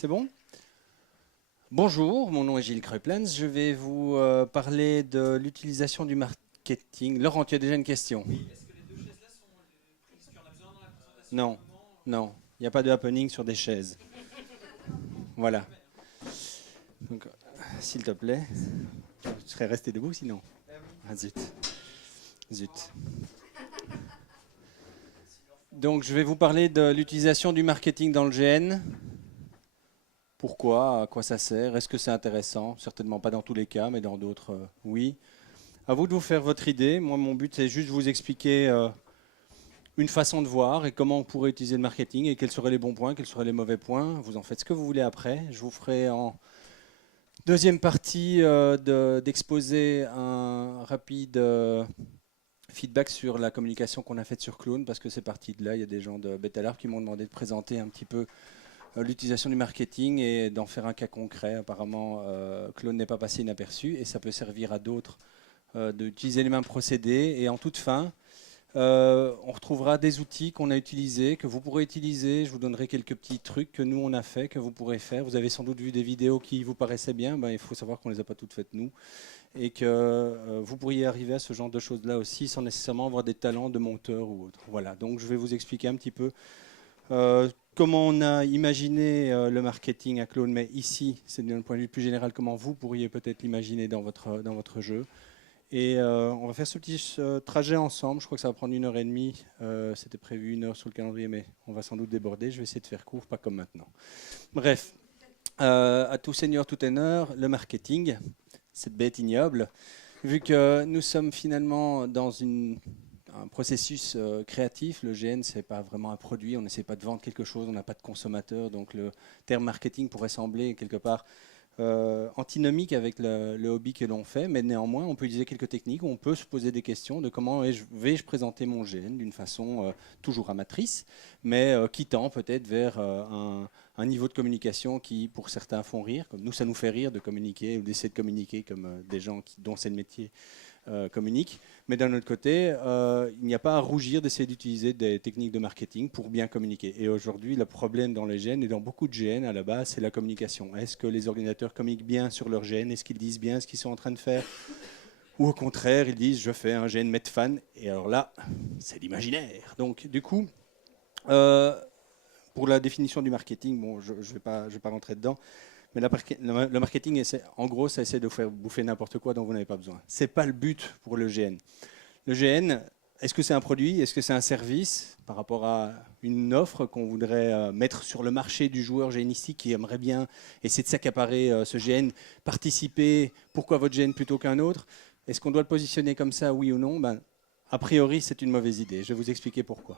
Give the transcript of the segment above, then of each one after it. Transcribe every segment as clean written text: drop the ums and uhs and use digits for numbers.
C'est bon? Bonjour, mon nom est Gilles Kreupelens. Je vais vous parler de l'utilisation du marketing. Laurent, tu as déjà une question? Non, non, il n'y a pas de happening sur des chaises. Voilà. Donc, s'il te plaît, tu serais resté debout sinon. Ah, zut. Zut. Donc, je vais vous parler de l'utilisation du marketing dans le GN. Pourquoi? À quoi ça sert? Est-ce que c'est intéressant? Certainement pas dans tous les cas, mais dans d'autres, oui. À vous de vous faire votre idée. Moi, mon but, c'est juste de vous expliquer une façon de voir et comment on pourrait utiliser le marketing et quels seraient les bons points, quels seraient les mauvais points. Vous en faites ce que vous voulez après. Je vous ferai en deuxième partie d'exposer un rapide feedback sur la communication qu'on a faite sur Clone, parce que c'est parti de là. Il y a des gens de Betalab qui m'ont demandé de présenter un petit peu l'utilisation du marketing et d'en faire un cas concret. Apparemment, Clone n'est pas passé inaperçu et ça peut servir à d'autres d'utiliser les mêmes procédés. Et en toute fin, on retrouvera des outils qu'on a utilisés, que vous pourrez utiliser. Je vous donnerai quelques petits trucs que nous on a fait, que vous pourrez faire. Vous avez sans doute vu des vidéos qui vous paraissaient bien. Ben, il faut savoir qu'on ne les a pas toutes faites nous. Et que vous pourriez arriver à ce genre de choses-là aussi sans nécessairement avoir des talents de monteur ou autre. Voilà, donc je vais vous expliquer un petit peu comment on a imaginé le marketing à Clone, mais ici, c'est d'un point de vue plus général, comment vous pourriez peut-être l'imaginer dans votre jeu. Et on va faire ce petit trajet ensemble. Je crois que ça va prendre 1 h 30. C'était prévu 1 heure sur le calendrier, mais on va sans doute déborder. Je vais essayer de faire court, pas comme maintenant. Bref, à tout seigneur, tout honneur, le marketing, cette bête ignoble. Vu que nous sommes finalement dans un processus créatif, le GN, c'est pas vraiment un produit. On n'essaie pas de vendre quelque chose, on n'a pas de consommateur. Donc le terme marketing pourrait sembler quelque part antinomique avec le hobby que l'on fait, mais néanmoins, on peut utiliser quelques techniques, on peut se poser des questions de comment vais-je présenter mon GN d'une façon toujours amatrice, mais qui tend peut-être vers un niveau de communication qui, pour certains, font rire. Comme nous, ça nous fait rire de communiquer ou d'essayer de communiquer comme des gens dont c'est le métier communiquent. Mais d'un autre côté, il n'y a pas à rougir d'essayer d'utiliser des techniques de marketing pour bien communiquer. Et aujourd'hui, le problème dans les GN et dans beaucoup de GN à la base, c'est la communication. Est-ce que les organisateurs communiquent bien sur leur GN? Est-ce qu'ils disent bien ce qu'ils sont en train de faire? Ou au contraire, ils disent je fais un GN Medfan. Et alors là, c'est l'imaginaire. Donc du coup, euh, pour la définition du marketing, bon, je ne vais pas rentrer dedans. Mais le marketing, en gros, ça essaie de vous faire bouffer n'importe quoi dont vous n'avez pas besoin. Ce n'est pas le but pour le GN. Le GN, est-ce que c'est un produit? Est-ce que c'est un service par rapport à une offre qu'on voudrait mettre sur le marché du joueur GNistique qui aimerait bien essayer de s'accaparer ce GN, participer? Pourquoi votre GN plutôt qu'un autre? Est-ce qu'on doit le positionner comme ça, oui ou non? Ben, a priori, c'est une mauvaise idée. Je vais vous expliquer pourquoi.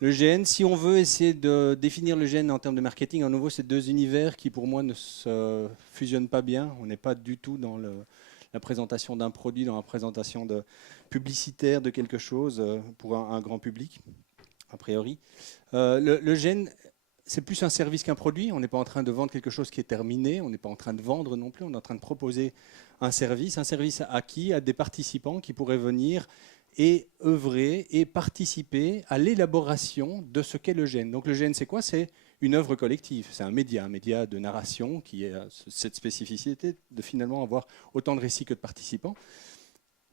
Le GN, si on veut essayer de définir le GN en termes de marketing, à nouveau, c'est deux univers qui, pour moi, ne se fusionnent pas bien. On n'est pas du tout dans la présentation d'un produit, dans la présentation publicitaire de quelque chose pour un grand public, a priori. Le GN, c'est plus un service qu'un produit. On n'est pas en train de vendre quelque chose qui est terminé. On n'est pas en train de vendre non plus. On est en train de proposer un service à qui? À des participants qui pourraient venir et œuvrer et participer à l'élaboration de ce qu'est le GN. Donc le GN, c'est quoi? C'est une œuvre collective. C'est un média de narration qui a cette spécificité de finalement avoir autant de récits que de participants.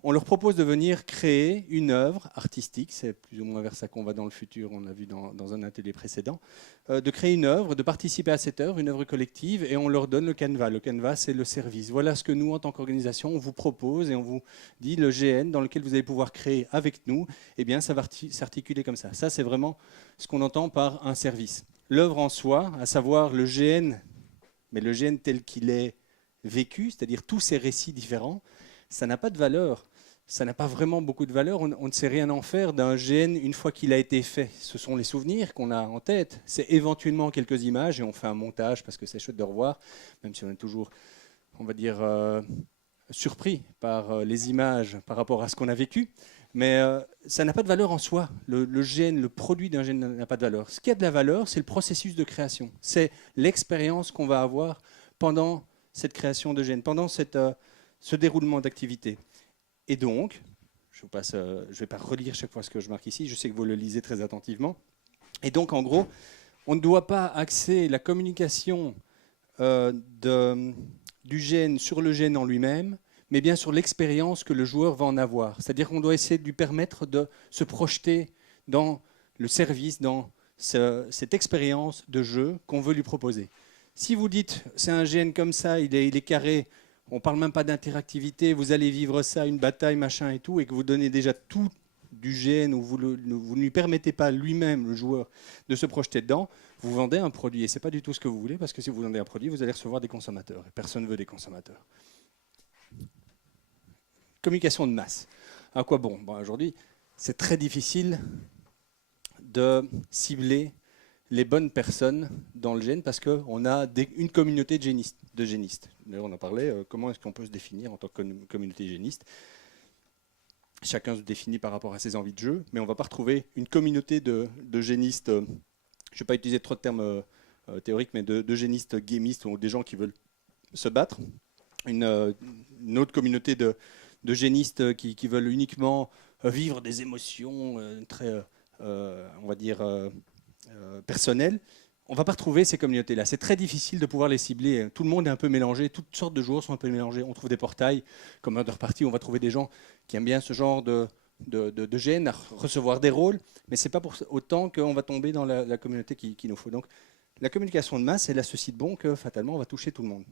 On leur propose de venir créer une œuvre artistique, c'est plus ou moins vers ça qu'on va dans le futur, on l'a vu dans un atelier précédent, de créer une œuvre, de participer à cette œuvre, une œuvre collective, et on leur donne le canevas. Le canevas, c'est le service. Voilà ce que nous, en tant qu'organisation, on vous propose et on vous dit le GN dans lequel vous allez pouvoir créer avec nous, eh bien, ça va s'articuler comme ça. Ça, c'est vraiment ce qu'on entend par un service. L'œuvre en soi, à savoir le GN, mais le GN tel qu'il est vécu, c'est-à-dire tous ces récits différents, ça n'a pas de valeur. Ça n'a pas vraiment beaucoup de valeur. On ne sait rien en faire d'un GN une fois qu'il a été fait. Ce sont les souvenirs qu'on a en tête. C'est éventuellement quelques images et on fait un montage parce que c'est chouette de revoir, même si on est toujours, on va dire, surpris par les images par rapport à ce qu'on a vécu. Mais ça n'a pas de valeur en soi. Le GN, le produit d'un GN n'a pas de valeur. Ce qui a de la valeur, c'est le processus de création. C'est l'expérience qu'on va avoir pendant cette création de GN, pendant ce déroulement d'activité. Et donc, je ne vais pas relire chaque fois ce que je marque ici, je sais que vous le lisez très attentivement. Et donc, en gros, On ne doit pas axer la communication euh, de- du gène sur le gène en lui-même, mais bien sur l'expérience que le joueur va en avoir. C'est-à-dire qu'on doit essayer de lui permettre de se projeter dans le service, dans cette expérience de jeu qu'on veut lui proposer. Si vous dites c'est un gène comme ça, il est carré, on ne parle même pas d'interactivité, vous allez vivre ça, une bataille, machin et tout, et que vous donnez déjà tout du gène, ou vous ne lui permettez pas lui-même, le joueur, de se projeter dedans, vous vendez un produit. Et ce n'est pas du tout ce que vous voulez, parce que si vous vendez un produit, vous allez recevoir des consommateurs. Et personne ne veut des consommateurs. Communication de masse. À quoi bon, aujourd'hui, c'est très difficile de cibler les bonnes personnes dans le gène parce qu'on a une communauté de génistes. D'ailleurs, on en parlait, comment est-ce qu'on peut se définir en tant que communauté géniste? Chacun se définit par rapport à ses envies de jeu, mais on ne va pas retrouver une communauté de génistes, je ne vais pas utiliser trop de termes théoriques, mais de génistes gamistes, ou des gens qui veulent se battre. Une autre communauté de génistes qui veulent uniquement vivre des émotions très, on va dire, personnelles. On ne va pas retrouver ces communautés-là. C'est très difficile de pouvoir les cibler. Tout le monde est un peu mélangé, toutes sortes de joueurs sont un peu mélangés. On trouve des portails, comme Under Party, on va trouver des gens qui aiment bien ce genre de gènes, à recevoir des rôles, mais ce n'est pas pour autant qu'on va tomber dans la communauté qu'il nous faut. Donc la communication de masse, elle a ceci de bon que fatalement, on va toucher tout le monde.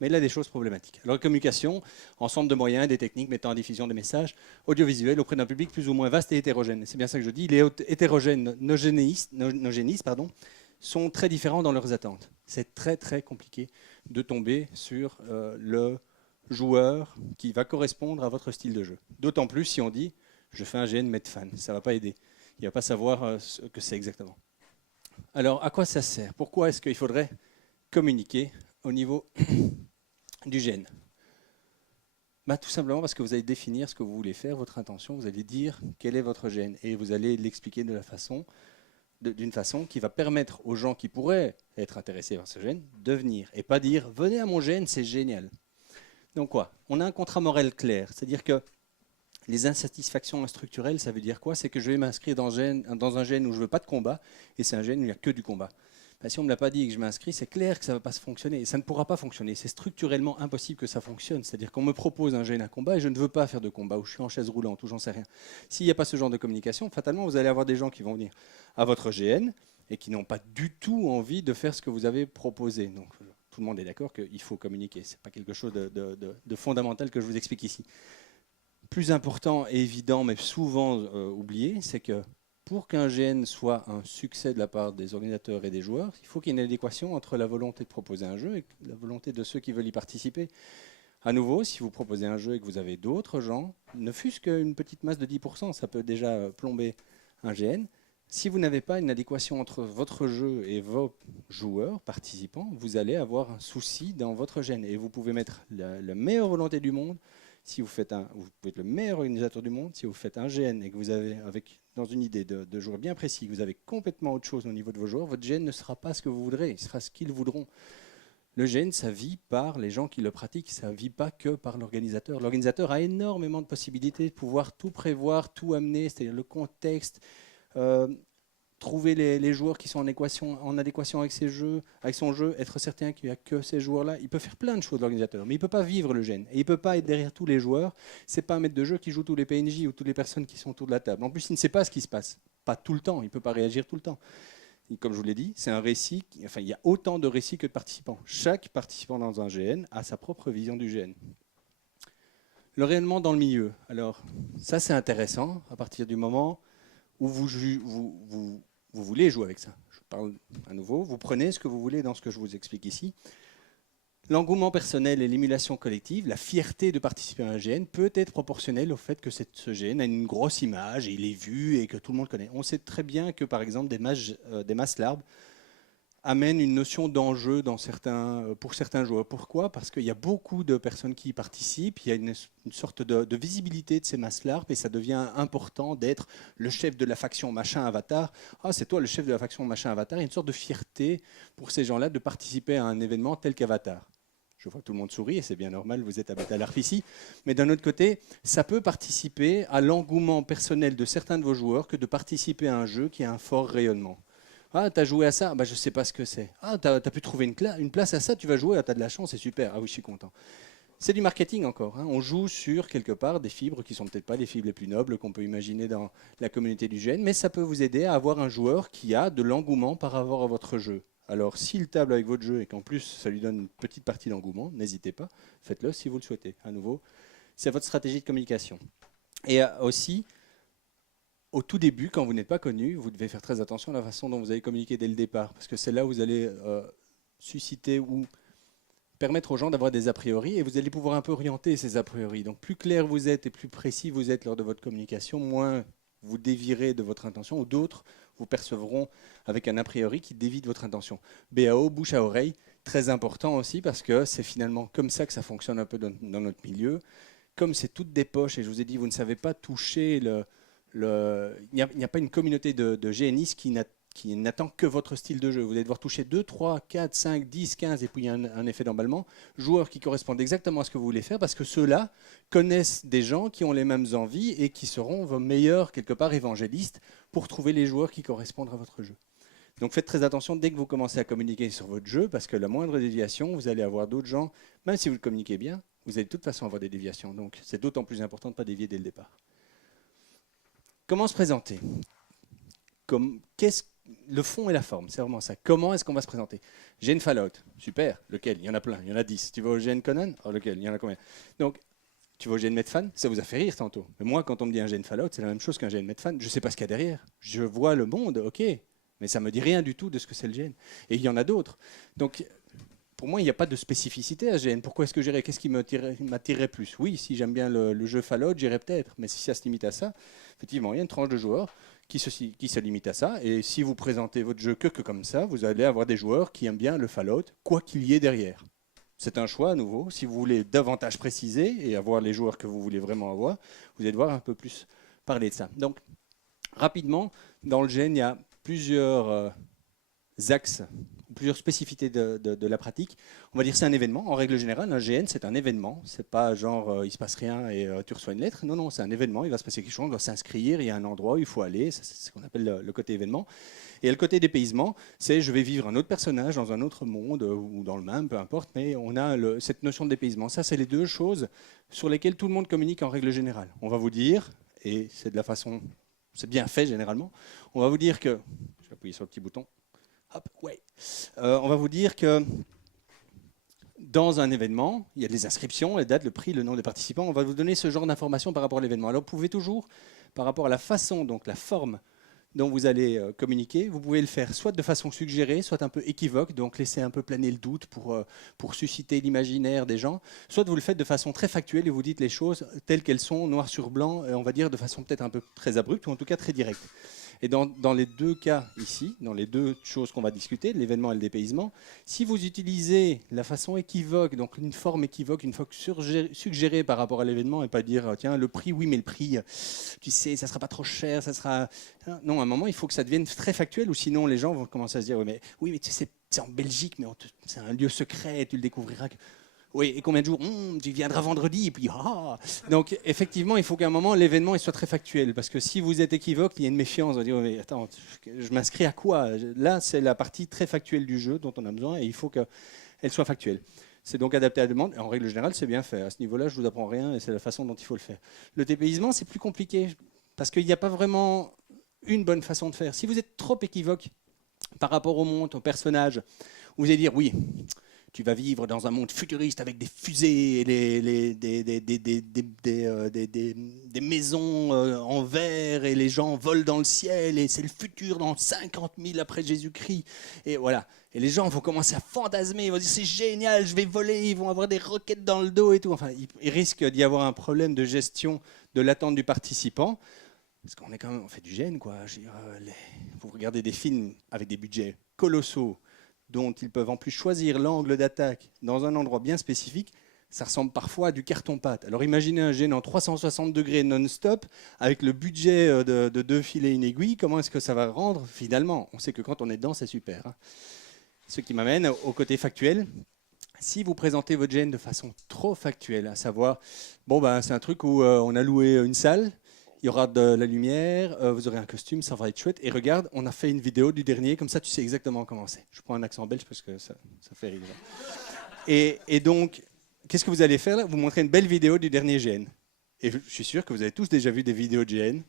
Mais il y a des choses problématiques. Alors la communication, ensemble de moyens, des techniques mettant en diffusion des messages audiovisuels auprès d'un public plus ou moins vaste et hétérogène. C'est bien ça que je dis. Les hétérogènes, nos génistes, sont très différents dans leurs attentes. C'est très très compliqué de tomber sur le joueur qui va correspondre à votre style de jeu. D'autant plus si on dit je fais un GN met fan, ça ne va pas aider. Il ne va pas savoir ce que c'est exactement. Alors à quoi ça sert? Pourquoi est-ce qu'il faudrait communiquer au niveau du gène? Tout simplement parce que vous allez définir ce que vous voulez faire, votre intention, vous allez dire quel est votre gène et vous allez l'expliquer d'une façon qui va permettre aux gens qui pourraient être intéressés par ce gène de venir et pas dire venez à mon gène, c'est génial. Donc quoi? On a un contrat moral clair, c'est-à-dire que les insatisfactions structurelles, ça veut dire quoi? C'est que je vais m'inscrire dans un gène où je ne veux pas de combat et c'est un gène où il n'y a que du combat. Si on ne me l'a pas dit et que je m'inscris, c'est clair que ça ne va pas se fonctionner. Et ça ne pourra pas fonctionner. C'est structurellement impossible que ça fonctionne. C'est-à-dire qu'on me propose un gène à combat et je ne veux pas faire de combat, ou je suis en chaise roulante, ou j'en sais rien. S'il n'y a pas ce genre de communication, fatalement, vous allez avoir des gens qui vont venir à votre GN et qui n'ont pas du tout envie de faire ce que vous avez proposé. Donc tout le monde est d'accord qu'il faut communiquer. Ce n'est pas quelque chose de fondamental que je vous explique ici. Plus important et évident, mais souvent oublié, c'est que pour qu'un GN soit un succès de la part des organisateurs et des joueurs, il faut qu'il y ait une adéquation entre la volonté de proposer un jeu et la volonté de ceux qui veulent y participer. À nouveau, si vous proposez un jeu et que vous avez d'autres gens, ne fût-ce qu'une petite masse de 10%, ça peut déjà plomber un GN. Si vous n'avez pas une adéquation entre votre jeu et vos joueurs, participants, vous allez avoir un souci dans votre GN. Et vous pouvez mettre la meilleure volonté du monde. Si vous pouvez être le meilleur organisateur du monde, si vous faites un GN et que vous avez, dans une idée de joueurs bien précis, que vous avez complètement autre chose au niveau de vos joueurs, votre GN ne sera pas ce que vous voudrez, il sera ce qu'ils voudront. Le GN, ça vit par les gens qui le pratiquent, ça ne vit pas que par l'organisateur. L'organisateur a énormément de possibilités de pouvoir tout prévoir, tout amener, c'est-à-dire le contexte, trouver les joueurs qui sont en adéquation avec son jeu, être certain qu'il n'y a que ces joueurs-là. Il peut faire plein de choses, l'organisateur, mais il ne peut pas vivre le gène. Et il ne peut pas être derrière tous les joueurs. Ce n'est pas un maître de jeu qui joue tous les PNJ ou toutes les personnes qui sont autour de la table. En plus, il ne sait pas ce qui se passe. Pas tout le temps, il ne peut pas réagir tout le temps. Et comme je vous l'ai dit, c'est un récit, il y a autant de récits que de participants. Chaque participant dans un GN a sa propre vision du GN. Le rayonnement dans le milieu. Alors, ça c'est intéressant à partir du moment où vous voulez jouer avec ça. Je parle à nouveau, vous prenez ce que vous voulez dans ce que je vous explique ici. L'engouement personnel et l'émulation collective, la fierté de participer à un GN peut être proportionnelle au fait que ce GN a une grosse image et il est vu et que tout le monde connaît. On sait très bien que par exemple des masses larves amènent une notion d'enjeu pour certains joueurs. Pourquoi? Parce qu'il y a beaucoup de personnes qui y participent, il y a une sorte de visibilité de ces masses larves et ça devient important d'être le chef de la faction machin avatar. Ah, c'est toi le chef de la faction machin avatar. Il y a une sorte de fierté pour ces gens-là de participer à un événement tel qu'Avatar. Je vois que tout le monde sourit et c'est bien normal, vous êtes à Betalarf ici. Mais d'un autre côté, ça peut participer à l'engouement personnel de certains de vos joueurs que de participer à un jeu qui a un fort rayonnement. Ah, t'as joué à ça? Bah, je sais pas ce que c'est. Ah, t'as pu trouver une place à ça, tu vas jouer, ah, t'as de la chance, c'est super. Ah oui, je suis content. C'est du marketing encore, hein. On joue sur, quelque part, des fibres qui sont peut-être pas les fibres les plus nobles qu'on peut imaginer dans la communauté du GN, mais ça peut vous aider à avoir un joueur qui a de l'engouement par rapport à votre jeu. Alors, s'il table avec votre jeu et qu'en plus ça lui donne une petite partie d'engouement, n'hésitez pas, faites-le si vous le souhaitez. À nouveau, c'est votre stratégie de communication. Et aussi, au tout début, quand vous n'êtes pas connu, vous devez faire très attention à la façon dont vous allez communiquer dès le départ, parce que c'est là où vous allez susciter ou permettre aux gens d'avoir des a priori, et vous allez pouvoir un peu orienter ces a priori. Donc plus clair vous êtes et plus précis vous êtes lors de votre communication, moins vous dévirez de votre intention, ou d'autres vous percevront avec un a priori qui dévie de votre intention. BAO, bouche à oreille, très important aussi, parce que c'est finalement comme ça que ça fonctionne un peu dans notre milieu. Comme c'est toutes des poches, et je vous ai dit, vous ne savez pas toucher il n'y a pas une communauté de GNistes qui n'attend que votre style de jeu. Vous allez devoir toucher 2, 3, 4, 5, 10, 15, et puis il y a un effet d'emballement. Joueurs qui correspondent exactement à ce que vous voulez faire, parce que ceux-là connaissent des gens qui ont les mêmes envies et qui seront vos meilleurs, quelque part, évangélistes pour trouver les joueurs qui correspondent à votre jeu. Donc faites très attention dès que vous commencez à communiquer sur votre jeu, parce que la moindre déviation, vous allez avoir d'autres gens, même si vous le communiquez bien, vous allez de toute façon avoir des déviations. Donc c'est d'autant plus important de ne pas dévier dès le départ. Comment se présenter? Le fond et la forme, c'est vraiment ça. Comment est-ce qu'on va se présenter? GN Fallout, super, lequel? Il y en a plein, il y en a 10. Tu vas au GN Conan? Oh, lequel? Il y en a combien? Donc, tu vas au GN Medfan? Ça vous a fait rire tantôt. Mais moi, quand on me dit un GN Fallout, c'est la même chose qu'un GN Medfan. Je ne sais pas ce qu'il y a derrière. Je vois le monde, ok, mais ça ne me dit rien du tout de ce que c'est le GN. Et il y en a d'autres. Donc, pour moi, il n'y a pas de spécificité à GN. Pourquoi est-ce que j'irais? Qu'est-ce qui m'attirerait plus? Oui, si j'aime bien le jeu Fallout, j'irais peut-être. Mais si ça se limite à ça, effectivement, il y a une tranche de joueurs qui se limite à ça. Et si vous présentez votre jeu que comme ça, vous allez avoir des joueurs qui aiment bien le Fallout, quoi qu'il y ait derrière. C'est un choix à nouveau. Si vous voulez davantage préciser et avoir les joueurs que vous voulez vraiment avoir, vous allez devoir un peu plus parler de ça. Donc, rapidement, dans le GN, il y a plusieurs axes, plusieurs spécificités de la pratique. On va dire que c'est un événement. En règle générale, un GN, c'est un événement. C'est pas genre il se passe rien et tu reçois une lettre. Non, non, c'est un événement. Il va se passer quelque chose. On doit s'inscrire. Il y a un endroit où il faut aller. C'est ce qu'on appelle le côté événement. Et le côté dépaysement, c'est je vais vivre un autre personnage dans un autre monde ou dans le même, peu importe. Mais on a cette notion de dépaysement. Ça, c'est les deux choses sur lesquelles tout le monde communique en règle générale. On va vous dire, et c'est de la façon, c'est bien fait généralement. On va vous dire que, je vais appuyer sur le petit bouton. Hop, ouais. On va vous dire que dans un événement, il y a des inscriptions, les dates, le prix, le nom des participants. On va vous donner ce genre d'informations par rapport à l'événement. Alors, vous pouvez toujours, par rapport à la façon, donc la forme dont vous allez communiquer, vous pouvez le faire soit de façon suggérée, soit un peu équivoque, donc laisser un peu planer le doute pour susciter l'imaginaire des gens, soit vous le faites de façon très factuelle et vous dites les choses telles qu'elles sont, noir sur blanc, on va dire de façon peut-être un peu très abrupte ou en tout cas très directe. Et dans les deux cas ici, dans les deux choses qu'on va discuter, l'événement et le dépaysement, si vous utilisez la façon équivoque, donc une forme équivoque, une forme suggérée par rapport à l'événement, et pas dire tiens le prix, oui mais le prix, tu sais, ça sera pas trop cher, ça sera... Non, à un moment il faut que ça devienne très factuel, ou sinon les gens vont commencer à se dire oui mais tu sais, c'est en Belgique, mais c'est un lieu secret, tu le découvriras. Oui, et combien de jours? Tu viendras vendredi, et puis Donc, effectivement, il faut qu'à un moment, l'événement soit très factuel. Parce que si vous êtes équivoque, il y a une méfiance. On va dire, mais attends, je m'inscris à quoi? Là, c'est la partie très factuelle du jeu dont on a besoin, et il faut qu'elle soit factuelle. C'est donc adapté à la demande. Et en règle générale, c'est bien fait. À ce niveau-là, je ne vous apprends rien, et c'est la façon dont il faut le faire. Le dépaysement, c'est plus compliqué, parce qu'il n'y a pas vraiment une bonne façon de faire. Si vous êtes trop équivoque par rapport au monde, au personnage, vous allez dire, oui, tu vas vivre dans un monde futuriste avec des fusées, et des maisons en verre, et les gens volent dans le ciel, et c'est le futur dans 50 000 après Jésus-Christ. Et voilà. Et les gens vont commencer à fantasmer, ils vont dire c'est génial, je vais voler, ils vont avoir des roquettes dans le dos et tout. Enfin, il risque d'y avoir un problème de gestion de l'attente du participant. Parce qu'on est quand même, on fait du gène, quoi. Vous regardez des films avec des budgets colossaux, dont ils peuvent en plus choisir l'angle d'attaque dans un endroit bien spécifique, ça ressemble parfois à du carton-pâte. Alors imaginez un gène en 360 degrés non-stop, avec le budget de 2 filets et une aiguille, comment est-ce que ça va rendre finalement? On sait que quand on est dedans, c'est super. Hein. Ce qui m'amène au côté factuel. Si vous présentez votre gène de façon trop factuelle, à savoir, bon ben c'est un truc où on a loué une salle, il y aura de la lumière, vous aurez un costume, ça va être chouette. Et regarde, on a fait une vidéo du dernier, comme ça tu sais exactement comment c'est. Je prends un accent belge parce que ça fait rire. Et donc, qu'est-ce que vous allez faire là? Vous montrez une belle vidéo du dernier GN. Et je suis sûr que vous avez tous déjà vu des vidéos de GN.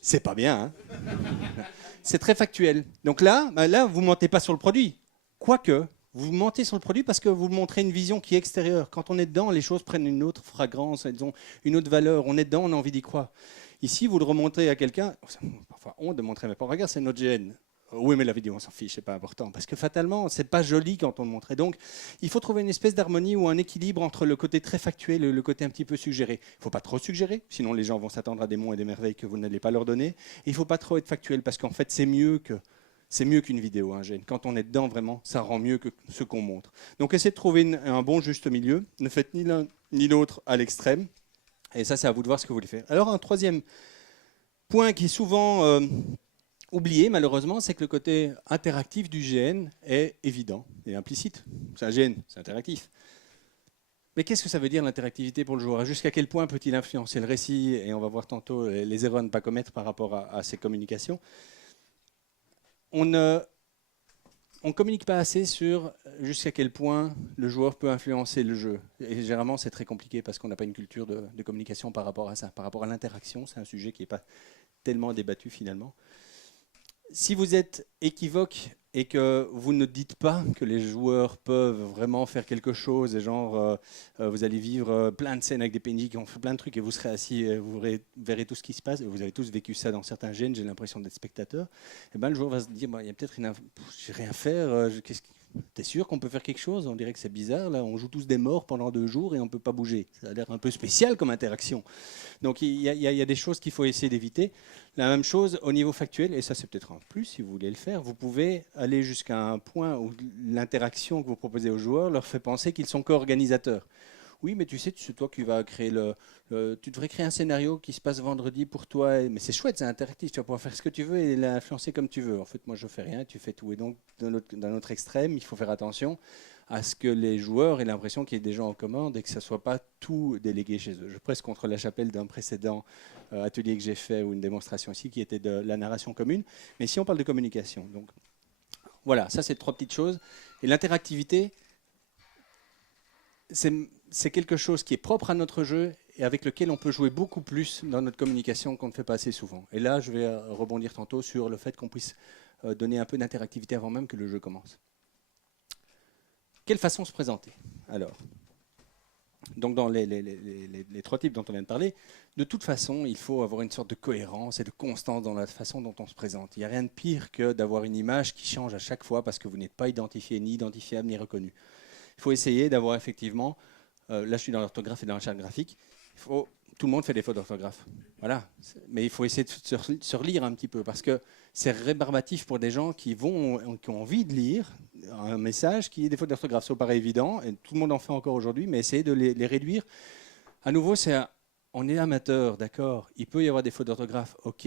C'est pas bien, hein? C'est très factuel. Donc là, vous ne mentez pas sur le produit. Quoique, vous mentez sur le produit parce que vous montrez une vision qui est extérieure. Quand on est dedans, les choses prennent une autre fragrance, elles ont une autre valeur. On est dedans, on a envie d'y croire. Ici, vous le remontez à quelqu'un. Parfois, on de montrer, mais pas regarde, c'est notre GN. Oui, mais la vidéo, on s'en fiche, c'est pas important. Parce que fatalement, c'est pas joli quand on le montre. Et donc, il faut trouver une espèce d'harmonie ou un équilibre entre le côté très factuel et le côté un petit peu suggéré. Il ne faut pas trop suggérer, sinon les gens vont s'attendre à des monts et des merveilles que vous n'allez pas leur donner. Et il ne faut pas trop être factuel, parce qu'en fait, c'est mieux qu'une vidéo, un GN. Quand on est dedans, vraiment, ça rend mieux que ce qu'on montre. Donc, essayez de trouver un bon juste milieu. Ne faites ni l'un ni l'autre à l'extrême. Et ça, c'est à vous de voir ce que vous voulez faire. Alors, un troisième point qui est souvent oublié, malheureusement, c'est que le côté interactif du GN est évident et implicite. C'est un GN, c'est interactif. Mais qu'est-ce que ça veut dire l'interactivité pour le joueur? Jusqu'à quel point peut-il influencer le récit? Et on va voir tantôt les erreurs à ne pas commettre par rapport à ces communications. On ne communique pas assez sur jusqu'à quel point le joueur peut influencer le jeu. Et généralement, c'est très compliqué parce qu'on n'a pas une culture de communication par rapport à ça. Par rapport à l'interaction, c'est un sujet qui n'est pas tellement débattu finalement. Si vous êtes équivoque et que vous ne dites pas que les joueurs peuvent vraiment faire quelque chose, et genre vous allez vivre plein de scènes avec des PNJ qui ont fait plein de trucs et vous serez assis et vous verrez tout ce qui se passe, et vous avez tous vécu ça dans certains GN, j'ai l'impression d'être spectateur, et ben le joueur va se dire, il y a peut-être je vais rien faire, t'es sûr qu'on peut faire quelque chose? On dirait que c'est bizarre, là, on joue tous des morts pendant 2 jours et on ne peut pas bouger. Ça a l'air un peu spécial comme interaction. Donc il y a des choses qu'il faut essayer d'éviter. La même chose au niveau factuel, et ça c'est peut-être un plus si vous voulez le faire, vous pouvez aller jusqu'à un point où l'interaction que vous proposez aux joueurs leur fait penser qu'ils sont co-organisateurs. Oui, mais tu sais, c'est toi qui vas créer tu devrais créer un scénario qui se passe vendredi pour toi. Mais c'est chouette, c'est interactif. Tu vas pouvoir faire ce que tu veux et l'influencer comme tu veux. En fait, moi, je fais rien, tu fais tout. Et donc, d'un autre extrême, il faut faire attention à ce que les joueurs aient l'impression qu'il y ait des gens en commande et que ça ne soit pas tout délégué chez eux. Je presse contre la chapelle d'un précédent atelier que j'ai fait ou une démonstration ici qui était de la narration commune. Mais si on parle de communication, donc voilà, ça c'est 3 petites choses. Et l'interactivité, c'est quelque chose qui est propre à notre jeu et avec lequel on peut jouer beaucoup plus dans notre communication qu'on ne fait pas assez souvent. Et là, je vais rebondir tantôt sur le fait qu'on puisse donner un peu d'interactivité avant même que le jeu commence. Quelle façon se présenter? Alors, donc dans les 3 types dont on vient de parler, de toute façon, il faut avoir une sorte de cohérence et de constance dans la façon dont on se présente. Il n'y a rien de pire que d'avoir une image qui change à chaque fois parce que vous n'êtes pas identifié, ni identifiable, ni reconnu. Il faut essayer d'avoir effectivement, là je suis dans l'orthographe et dans la charte graphique, tout le monde fait des fautes d'orthographe. Voilà. Mais il faut essayer de se relire un petit peu parce que c'est rébarbatif pour des gens qui ont envie de lire un message qui est des fautes d'orthographe. Ça paraît évident et tout le monde en fait encore aujourd'hui, mais essayer de les réduire. À nouveau, on est amateur, d'accord. Il peut y avoir des fautes d'orthographe, ok,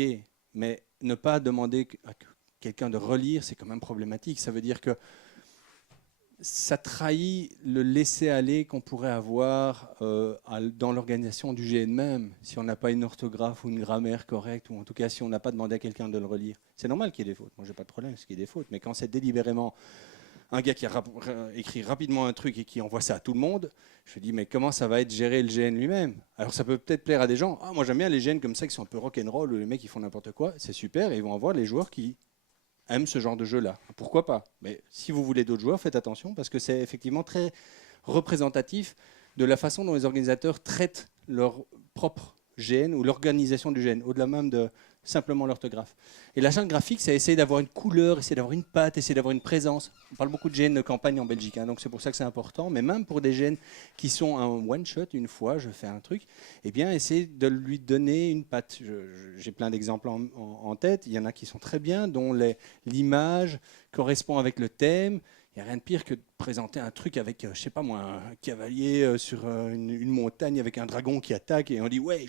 mais ne pas demander à quelqu'un de relire, c'est quand même problématique. Ça veut dire que ça trahit le laisser-aller qu'on pourrait avoir dans l'organisation du GN même, si on n'a pas une orthographe ou une grammaire correcte, ou en tout cas si on n'a pas demandé à quelqu'un de le relire. C'est normal qu'il y ait des fautes, moi j'ai pas de problème avec qu'il y ait des fautes, mais quand c'est délibérément un gars qui a écrit rapidement un truc et qui envoie ça à tout le monde, je me dis mais comment ça va être géré le GN lui-même? Alors ça peut peut-être plaire à des gens, moi j'aime bien les GN comme ça qui sont un peu rock'n'roll, où les mecs ils font n'importe quoi, c'est super, et ils vont avoir les joueurs qui aiment ce genre de jeu-là. Pourquoi pas? Mais si vous voulez d'autres joueurs, faites attention parce que c'est effectivement très représentatif de la façon dont les organisateurs traitent leur propre GN ou l'organisation du GN, au-delà même de simplement l'orthographe. Et la charte graphique, c'est essayer d'avoir une couleur, essayer d'avoir une patte, essayer d'avoir une présence. On parle beaucoup de GN de campagne en Belgique, donc c'est pour ça que c'est important. Mais même pour des GN qui sont un one-shot, une fois, je fais un truc, eh bien, essayer de lui donner une patte. J'ai plein d'exemples en tête. Il y en a qui sont très bien, dont l'image correspond avec le thème. Il n'y a rien de pire que de présenter un truc avec, je sais pas moi, un cavalier sur une montagne avec un dragon qui attaque et on dit ouais,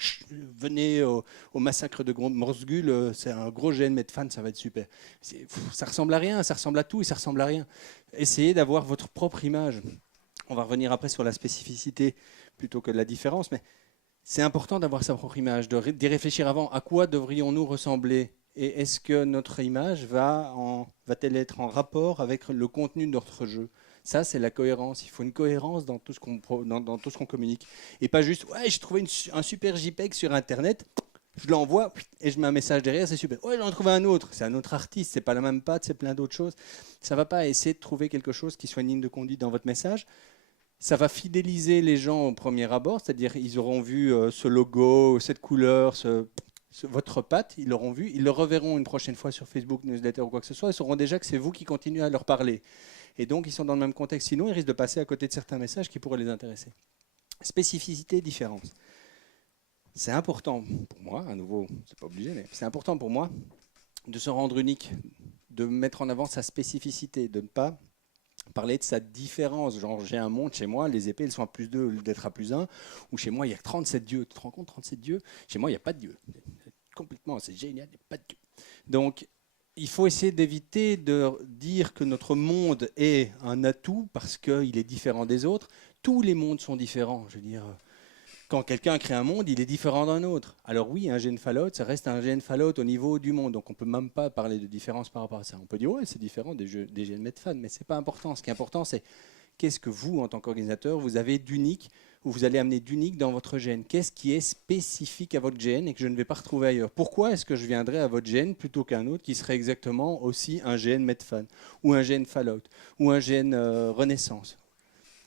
venez au massacre de Morsgul, c'est un gros GN mais de fans, ça va être super. Ça ressemble à rien, ça ressemble à tout et ça ressemble à rien. Essayez d'avoir votre propre image. On va revenir après sur la spécificité plutôt que la différence, mais c'est important d'avoir sa propre image, d'y réfléchir avant. À quoi devrions-nous ressembler? Et est-ce que notre image va-t-elle être en rapport avec le contenu de notre jeu? Ça, c'est la cohérence. Il faut une cohérence dans tout ce dans tout ce qu'on communique. Et pas juste, ouais, j'ai trouvé un super JPEG sur Internet, je l'envoie et je mets un message derrière, c'est super. Ouais, j'en ai trouvé un autre. C'est un autre artiste, c'est pas la même patte, c'est plein d'autres choses. Ça va pas essayer de trouver quelque chose qui soit une ligne de conduite dans votre message. Ça va fidéliser les gens au premier abord, c'est-à-dire ils auront vu ce logo, cette couleur, votre patte, ils l'auront vu, ils le reverront une prochaine fois sur Facebook, newsletter ou quoi que ce soit, ils sauront déjà que c'est vous qui continuez à leur parler. Et donc ils sont dans le même contexte, sinon ils risquent de passer à côté de certains messages qui pourraient les intéresser. Spécificité, différence. C'est important pour moi, à nouveau, c'est pas obligé, mais c'est important pour moi de se rendre unique, de mettre en avant sa spécificité, de ne pas parler de sa différence. Genre, j'ai un monde chez moi, les épées, elles sont à plus 2 d'être à plus 1, ou chez moi, il y a 37 dieux. Tu te rends compte, 37 dieux? Chez moi, il n'y a pas de dieu. Complètement, c'est génial, il n'y a pas de dieu. Donc, il faut essayer d'éviter de dire que notre monde est un atout parce qu'il est différent des autres. Tous les mondes sont différents. Je veux dire, quand quelqu'un crée un monde, il est différent d'un autre. Alors oui, un gène Fallout, ça reste un gène Fallout au niveau du monde. Donc on ne peut même pas parler de différence par rapport à ça. On peut dire, ouais, c'est différent des gènes Medfan, mais ce n'est pas important. Ce qui est important, c'est qu'est-ce que vous, en tant qu'organisateur, vous avez d'unique, ou vous allez amener d'unique dans votre gène. Qu'est-ce qui est spécifique à votre gène et que je ne vais pas retrouver ailleurs? Pourquoi est-ce que je viendrais à votre gène plutôt qu'un autre qui serait exactement aussi un gène Medfan, ou un gène Fallout, ou un gène Renaissance,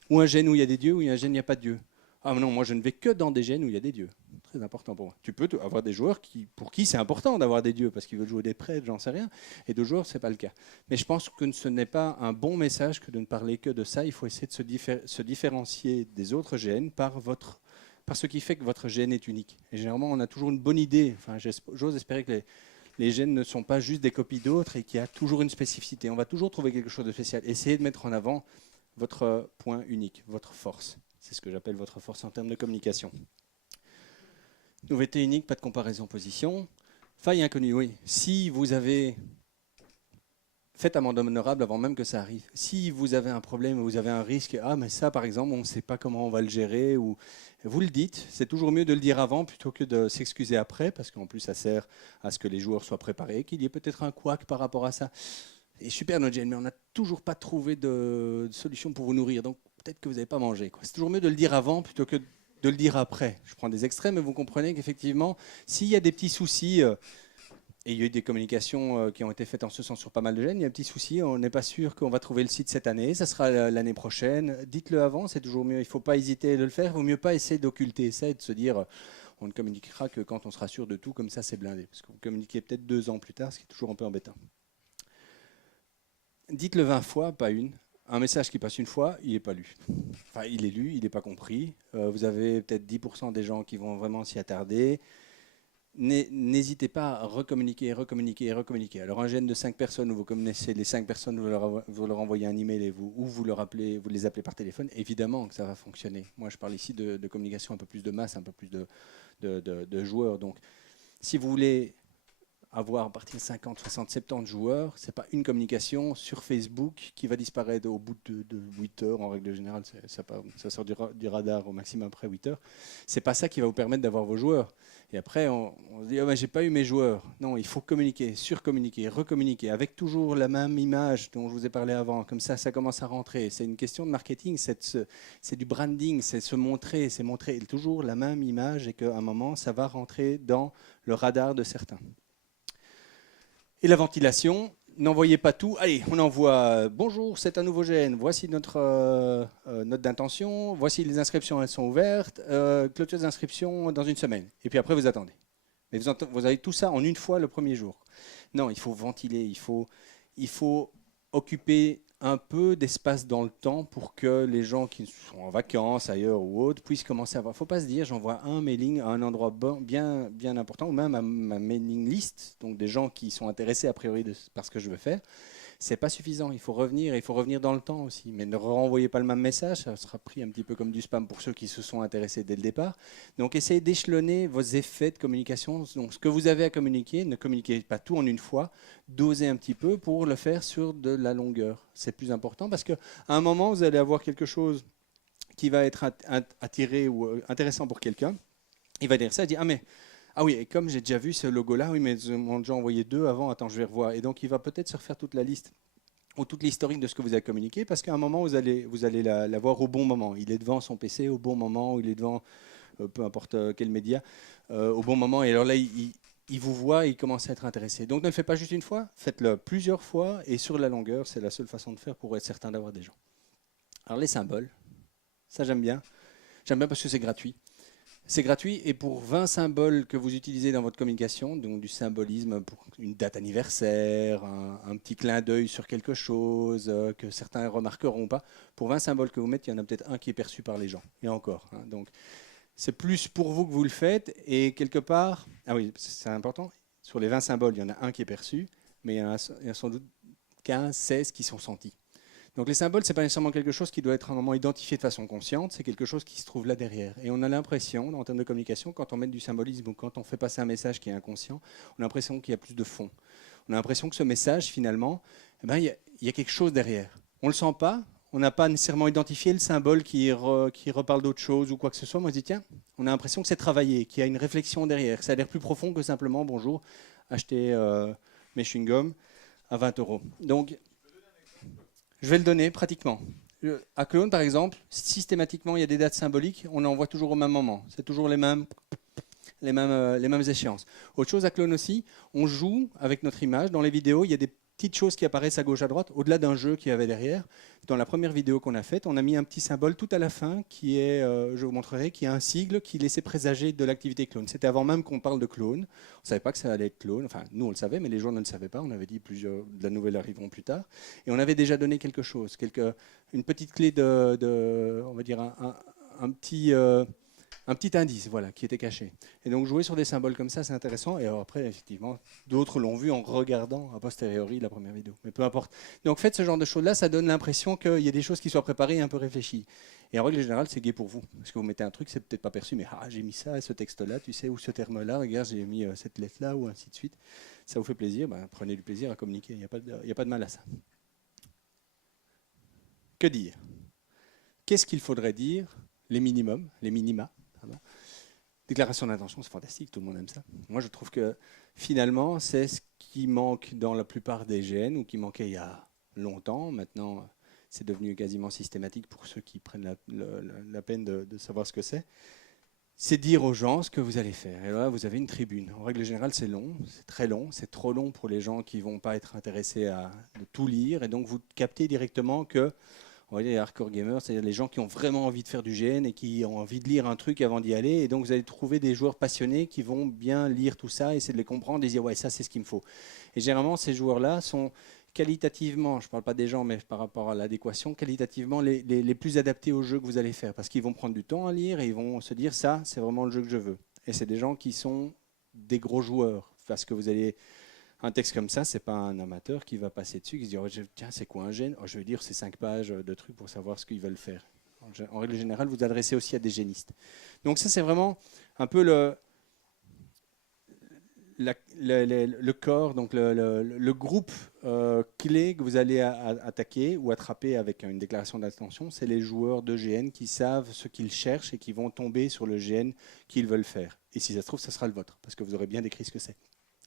ou un gène où il y a des dieux, ou un gène où il n'y a pas de dieux? Ah non, moi je ne vais que dans des gènes où il y a des dieux. Très important pour moi. Tu peux avoir des joueurs pour qui c'est important d'avoir des dieux parce qu'ils veulent jouer des prêtres, j'en sais rien. Et d'autres joueurs, ce n'est pas le cas. Mais je pense que ce n'est pas un bon message que de ne parler que de ça. Il faut essayer de se différencier des autres gènes par ce qui fait que votre gène est unique. Et généralement, on a toujours une bonne idée. Enfin, j'ose espérer que les gènes ne sont pas juste des copies d'autres et qu'il y a toujours une spécificité. On va toujours trouver quelque chose de spécial. Essayez de mettre en avant votre point unique, votre force. C'est ce que j'appelle votre force en termes de communication. Nouveauté unique, pas de comparaison position. Faille inconnue, oui. Si vous avez... Faites amende honorable avant même que ça arrive. Si vous avez un problème, vous avez un risque, ah mais ça par exemple, on ne sait pas comment on va le gérer, ou vous le dites, c'est toujours mieux de le dire avant plutôt que de s'excuser après, parce qu'en plus ça sert à ce que les joueurs soient préparés, qu'il y ait peut-être un couac par rapport à ça. Et super notre gène, mais on n'a toujours pas trouvé de solution pour vous nourrir, donc peut-être que vous n'avez pas mangé. C'est toujours mieux de le dire avant plutôt que de le dire après. Je prends des extraits, mais vous comprenez qu'effectivement, s'il y a des petits soucis, et il y a eu des communications qui ont été faites en ce sens sur pas mal de gènes, il y a un petit souci, on n'est pas sûr qu'on va trouver le site cette année, ça sera l'année prochaine. Dites-le avant, c'est toujours mieux, il ne faut pas hésiter de le faire, il vaut mieux pas essayer d'occulter ça et de se dire on ne communiquera que quand on sera sûr de tout, comme ça c'est blindé. Parce que vous communiquez peut-être 2 ans plus tard, ce qui est toujours un peu embêtant. Dites-le 20 fois, pas une. Un message qui passe une fois, il n'est pas lu. Enfin, il est lu, il n'est pas compris. Vous avez peut-être 10% des gens qui vont vraiment s'y attarder. N'hésitez pas à recommuniquer, recommuniquer, recommuniquer. Alors un gène de 5 personnes où vous connaissez les 5 personnes, vous leur envoyez un email ou vous les appelez par téléphone, évidemment que ça va fonctionner. Moi je parle ici de communication un peu plus de masse, un peu plus de joueurs. Donc si vous voulez avoir à partir de 50, 60, 70 joueurs, ce n'est pas une communication sur Facebook qui va disparaître au bout de 8 heures. En règle générale, ça sort du radar au maximum après 8 heures. Ce n'est pas ça qui va vous permettre d'avoir vos joueurs. Et après, on se dit, oh, ben, j'ai pas eu mes joueurs. Non, il faut communiquer, surcommuniquer, recommuniquer, avec toujours la même image dont je vous ai parlé avant. Comme ça commence à rentrer. C'est une question de marketing, c'est du branding, c'est se montrer, c'est montrer toujours la même image et qu'à un moment, ça va rentrer dans le radar de certains. Et la ventilation, n'envoyez pas tout. Allez, on envoie bonjour, c'est un nouveau gène. Voici notre note d'intention. Voici les inscriptions, elles sont ouvertes. Clôture des inscriptions dans une semaine. Et puis après, vous attendez. Mais vous avez tout ça en une fois le premier jour. Non, il faut ventiler. Il faut occuper un peu d'espace dans le temps pour que les gens qui sont en vacances ailleurs ou autres puissent commencer à voir. Il ne faut pas se dire j'envoie un mailing à un endroit bien, bien important ou même à ma mailing list, donc des gens qui sont intéressés a priori par ce que je veux faire. C'est pas suffisant, il faut revenir et il faut revenir dans le temps aussi. Mais ne renvoyez pas le même message, ça sera pris un petit peu comme du spam pour ceux qui se sont intéressés dès le départ. Donc essayez d'échelonner vos effets de communication. Donc ce que vous avez à communiquer, ne communiquez pas tout en une fois, dosez un petit peu pour le faire sur de la longueur. C'est plus important parce qu'à un moment, vous allez avoir quelque chose qui va être attiré ou intéressant pour quelqu'un. Il va dire ça, il dit, ah oui, et comme j'ai déjà vu ce logo-là, oui, mais ils m'ont déjà envoyé 2 avant, attends, je vais revoir. Et donc, il va peut-être se refaire toute la liste ou toute l'historique de ce que vous avez communiqué, parce qu'à un moment, vous allez la voir au bon moment. Il est devant son PC au bon moment, ou il est devant peu importe quel média, au bon moment. Et alors là, il vous voit et il commence à être intéressé. Donc ne le faites pas juste une fois, faites-le plusieurs fois, et sur la longueur, c'est la seule façon de faire pour être certain d'avoir des gens. Alors les symboles, ça j'aime bien. J'aime bien parce que c'est gratuit. C'est gratuit et pour 20 symboles que vous utilisez dans votre communication, donc du symbolisme pour une date anniversaire, un petit clin d'œil sur quelque chose que certains remarqueront pas, pour 20 symboles que vous mettez, il y en a peut-être un qui est perçu par les gens. Et encore. Hein. Donc c'est plus pour vous que vous le faites et quelque part, ah oui, c'est important, sur les 20 symboles, il y en a un qui est perçu, mais il y en a sans doute 15, 16 qui sont sentis. Donc les symboles, ce n'est pas nécessairement quelque chose qui doit être à un moment identifié de façon consciente, c'est quelque chose qui se trouve là derrière. Et on a l'impression, en termes de communication, quand on met du symbolisme ou quand on fait passer un message qui est inconscient, on a l'impression qu'il y a plus de fond. On a l'impression que ce message, finalement, eh ben, il y a quelque chose derrière. On ne le sent pas, on n'a pas nécessairement identifié le symbole qui reparle d'autre chose ou quoi que ce soit. Moi, je dis, tiens, on a l'impression que c'est travaillé, qu'il y a une réflexion derrière, que ça a l'air plus profond que simplement, bonjour, acheter mes chewing-gums à 20 euros. Donc, je vais le donner pratiquement. À Clone, par exemple, systématiquement, il y a des dates symboliques, on en voit toujours au même moment. C'est toujours les mêmes échéances. Autre chose à Clone aussi, on joue avec notre image. Dans les vidéos, il y a des petites choses qui apparaissent à gauche, à droite, au-delà d'un jeu qu'il y avait derrière. Dans la première vidéo qu'on a faite, on a mis un petit symbole tout à la fin qui est, je vous montrerai, qui est un sigle qui laissait présager de l'activité clone. C'était avant même qu'on parle de clone. On ne savait pas que ça allait être clone. Enfin, nous, on le savait, mais les gens ne le savaient pas. On avait dit plusieurs de la nouvelle arriveront plus tard. Et on avait déjà donné quelque chose, une petite clé on va dire un petit... un petit indice, voilà, qui était caché. Et donc jouer sur des symboles comme ça, c'est intéressant. Et alors après, effectivement, d'autres l'ont vu en regardant a posteriori la première vidéo. Mais peu importe. Donc faites ce genre de choses-là, ça donne l'impression qu'il y a des choses qui soient préparées et un peu réfléchies. Et en règle générale, c'est gai pour vous. Parce que vous mettez un truc, c'est peut-être pas perçu, mais j'ai mis ça, ce texte-là, tu sais, ou ce terme-là, regarde, j'ai mis cette lettre-là, ou ainsi de suite. Ça vous fait plaisir, prenez du plaisir à communiquer. Il n'y a pas de mal à ça. Que dire? Qu'est-ce qu'il faudrait dire? Les minimums, les minima. Déclaration d'intention, c'est fantastique, tout le monde aime ça. Moi, je trouve que finalement, c'est ce qui manque dans la plupart des GN ou qui manquait il y a longtemps. Maintenant, c'est devenu quasiment systématique pour ceux qui prennent la peine de savoir ce que c'est. C'est dire aux gens ce que vous allez faire. Et là, vous avez une tribune. En règle générale, c'est long, c'est très long, c'est trop long pour les gens qui ne vont pas être intéressés à de tout lire. Et donc, vous captez directement que on va dire les hardcore gamers, c'est-à-dire les gens qui ont vraiment envie de faire du GN et qui ont envie de lire un truc avant d'y aller. Et donc, vous allez trouver des joueurs passionnés qui vont bien lire tout ça, essayer de les comprendre et dire, ouais, ça, c'est ce qu'il me faut. Et généralement, ces joueurs-là sont qualitativement, je ne parle pas des gens, mais par rapport à l'adéquation, qualitativement les plus adaptés au jeu que vous allez faire. Parce qu'ils vont prendre du temps à lire et ils vont se dire, ça, c'est vraiment le jeu que je veux. Et c'est des gens qui sont des gros joueurs. Parce que vous allez... Un texte comme ça, c'est pas un amateur qui va passer dessus, qui se dit oh, tiens, c'est quoi un gène? Je vais dire c'est 5 pages de trucs pour savoir ce qu'ils veulent faire. En règle générale, vous adressez aussi à des génistes. Donc ça, c'est vraiment un peu le corps, donc le groupe clé que vous allez attaquer ou attraper avec une déclaration d'intention, c'est les joueurs de GN qui savent ce qu'ils cherchent et qui vont tomber sur le GN qu'ils veulent faire. Et si ça se trouve, ça sera le vôtre, parce que vous aurez bien décrit ce que c'est.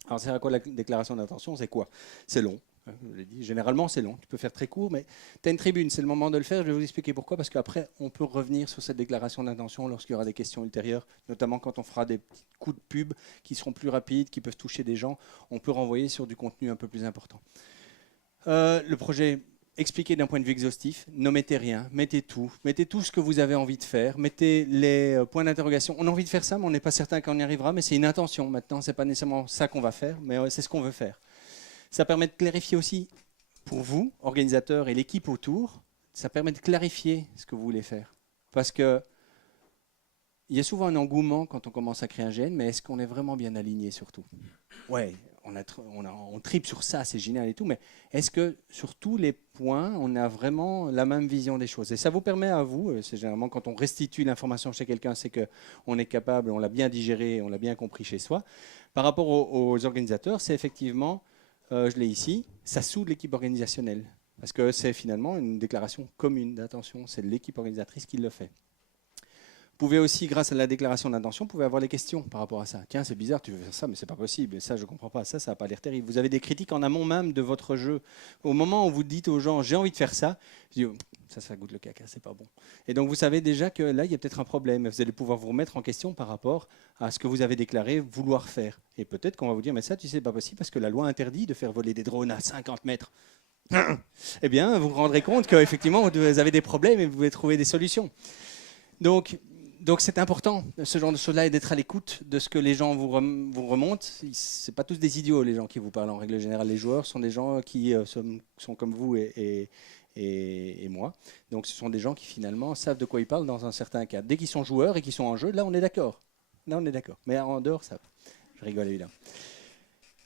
Alors, c'est à quoi la déclaration d'intention? C'est quoi? C'est long. Je l'ai dit. Généralement, c'est long. Tu peux faire très court, mais tu as une tribune. C'est le moment de le faire. Je vais vous expliquer pourquoi. Parce qu'après, on peut revenir sur cette déclaration d'intention lorsqu'il y aura des questions ultérieures, notamment quand on fera des petits coups de pub qui seront plus rapides, qui peuvent toucher des gens. On peut renvoyer sur du contenu un peu plus important. Le projet expliqué d'un point de vue exhaustif. Ne mettez rien. Mettez tout ce que vous avez envie de faire. Mettez les points d'interrogation. On a envie de faire ça, mais on n'est pas certain qu'on y arrivera. Mais c'est une intention. Maintenant, ce n'est pas nécessairement ça qu'on va faire, mais c'est ce qu'on veut faire. Ça permet de clarifier aussi pour vous, organisateurs et l'équipe autour, ça permet de clarifier ce que vous voulez faire. Parce que il y a souvent un engouement quand on commence à créer un gène, mais est-ce qu'on est vraiment bien aligné surtout? Ouais, on tripe sur ça, c'est génial et tout, mais est-ce que sur tous les points, on a vraiment la même vision des choses? Et ça vous permet à vous, c'est généralement quand on restitue l'information chez quelqu'un, c'est qu'on est capable, on l'a bien digéré, on l'a bien compris chez soi. Par rapport aux organisateurs, c'est effectivement, je l'ai ici, ça soude l'équipe organisationnelle. Parce que c'est finalement une déclaration commune d'intention, c'est l'équipe organisatrice qui le fait. pouvez aussi, grâce à la déclaration d'intention, vous pouvez avoir les questions par rapport à ça. Tiens, c'est bizarre, tu veux faire ça, mais c'est pas possible. Et ça, je comprends pas. Ça n'a pas l'air terrible. Vous avez des critiques en amont même de votre jeu. Au moment où vous dites aux gens, j'ai envie de faire ça, je dis, oh, ça goûte le caca, c'est pas bon. Et donc, vous savez déjà que là, il y a peut-être un problème. Vous allez pouvoir vous remettre en question par rapport à ce que vous avez déclaré vouloir faire. Et peut-être qu'on va vous dire, mais ça, tu sais, c'est pas possible parce que la loi interdit de faire voler des drones à 50 mètres. Eh bien, vous vous rendrez compte qu'effectivement, vous avez des problèmes et vous devez trouver des solutions. Donc c'est important, ce genre de choses-là, et d'être à l'écoute de ce que les gens vous remontent. Ce n'est pas tous des idiots, les gens qui vous parlent en règle générale. Les joueurs sont des gens qui sont comme vous et moi. Donc ce sont des gens qui finalement savent de quoi ils parlent dans un certain cadre. Dès qu'ils sont joueurs et qu'ils sont en jeu, là on est d'accord. Là on est d'accord. Mais en dehors, ça va. Je rigole évidemment.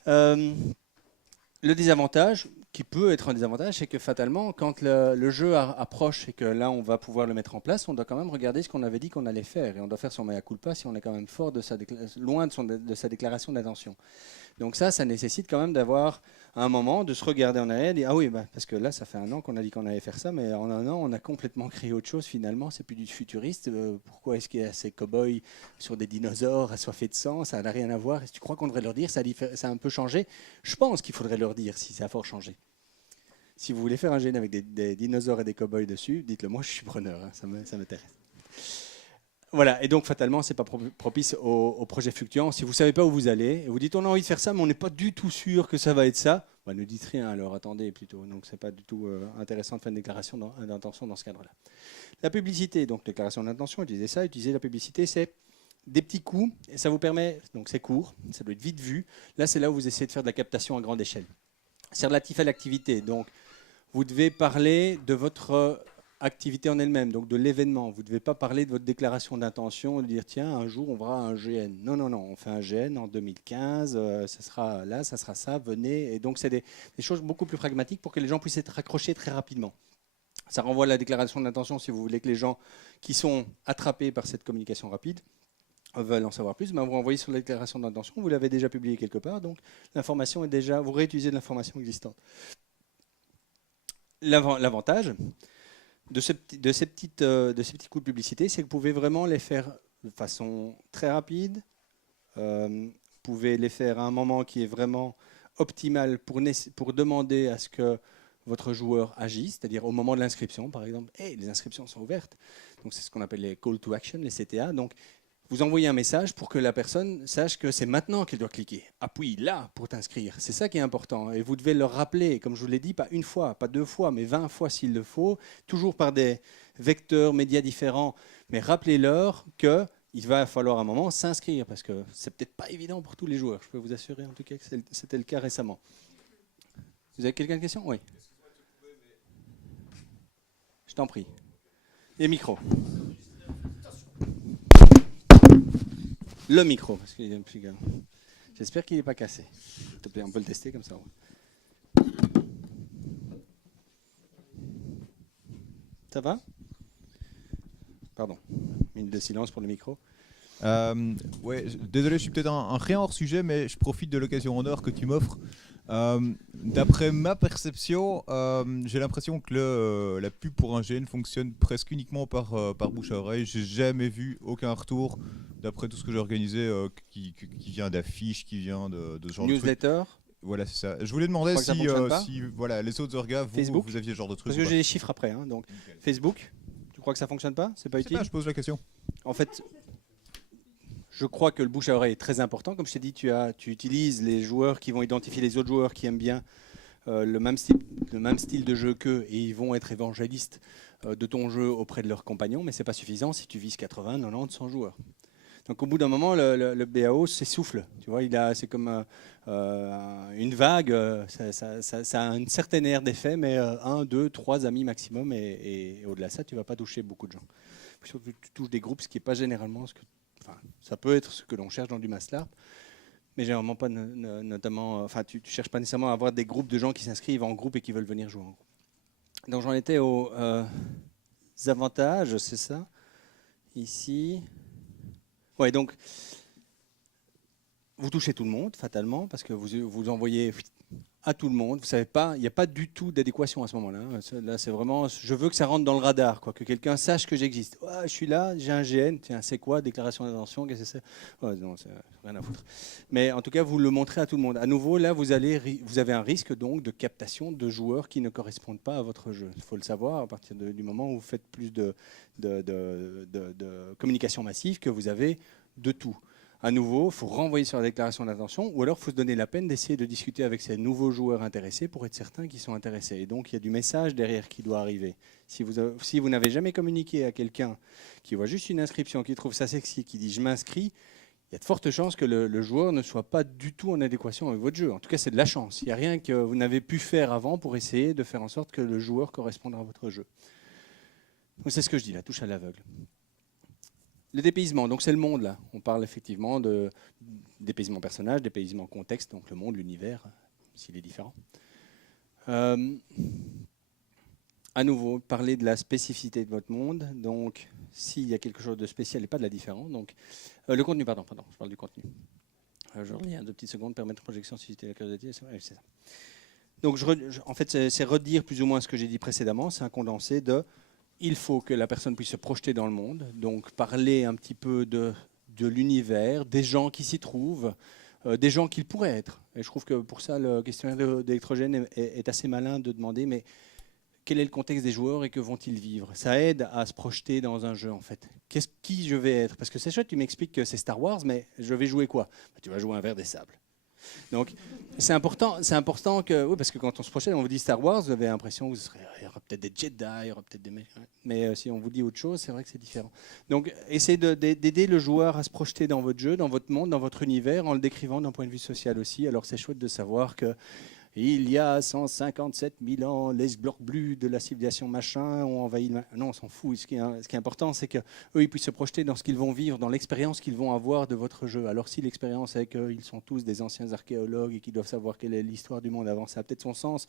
Le désavantage, qui peut être un désavantage, c'est que fatalement, quand le jeu approche et que là, on va pouvoir le mettre en place, on doit quand même regarder ce qu'on avait dit qu'on allait faire. Et on doit faire son mea culpa si on est quand même fort loin de sa déclaration d'intention. Donc ça nécessite quand même d'avoir un moment de se regarder en arrière et dire, ah oui, parce que là, ça fait 1 an qu'on a dit qu'on allait faire ça, mais en 1 an, on a complètement créé autre chose finalement. C'est plus du futuriste. Pourquoi est-ce qu'il y a ces cow-boys sur des dinosaures assoiffés de sang? Ça n'a rien à voir. Est-ce que tu crois qu'on devrait leur dire ça a un peu changé? Je pense qu'il faudrait leur dire si ça a fort changé. Si vous voulez faire un GN avec des dinosaures et des cow-boys dessus, dites-le moi, je suis preneur, hein, ça m'intéresse. Voilà, et donc fatalement, ce n'est pas propice au projet fluctuant. Si vous ne savez pas où vous allez, et vous dites on a envie de faire ça, mais on n'est pas du tout sûr que ça va être ça, bah, ne dites rien, alors attendez plutôt. Donc ce n'est pas du tout intéressant de faire une déclaration d'intention dans ce cadre-là. La publicité, donc déclaration d'intention, utiliser la publicité, c'est des petits coups, et ça vous permet, donc c'est court, ça doit être vite vu. Là, c'est là où vous essayez de faire de la captation à grande échelle. C'est relatif à l'activité, donc vous devez parler de votre activité en elle-même, donc de l'événement. Vous ne devez pas parler de votre déclaration d'intention, de dire tiens, un jour on fera un GN. Non, non, non, on fait un GN en 2015, ça sera là, ça sera ça, venez. Et donc c'est des choses beaucoup plus pragmatiques pour que les gens puissent être accrochés très rapidement. Ça renvoie à la déclaration d'intention si vous voulez que les gens qui sont attrapés par cette communication rapide veulent en savoir plus, ben vous renvoyez sur la déclaration d'intention, vous l'avez déjà publié quelque part, donc l'information est déjà, vous réutilisez de l'information existante. L'avantage de ces petits coups de publicité, c'est que vous pouvez vraiment les faire de façon très rapide. Vous pouvez les faire à un moment qui est vraiment optimal pour demander à ce que votre joueur agisse, c'est-à-dire au moment de l'inscription, par exemple. Hey, les inscriptions sont ouvertes. Donc c'est ce qu'on appelle les call to action, les CTA. Donc vous envoyez un message pour que la personne sache que c'est maintenant qu'elle doit cliquer. Appuie là pour t'inscrire. C'est ça qui est important. Et vous devez leur rappeler, comme je vous l'ai dit, pas une fois, pas 2 fois, mais 20 fois s'il le faut, toujours par des vecteurs médias différents. Mais rappelez-leur qu'il va falloir à un moment s'inscrire, parce que c'est peut-être pas évident pour tous les joueurs. Je peux vous assurer en tout cas que c'était le cas récemment. Vous avez quelqu'un de question? Oui. Je t'en prie. Et micro. Le micro, parce qu'il est plus grand. J'espère qu'il n'est pas cassé. S'il te plaît, on peut le tester comme ça. Ça va? Pardon. Minute de silence pour le micro. Ouais, désolé, je suis peut-être un rien hors sujet, mais je profite de l'occasion en or que tu m'offres. D'après ma perception, j'ai l'impression que la pub pour un GN fonctionne presque uniquement par bouche à oreille. J'ai jamais vu aucun retour, d'après tout ce que j'ai organisé, qui vient d'affiches, qui vient de ce genre Newsletter. de trucs. Voilà, c'est ça. Je voulais demander si voilà, les autres orgas, vous aviez ce genre de trucs. Parce que j'ai les chiffres après. Hein, donc, okay. Facebook, tu crois que ça ne fonctionne pas? C'est pas utile? Je pose la question. En fait, je crois que le bouche à oreille est très important. Comme je t'ai dit, tu utilises les joueurs qui vont identifier les autres joueurs qui aiment bien le même style de jeu qu'eux, et ils vont être évangélistes de ton jeu auprès de leurs compagnons, mais ce n'est pas suffisant si tu vises 80, 90, 100 joueurs. Donc au bout d'un moment, le BAO s'essouffle. Tu vois, c'est comme une vague. Ça a une certaine aire d'effet, mais 1, 2, 3 amis maximum, et au-delà de ça, tu ne vas pas toucher beaucoup de gens. Surtout, tu touches des groupes, ce qui n'est pas généralement ce que... Enfin, ça peut être ce que l'on cherche dans du mass LARP, mais généralement pas notamment. Enfin, tu cherches pas nécessairement à avoir des groupes de gens qui s'inscrivent en groupe et qui veulent venir jouer en groupe. Donc j'en étais aux avantages, c'est ça. Ici. Ouais, donc vous touchez tout le monde fatalement parce que vous envoyez à tout le monde. Vous savez pas, il n'y a pas du tout d'adéquation à ce moment-là. Là, c'est vraiment, je veux que ça rentre dans le radar, quoi, que quelqu'un sache que j'existe. Ouais, je suis là, j'ai un GN. Tiens, c'est quoi, déclaration d'intention? Qu'est-ce que c'est? Ouais, non, c'est rien à foutre. Mais en tout cas, vous le montrez à tout le monde. À nouveau, là, vous avez un risque donc de captation de joueurs qui ne correspondent pas à votre jeu. Il faut le savoir à partir du moment où vous faites plus de communication massive que vous avez de tout. À nouveau, il faut renvoyer sur la déclaration d'intention ou alors il faut se donner la peine d'essayer de discuter avec ces nouveaux joueurs intéressés pour être certain qu'ils sont intéressés. Et donc, il y a du message derrière qui doit arriver. Si vous n'avez jamais communiqué à quelqu'un qui voit juste une inscription, qui trouve ça sexy, qui dit « je m'inscris », il y a de fortes chances que le joueur ne soit pas du tout en adéquation avec votre jeu. En tout cas, c'est de la chance. Il n'y a rien que vous n'avez pu faire avant pour essayer de faire en sorte que le joueur corresponde à votre jeu. C'est ce que je dis, la touche à l'aveugle. Le dépaysement, donc c'est le monde là. On parle effectivement de dépaysement personnage, dépaysement contexte, donc le monde, l'univers, s'il est différent. À nouveau, parler de la spécificité de votre monde. Donc, s'il y a quelque chose de spécial et pas de la différence. Donc, le contenu, pardon, je parle du contenu. Je reviens 2 petites secondes, permettre de projection, susciter la curiosité. C'est ça. Donc, en fait, c'est redire plus ou moins ce que j'ai dit précédemment. C'est un condensé de. Il faut que la personne puisse se projeter dans le monde, donc parler un petit peu de l'univers, des gens qui s'y trouvent, des gens qu'ils pourraient être. Et je trouve que pour ça, le questionnaire d'Electrogène est assez malin de demander mais quel est le contexte des joueurs et que vont-ils vivre? Ça aide à se projeter dans un jeu en fait. Qui je vais être? Parce que c'est chouette, tu m'expliques que c'est Star Wars, mais je vais jouer quoi? Tu vas jouer un ver des sables. Donc, c'est important que, oui, parce que quand on se projette, on vous dit Star Wars, vous avez l'impression qu'il y aura peut-être des Jedi, il y aura peut-être des mecs. Mais si on vous dit autre chose, c'est vrai que c'est différent. Donc, essayez d'aider le joueur à se projeter dans votre jeu, dans votre monde, dans votre univers, en le décrivant d'un point de vue social aussi. Alors, c'est chouette de savoir que il y a 157 000 ans, les Blorblus de la civilisation machin ont envahi le... Non, on s'en fout. Ce qui est important, c'est qu'eux, ils puissent se projeter dans ce qu'ils vont vivre, dans l'expérience qu'ils vont avoir de votre jeu. Alors si l'expérience est qu'ils sont tous des anciens archéologues et qu'ils doivent savoir quelle est l'histoire du monde avant, ça a peut-être son sens,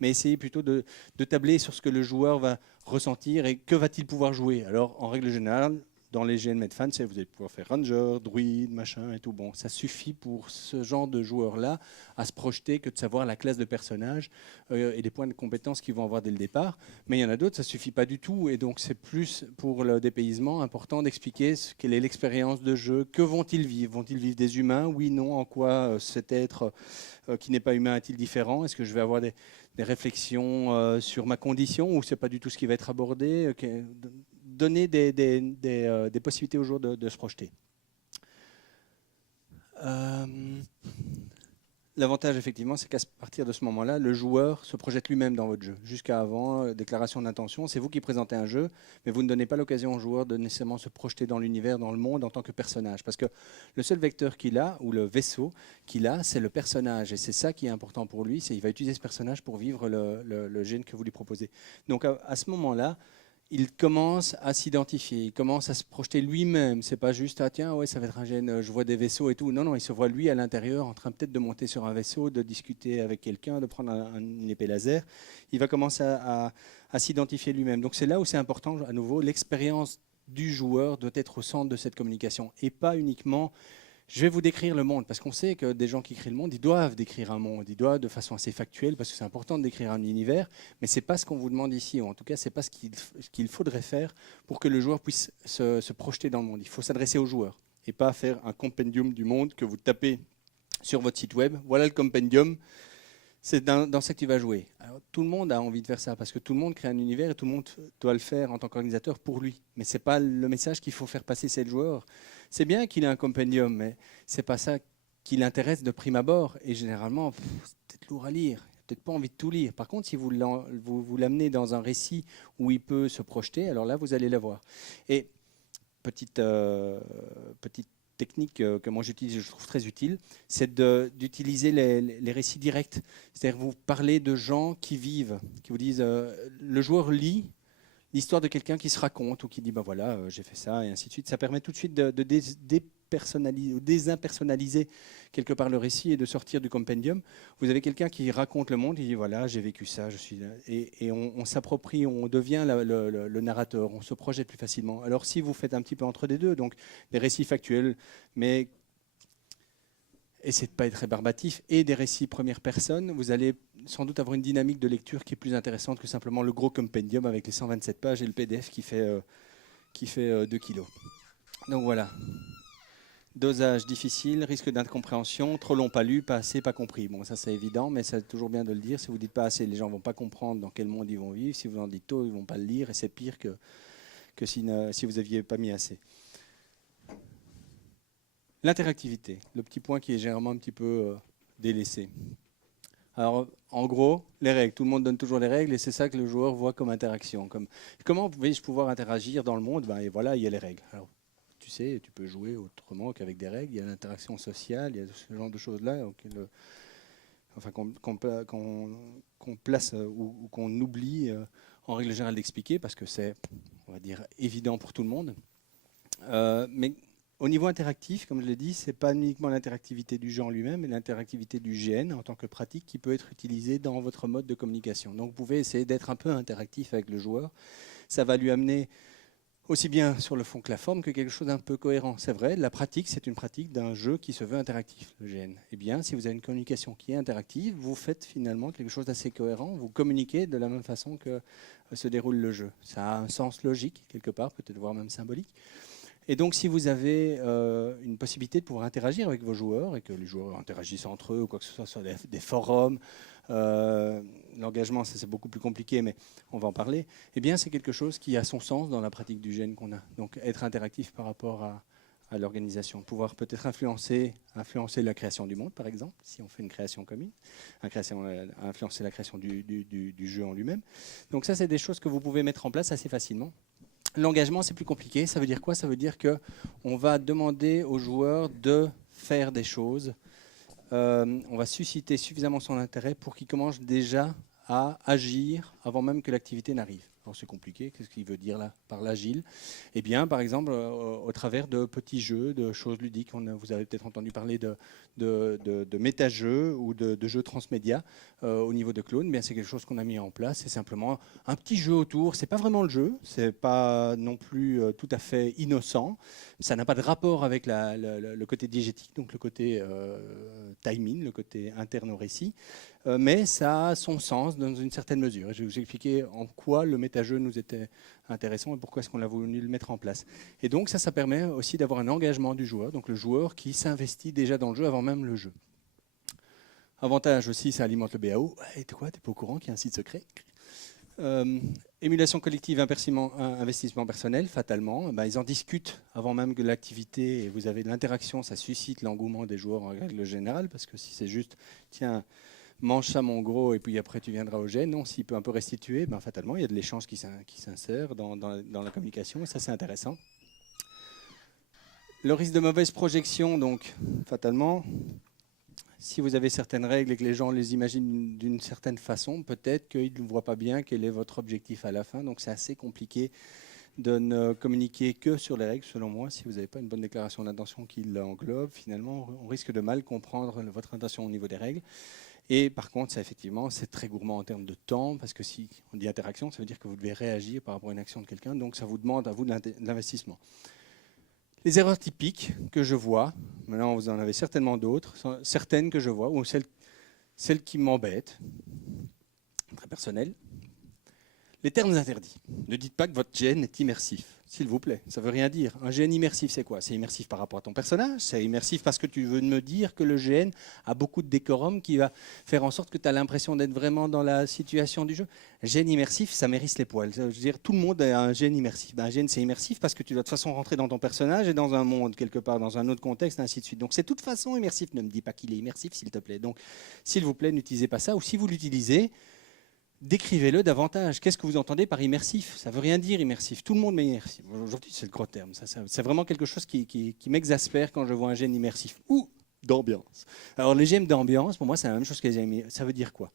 mais essayez plutôt de tabler sur ce que le joueur va ressentir et que va-t-il pouvoir jouer. Alors, en règle générale, dans les GN Medfan, vous allez pouvoir faire Ranger, Druide, machin et tout. Bon, ça suffit pour ce genre de joueurs-là à se projeter que de savoir la classe de personnage et les points de compétences qu'ils vont avoir dès le départ. Mais il y en a d'autres, ça suffit pas du tout. Et donc, c'est plus pour le dépaysement important d'expliquer quelle est l'expérience de jeu, que vont-ils vivre? Vont-ils vivre des humains? Oui, non. En quoi cet être qui n'est pas humain est-il différent? Est-ce que je vais avoir des réflexions sur ma condition ou c'est pas du tout ce qui va être abordé? Donner des possibilités aux joueurs de se projeter. L'avantage, effectivement, c'est qu'à partir de ce moment-là, le joueur se projette lui-même dans votre jeu. Jusqu'à avant, déclaration d'intention, c'est vous qui présentez un jeu, mais vous ne donnez pas l'occasion au joueur de nécessairement se projeter dans l'univers, dans le monde, en tant que personnage. Parce que le seul vecteur qu'il a, ou le vaisseau qu'il a, c'est le personnage. Et c'est ça qui est important pour lui, c'est qu'il va utiliser ce personnage pour vivre le gène que vous lui proposez. Donc à ce moment-là, il commence à s'identifier, il commence à se projeter lui-même. C'est pas juste ah tiens ouais ça va être un gène, je vois des vaisseaux et tout. Non non, il se voit lui à l'intérieur en train peut-être de monter sur un vaisseau, de discuter avec quelqu'un, de prendre une épée laser. Il va commencer à s'identifier lui-même. Donc c'est là où c'est important à nouveau l'expérience du joueur doit être au centre de cette communication et pas uniquement je vais vous décrire le monde, parce qu'on sait que des gens qui créent le monde, ils doivent décrire un monde, ils doivent de façon assez factuelle, parce que c'est important de décrire un univers, mais ce n'est pas ce qu'on vous demande ici, ou en tout cas, ce n'est pas ce qu'il faudrait faire pour que le joueur puisse se projeter dans le monde. Il faut s'adresser aux joueurs, et pas faire un compendium du monde que vous tapez sur votre site web. Voilà le compendium, c'est dans ça que tu vas jouer. Alors, tout le monde a envie de faire ça, parce que tout le monde crée un univers, et tout le monde doit le faire en tant qu'organisateur pour lui. Mais ce n'est pas le message qu'il faut faire passer c'est le joueur. C'est bien qu'il ait un compendium, mais ce n'est pas ça qui l'intéresse de prime abord. Et généralement, c'est peut-être lourd à lire. Il n'a peut-être pas envie de tout lire. Par contre, si vous l'amenez dans un récit où il peut se projeter, alors là, vous allez l'avoir. Et petite technique que moi j'utilise, je trouve très utile, c'est d'utiliser les récits directs. C'est-à-dire vous parlez de gens qui vivent, qui vous disent, le joueur lit l'histoire de quelqu'un qui se raconte ou qui dit, ben voilà, j'ai fait ça, et ainsi de suite. Ça permet tout de suite de dépersonnaliser ou désimpersonnaliser quelque part le récit et de sortir du compendium. Vous avez quelqu'un qui raconte le monde, il dit, voilà, j'ai vécu ça, je suis là. Et on s'approprie, on devient le narrateur, on se projette plus facilement. Alors si vous faites un petit peu entre les deux, donc des récits factuels, mais essayez de ne pas être rébarbatif, et des récits première personne, vous allez sans doute avoir une dynamique de lecture qui est plus intéressante que simplement le gros compendium avec les 127 pages et le PDF qui fait 2 kilos. Donc voilà. Dosage difficile, risque d'incompréhension, trop long pas lu, pas assez, pas compris. Bon, ça c'est évident, mais c'est toujours bien de le dire. Si vous dites pas assez, les gens vont pas comprendre dans quel monde ils vont vivre. Si vous en dites tôt, ils vont pas le lire, et c'est pire que si vous aviez pas mis assez. L'interactivité, le petit point qui est généralement un petit peu délaissé. Alors, en gros, les règles. Tout le monde donne toujours les règles et c'est ça que le joueur voit comme interaction. Comment vais-je pouvoir interagir dans le monde? Et voilà, il y a les règles. Alors, tu sais, tu peux jouer autrement qu'avec des règles. Il y a l'interaction sociale, il y a ce genre de choses-là qu'on place ou qu'on oublie en règle générale d'expliquer parce que c'est, on va dire, évident pour tout le monde. Mais au niveau interactif, comme je l'ai dit, ce n'est pas uniquement l'interactivité du jeu en lui-même, mais l'interactivité du GN en tant que pratique qui peut être utilisée dans votre mode de communication. Donc vous pouvez essayer d'être un peu interactif avec le joueur. Ça va lui amener aussi bien sur le fond que la forme que quelque chose d'un peu cohérent. C'est vrai, la pratique, c'est une pratique d'un jeu qui se veut interactif, le GN. Eh bien, si vous avez une communication qui est interactive, vous faites finalement quelque chose d'assez cohérent. Vous communiquez de la même façon que se déroule le jeu. Ça a un sens logique, quelque part, peut-être voire même symbolique. Et donc, si vous avez une possibilité de pouvoir interagir avec vos joueurs et que les joueurs interagissent entre eux ou quoi que ce soit sur des forums, l'engagement, ça c'est beaucoup plus compliqué, mais on va en parler, eh bien, c'est quelque chose qui a son sens dans la pratique du GN qu'on a. Donc, être interactif par rapport à l'organisation, pouvoir peut-être influencer la création du monde, par exemple, si on fait une création commune, influencer la création du jeu en lui-même. Donc ça, c'est des choses que vous pouvez mettre en place assez facilement. L'engagement, c'est plus compliqué. Ça veut dire quoi? Ça veut dire qu'on va demander aux joueurs de faire des choses. On va susciter suffisamment son intérêt pour qu'il commence déjà à agir avant même que l'activité n'arrive. Alors c'est compliqué, qu'est-ce qu'il veut dire là par l'agile? Eh bien, par exemple, au travers de petits jeux, de choses ludiques, vous avez peut-être entendu parler de méta-jeux ou de jeux transmédia au niveau de Clone. C'est quelque chose qu'on a mis en place, c'est simplement un petit jeu autour. C'est pas vraiment le jeu, c'est pas non plus tout à fait innocent. Ça n'a pas de rapport avec le côté diégétique, donc le côté timing, le côté interne au récit. Mais ça a son sens dans une certaine mesure. Et je vais vous expliquer en quoi le méta-jeu nous était intéressant et pourquoi est-ce qu'on a voulu le mettre en place. Et donc ça permet aussi d'avoir un engagement du joueur, donc le joueur qui s'investit déjà dans le jeu avant même le jeu. Avantage aussi, ça alimente le BAO. Et t'es pas au courant qu'il y a un site secret? Émulation collective, investissement personnel, fatalement. Ils en discutent avant même que l'activité, et vous avez de l'interaction, ça suscite l'engouement des joueurs en règle générale, parce que si c'est juste, tiens, mange ça mon gros et puis après tu viendras au GN. Non, s'il peut un peu restituer, fatalement, il y a de l'échange qui s'insère dans la communication et ça c'est intéressant. Le risque de mauvaise projection, donc fatalement, si vous avez certaines règles et que les gens les imaginent d'une certaine façon, peut-être qu'ils ne voient pas bien quel est votre objectif à la fin. Donc c'est assez compliqué de ne communiquer que sur les règles, selon moi. Si vous n'avez pas une bonne déclaration d'intention qui l'englobe, finalement, on risque de mal comprendre votre intention au niveau des règles. Et par contre, ça, effectivement, c'est très gourmand en termes de temps, parce que si on dit interaction, ça veut dire que vous devez réagir par rapport à une action de quelqu'un, donc ça vous demande à vous de l'investissement. Les erreurs typiques que je vois, maintenant vous en avez certainement d'autres, certaines que je vois, ou celles qui m'embêtent, très personnelles. Les termes interdits. Ne dites pas que votre GN est immersif, s'il vous plaît. Ça ne veut rien dire. Un GN immersif, c'est quoi? C'est immersif par rapport à ton personnage. C'est immersif parce que tu veux me dire que le GN a beaucoup de décorum qui va faire en sorte que tu as l'impression d'être vraiment dans la situation du jeu. Un GN immersif, ça mérite les poils. Je veux dire, tout le monde a un GN immersif. Un GN, c'est immersif parce que tu dois de toute façon rentrer dans ton personnage et dans un monde, quelque part, dans un autre contexte, ainsi de suite. Donc c'est de toute façon immersif. Ne me dis pas qu'il est immersif, s'il te plaît. Donc, s'il vous plaît, n'utilisez pas ça. Ou si vous l'utilisez, décrivez-le davantage. Qu'est-ce que vous entendez par immersif? Ça ne veut rien dire immersif. Tout le monde met immersif. Aujourd'hui, c'est le gros terme. C'est vraiment quelque chose qui m'exaspère quand je vois un GN immersif ou d'ambiance. Alors, les GN d'ambiance, pour moi, c'est la même chose que les GN. Ça veut dire quoi?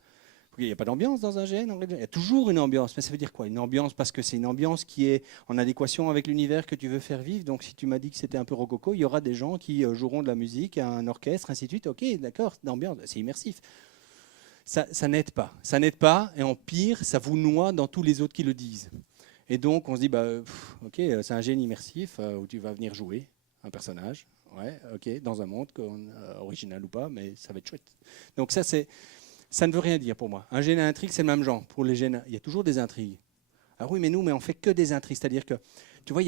Il n'y a pas d'ambiance dans un GN. Il y a toujours une ambiance. Mais ça veut dire quoi? Une ambiance parce que c'est une ambiance qui est en adéquation avec l'univers que tu veux faire vivre. Donc, si tu m'as dit que c'était un peu rococo, il y aura des gens qui joueront de la musique, un orchestre, ainsi de suite. Ok, d'accord, d'ambiance, c'est immersif. Ça n'aide pas. Ça n'aide pas, et en pire, ça vous noie dans tous les autres qui le disent. Et donc, on se dit, ok, c'est un GN immersif où tu vas venir jouer. un personnage, ouais, ok, dans un monde original ou pas, mais ça va être chouette. Donc ça ne veut rien dire pour moi. Un gène à intrigue, c'est le même genre. Pour les gènes, il y a toujours des intrigues. Ah oui, mais nous, on fait que des intrigues. C'est-à-dire que, tu vois,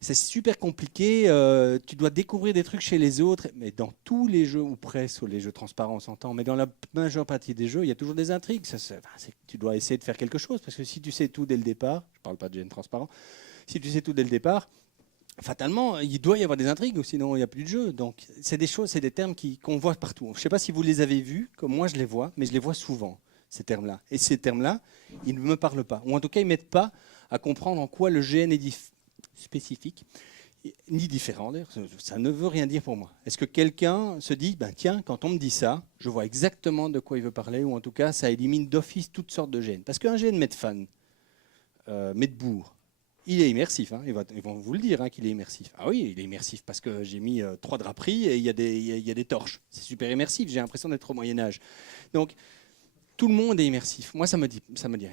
c'est super compliqué. Tu dois découvrir des trucs chez les autres. Mais dans tous les jeux, ou presque, les jeux transparents, on s'entend, mais dans la majeure partie des jeux, il y a toujours des intrigues. Tu dois essayer de faire quelque chose. Parce que si tu sais tout dès le départ, je ne parle pas de gènes transparents, si tu sais tout dès le départ, fatalement, il doit y avoir des intrigues, ou sinon il n'y a plus de jeu. Donc, c'est des choses, c'est des termes qu'on voit partout. Je ne sais pas si vous les avez vus, comme moi je les vois, mais je les vois souvent, ces termes-là. Et ces termes-là, ils ne me parlent pas. Ou en tout cas, ils ne m'aident pas à comprendre en quoi le GN est spécifique, ni différent. D'ailleurs, ça ne veut rien dire pour moi. Est-ce que quelqu'un se dit, ben, tiens, quand on me dit ça, je vois exactement de quoi il veut parler, ou en tout cas, ça élimine d'office toutes sortes de gènes. Parce qu'un gène Medfan, Medbourg, il est immersif, hein. Ils vont vous le dire qu'il est immersif. Ah oui, il est immersif parce que j'ai mis 3 draperies et il y a des torches. C'est super immersif, j'ai l'impression d'être au Moyen-Âge. Donc, tout le monde est immersif. Moi, ça me dit rien.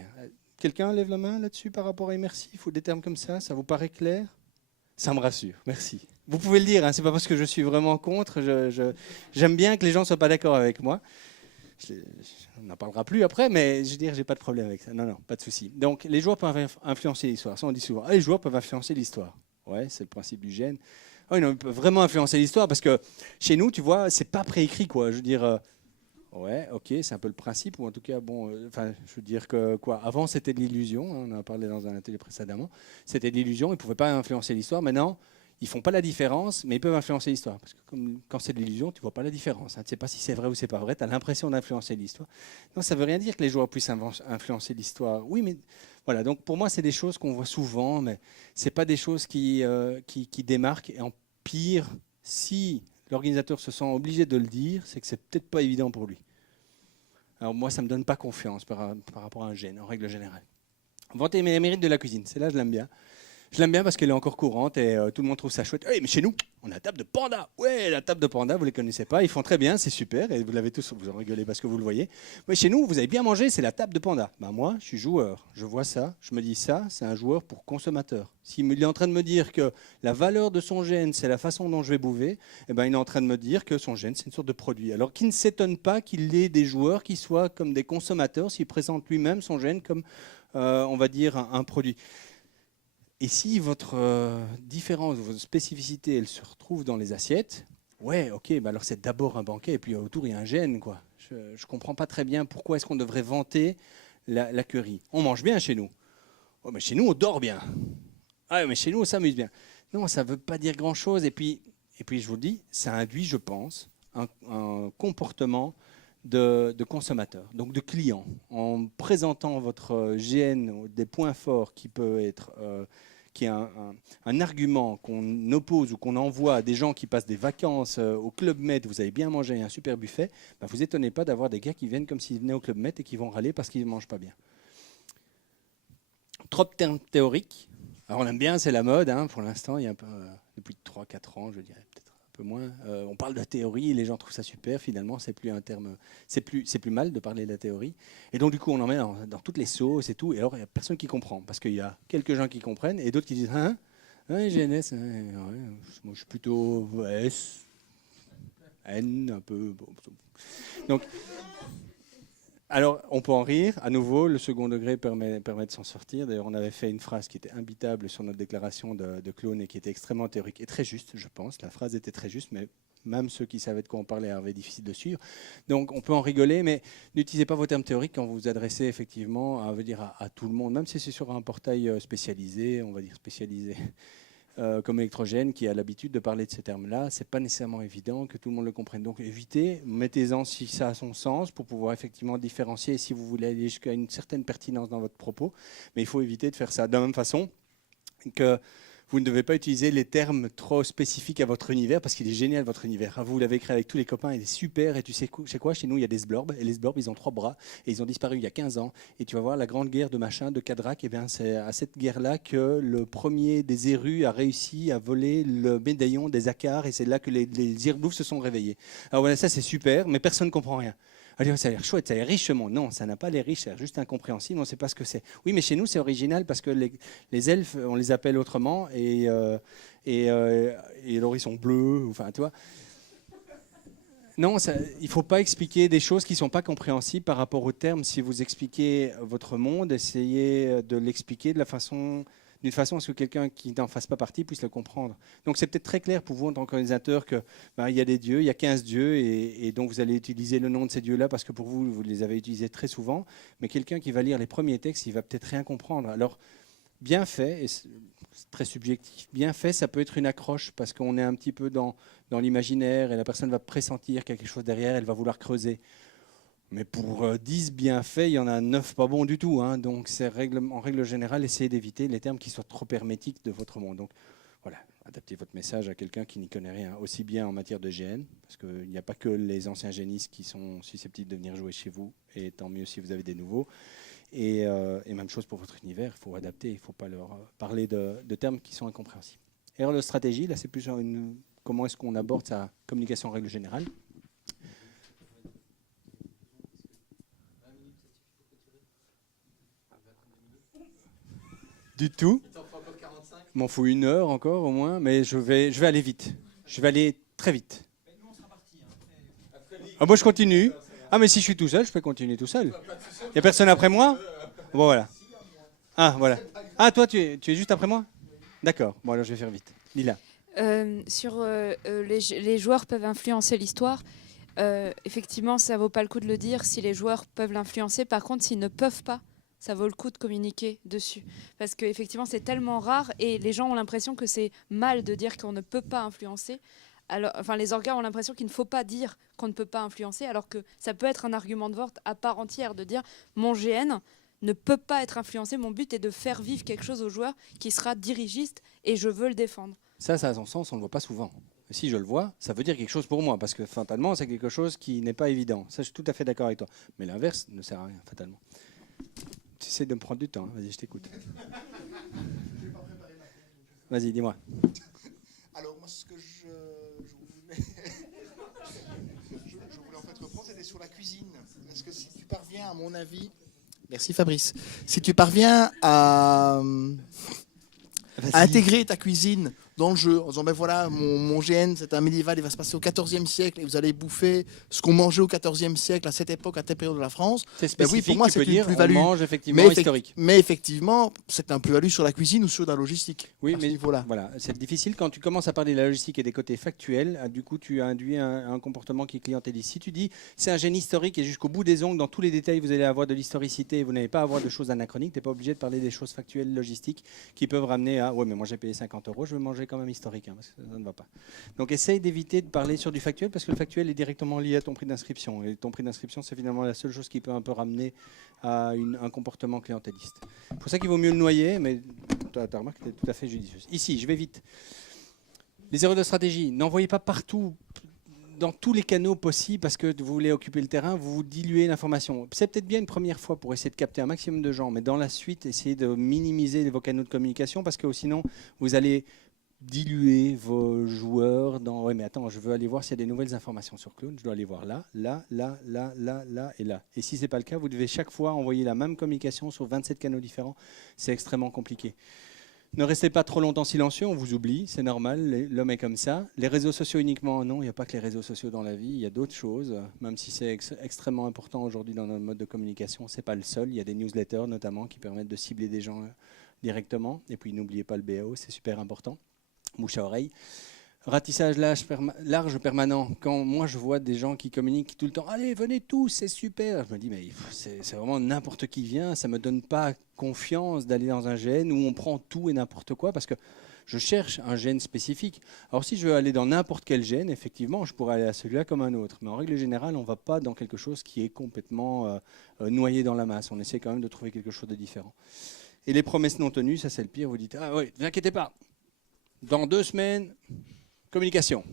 Quelqu'un lève la main là-dessus par rapport à immersif ou des termes comme ça vous paraît clair? Ça me rassure, merci. Vous pouvez le dire, hein, c'est pas parce que je suis vraiment contre. J'aime bien que les gens ne soient pas d'accord avec moi. On n'en parlera plus après, mais je veux dire, j'ai pas de problème avec ça. Non, non, pas de souci. Donc, les joueurs peuvent influencer l'histoire. Ça, on dit souvent. Ah, les joueurs peuvent influencer l'histoire. Ouais, c'est le principe du gène. Ah, oui, non, ils peuvent vraiment influencer l'histoire parce que chez nous, tu vois, c'est pas préécrit, quoi. Je veux dire, ouais, ok, c'est un peu le principe, ou en tout cas, bon, je veux dire que quoi. Avant, c'était de l'illusion. Hein, on en a parlé dans un atelier précédemment. C'était de l'illusion. Ils pouvaient pas influencer l'histoire. Maintenant, ils font pas la différence, mais ils peuvent influencer l'histoire. Parce que quand c'est de l'illusion, tu vois pas la différence. Hein. Tu sais pas si c'est vrai ou c'est pas vrai. Tu as l'impression d'influencer l'histoire. Non, ça veut rien dire que les joueurs puissent influencer l'histoire. Oui, mais voilà. Donc pour moi, c'est des choses qu'on voit souvent, mais c'est pas des choses qui démarquent. Et en pire, si l'organisateur se sent obligé de le dire, c'est que c'est peut-être pas évident pour lui. Alors moi, ça me donne pas confiance par rapport à un gène, en règle générale. Vanter les mérites de la cuisine, c'est là je l'aime bien. Je l'aime bien parce qu'elle est encore courante et tout le monde trouve ça chouette. Hey, mais chez nous, on a la table de panda. Ouais, la table de panda, vous ne les connaissez pas. Ils font très bien, c'est super. Et vous l'avez tous, vous en rigolez parce que vous le voyez. Mais chez nous, vous avez bien mangé, c'est la table de panda. Ben moi, je suis joueur. Je vois ça, je me dis ça, c'est un joueur pour consommateur. S'il est en train de me dire que la valeur de son gène, c'est la façon dont je vais bouffer, eh ben, il est en train de me dire que son gène, c'est une sorte de produit. Alors qu'il ne s'étonne pas qu'il ait des joueurs qui soient comme des consommateurs s'il présente lui-même son gène comme, on va dire, un produit. Et si votre différence, votre spécificité, elle se retrouve dans les assiettes, ouais, ok, bah alors c'est d'abord un banquet et puis autour il y a un gène, quoi. Je ne comprends pas très bien pourquoi est-ce qu'on devrait vanter la curry. On mange bien chez nous. Oh, mais chez nous, on dort bien. Ah, mais chez nous, on s'amuse bien. Non, ça ne veut pas dire grand-chose. Et puis, je vous le dis, ça induit, je pense, un comportement de consommateur, donc de client. En présentant votre GN, des points forts qui peut être... qui est un argument qu'on oppose ou qu'on envoie à des gens qui passent des vacances au Club Med, vous avez bien mangé un super buffet, bah vous étonnez pas d'avoir des gars qui viennent comme s'ils venaient au Club Med et qui vont râler parce qu'ils ne mangent pas bien. Trop de termes théoriques. Alors on aime bien, c'est la mode, hein, pour l'instant, il y a un peu, depuis 3-4 ans, je dirais peut-être un peu moins. On parle de théorie et les gens trouvent ça super, finalement, c'est plus un terme, c'est plus mal de parler de la théorie. Et donc du coup, on en met dans toutes les sauces et tout, et alors il n'y a personne qui comprend, parce qu'il y a quelques gens qui comprennent et d'autres qui disent, hein, ouais, GNS, ouais, moi je suis plutôt S, N, un peu... Bon. Donc... Alors, on peut en rire. À nouveau, le second degré permet de s'en sortir. D'ailleurs, on avait fait une phrase qui était imbitable sur notre déclaration de clone et qui était extrêmement théorique et très juste, je pense. La phrase était très juste, mais même ceux qui savaient de quoi on parlait avaient difficile de suivre. Donc, on peut en rigoler, mais n'utilisez pas vos termes théoriques quand vous vous adressez effectivement à tout le monde, même si c'est sur un portail spécialisé, on va dire spécialisé. Comme électrogène qui a l'habitude de parler de ces termes-là, c'est pas nécessairement évident que tout le monde le comprenne. Donc évitez, mettez-en si ça a son sens pour pouvoir effectivement différencier si vous voulez aller jusqu'à une certaine pertinence dans votre propos. Mais il faut éviter de faire ça de la même façon que vous ne devez pas utiliser les termes trop spécifiques à votre univers parce qu'il est génial votre univers. Vous l'avez créé avec tous les copains, il est super. Et tu sais quoi, chez nous il y a des sblorbs et les sblorbs ils ont 3 bras et ils ont disparu il y a 15 ans. Et tu vas voir la grande guerre de machin, de Cadrak, et bien c'est à cette guerre-là que le premier des Érus a réussi à voler le médaillon des Akars et c'est là que les Irbouffes se sont réveillés. Alors voilà, ça c'est super, mais personne ne comprend rien. Allez, ça a l'air chouette, ça a l'air riche ce monde. Non, ça n'a pas l'air riche, ça a l'air juste incompréhensible, on ne sait pas ce que c'est. Oui, mais chez nous, c'est original parce que les elfes, on les appelle autrement et alors ils sont bleus, enfin, tu vois. Non, il ne faut pas expliquer des choses qui ne sont pas compréhensibles par rapport aux termes. Si vous expliquez votre monde, essayez de l'expliquer d'une façon à ce que quelqu'un qui n'en fasse pas partie puisse le comprendre. Donc c'est peut-être très clair pour vous en tant qu'organisateur qu'il y a des dieux, il y a 15 dieux, et donc vous allez utiliser le nom de ces dieux-là parce que pour vous, vous les avez utilisés très souvent. Mais quelqu'un qui va lire les premiers textes, il va peut-être rien comprendre. Alors, bien fait, et c'est très subjectif, bien fait, ça peut être une accroche parce qu'on est un petit peu dans l'imaginaire et la personne va pressentir qu'il y a quelque chose derrière, elle va vouloir creuser. Mais pour 10 bien faits, il y en a 9 pas bons du tout. Hein. Donc c'est en règle générale, essayez d'éviter les termes qui soient trop hermétiques de votre monde. Donc voilà, adaptez votre message à quelqu'un qui n'y connaît rien, aussi bien en matière de GN, parce qu'il n'y a pas que les anciens génistes qui sont susceptibles de venir jouer chez vous, et tant mieux si vous avez des nouveaux. Et même chose pour votre univers, il faut adapter, il ne faut pas leur parler de termes qui sont incompréhensibles. Erreur de stratégie, là c'est plus comment est-ce qu'on aborde sa communication en règle générale. Du tout. Il m'en faut 1 heure encore au moins, mais je vais aller vite. Je vais aller très vite. Ah, moi je continue. Ah mais si je suis tout seul, je peux continuer tout seul. Il n'y a personne après moi? Bon voilà. Ah voilà. Ah toi tu es juste après moi? D'accord. Bon alors je vais faire vite. Lila. Les joueurs peuvent influencer l'histoire. Effectivement, ça vaut pas le coup de le dire si les joueurs peuvent l'influencer. Par contre, s'ils ne peuvent pas, ça vaut le coup de communiquer dessus. Parce qu'effectivement, c'est tellement rare et les gens ont l'impression que c'est mal de dire qu'on ne peut pas influencer. Alors, enfin, les orgas ont l'impression qu'il ne faut pas dire qu'on ne peut pas influencer, alors que ça peut être un argument de vente à part entière de dire mon GN ne peut pas être influencé. Mon but est de faire vivre quelque chose aux joueurs qui sera dirigiste et je veux le défendre. Ça a son sens, on ne le voit pas souvent. Si je le vois, ça veut dire quelque chose pour moi, parce que fatalement, c'est quelque chose qui n'est pas évident. Ça, je suis tout à fait d'accord avec toi. Mais l'inverse ne sert à rien, fatalement. Tu essaies de me prendre du temps, hein. Vas-y, je t'écoute. Vas-y, dis-moi. Alors, moi, ce que je voulais... je voulais en fait reprendre, c'était sur la cuisine. Parce que si tu parviens, à mon avis... Merci Fabrice. Si tu parviens à intégrer ta cuisine dans le jeu, en disant, ben voilà, mon GN, c'est un médiéval, il va se passer au XIVe siècle, et vous allez bouffer ce qu'on mangeait au XIVe siècle, à cette époque, à telle période de la France. C'est spécifique, oui, pour moi, tu peux c'est dire, une plus-value. on mange effectivement historique. Mais effectivement, c'est un plus-value sur la cuisine ou sur la logistique. Oui, mais voilà, c'est difficile quand tu commences à parler de la logistique et des côtés factuels. Du coup, tu induis un comportement qui est clientéliste. Si tu dis c'est un génie historique et jusqu'au bout des ongles, dans tous les détails, vous allez avoir de l'historicité et vous n'allez pas avoir de choses anachroniques, tu n'es pas obligé de parler des choses factuelles, logistiques, qui peuvent ramener à ouais, mais moi j'ai payé 50 €, je veux manger quand même historique, hein, parce que ça ne va pas. Donc essaye d'éviter de parler sur du factuel parce que le factuel est directement lié à ton prix d'inscription. Et ton prix d'inscription, c'est finalement la seule chose qui peut un peu ramener à un comportement clientéliste. C'est pour ça qu'il vaut mieux le noyer, mais tu as remarqué que tu es tout à fait judicieuse. Ici, je vais vite. Les erreurs de stratégie, n'envoyez pas partout, dans tous les canaux possibles, parce que vous voulez occuper le terrain, vous diluez l'information. C'est peut-être bien une première fois pour essayer de capter un maximum de gens, mais dans la suite, essayez de minimiser vos canaux de communication, parce que sinon, vous allez diluer vos joueurs dans... Oui, mais attends, je veux aller voir s'il y a des nouvelles informations sur Clone. Je dois aller voir là et là. Et si ce n'est pas le cas, vous devez chaque fois envoyer la même communication sur 27 canaux différents. C'est extrêmement compliqué. Ne restez pas trop longtemps silencieux, on vous oublie, c'est normal, l'homme est comme ça. Les réseaux sociaux uniquement, non, il n'y a pas que les réseaux sociaux dans la vie, il y a d'autres choses, même si c'est extrêmement important aujourd'hui dans notre mode de communication, ce n'est pas le seul. Il y a des newsletters notamment qui permettent de cibler des gens directement. Et puis n'oubliez pas le BAO, c'est super important. Bouche à oreille. Ratissage large permanent. Quand moi je vois des gens qui communiquent tout le temps, allez venez tous, c'est super. Je me dis mais c'est vraiment n'importe qui vient. Ça me donne pas confiance d'aller dans un GN où on prend tout et n'importe quoi parce que je cherche un GN spécifique. Alors si je veux aller dans n'importe quel GN, effectivement, je pourrais aller à celui-là comme un autre. Mais en règle générale, on ne va pas dans quelque chose qui est complètement noyé dans la masse. On essaie quand même de trouver quelque chose de différent. Et les promesses non tenues, ça c'est le pire. Vous dites ah oui, ne vous inquiétez pas. Dans 2 semaines, communication.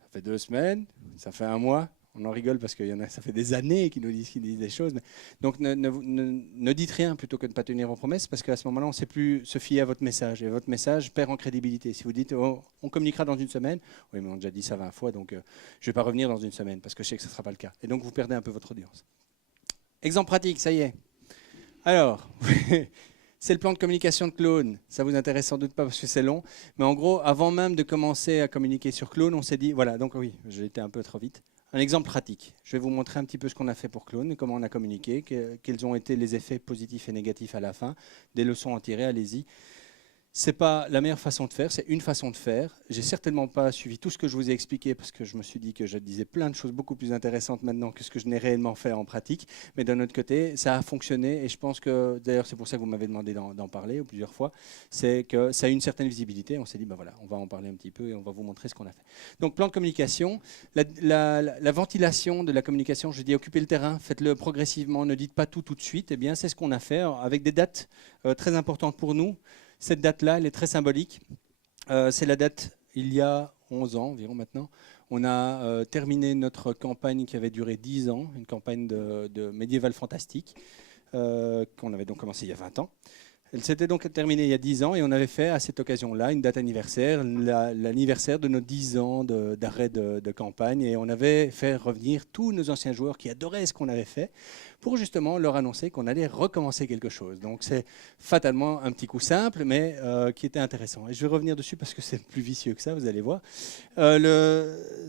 Ça fait 2 semaines, ça fait 1 mois, On en rigole parce qu'il y en a, ça fait des années qu'ils nous disent des choses. Donc ne dites rien plutôt que de ne pas tenir vos promesses, parce qu'à ce moment-là, on ne sait plus se fier à votre message. Et votre message perd en crédibilité. Si vous dites oh, on communiquera dans une semaine, oui, mais on a déjà dit ça 20 fois, donc je ne vais pas revenir dans une semaine, parce que je sais que ce ne sera pas le cas. Et donc vous perdez un peu votre audience. Exemple pratique, ça y est. Alors, c'est le plan de communication de Clone. Ça vous intéresse sans doute pas parce que c'est long. Mais en gros, avant même de commencer à communiquer sur Clone, on s'est dit, voilà, donc oui, j'ai été un peu trop vite. Un exemple pratique. Je vais vous montrer un petit peu ce qu'on a fait pour Clone, comment on a communiqué, quels ont été les effets positifs et négatifs à la fin, des leçons à tirer, allez-y. C'est pas la meilleure façon de faire, c'est une façon de faire. J'ai certainement pas suivi tout ce que je vous ai expliqué parce que je me suis dit que je disais plein de choses beaucoup plus intéressantes maintenant que ce que je n'ai réellement fait en pratique. Mais d'un autre côté, ça a fonctionné et je pense que, d'ailleurs c'est pour ça que vous m'avez demandé d'en parler plusieurs fois, c'est que ça a une certaine visibilité. On s'est dit, ben voilà, on va en parler un petit peu et on va vous montrer ce qu'on a fait. Donc plan de communication, la ventilation de la communication, je dis occupez le terrain, faites-le progressivement, ne dites pas tout de suite. Eh bien c'est ce qu'on a fait avec des dates très importantes pour nous. Cette date-là, elle est très symbolique. C'est la date, il y a 11 ans environ maintenant. On a terminé notre campagne qui avait duré 10 ans, une campagne de médiéval fantastique, qu'on avait donc commencé il y a 20 ans. Elle s'était donc terminée il y a 10 ans et on avait fait à cette occasion-là une date anniversaire, l'anniversaire de nos 10 ans d'arrêt de campagne. Et on avait fait revenir tous nos anciens joueurs qui adoraient ce qu'on avait fait pour justement leur annoncer qu'on allait recommencer quelque chose. Donc c'est fatalement un petit coup simple, mais qui était intéressant. Et je vais revenir dessus parce que c'est plus vicieux que ça, vous allez voir.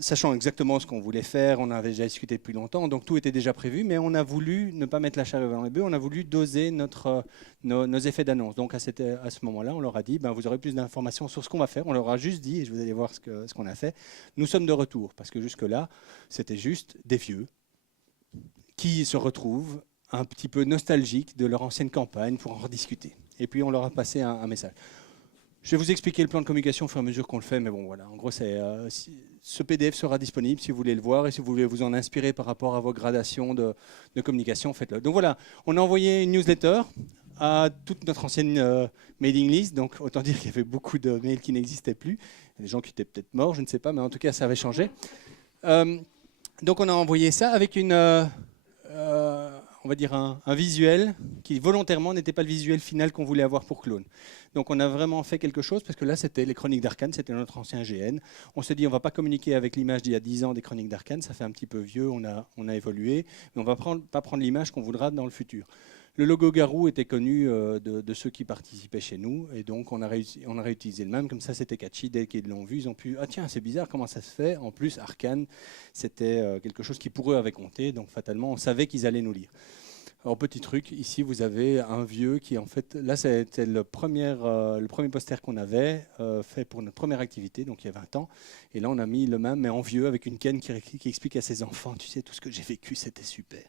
Sachant exactement ce qu'on voulait faire, on avait déjà discuté depuis longtemps, donc tout était déjà prévu, mais on a voulu ne pas mettre la charrue avant les bœufs, on a voulu doser nos effets d'annonce. Donc à ce moment-là, on leur a dit, ben, vous aurez plus d'informations sur ce qu'on va faire. On leur a juste dit, et je vous allez voir ce qu'on a fait, nous sommes de retour, parce que jusque-là, c'était juste des vieux qui se retrouvent un petit peu nostalgiques de leur ancienne campagne pour en rediscuter. Et puis on leur a passé un message. Je vais vous expliquer le plan de communication au fur et à mesure qu'on le fait, mais bon voilà, en gros ce PDF sera disponible si vous voulez le voir et si vous voulez vous en inspirer par rapport à vos gradations de communication, faites-le. Donc voilà, on a envoyé une newsletter à toute notre ancienne mailing list, donc autant dire qu'il y avait beaucoup de mails qui n'existaient plus, des gens qui étaient peut-être morts, je ne sais pas, mais en tout cas ça avait changé. Donc on a envoyé ça avec on va dire un visuel qui volontairement n'était pas le visuel final qu'on voulait avoir pour Clone. Donc on a vraiment fait quelque chose parce que là c'était les Chroniques d'Arcane, c'était notre ancien GN. On s'est dit on va pas communiquer avec l'image d'il y a 10 ans des Chroniques d'Arcane, ça fait un petit peu vieux, on a évolué, mais on va pas prendre l'image qu'on voudra dans le futur. Le logo Garou était connu de ceux qui participaient chez nous et donc on a réutilisé le même, comme ça c'était catchy, dès qu'ils l'ont vu ils ont pu, ah tiens c'est bizarre comment ça se fait, en plus Arcane c'était quelque chose qui pour eux avait compté, donc fatalement on savait qu'ils allaient nous lire. Alors petit truc, ici vous avez un vieux qui en fait, là c'était le premier poster qu'on avait fait pour notre première activité, donc il y a 20 ans, et là on a mis le même mais en vieux avec une canne qui explique à ses enfants, tu sais tout ce que j'ai vécu c'était super.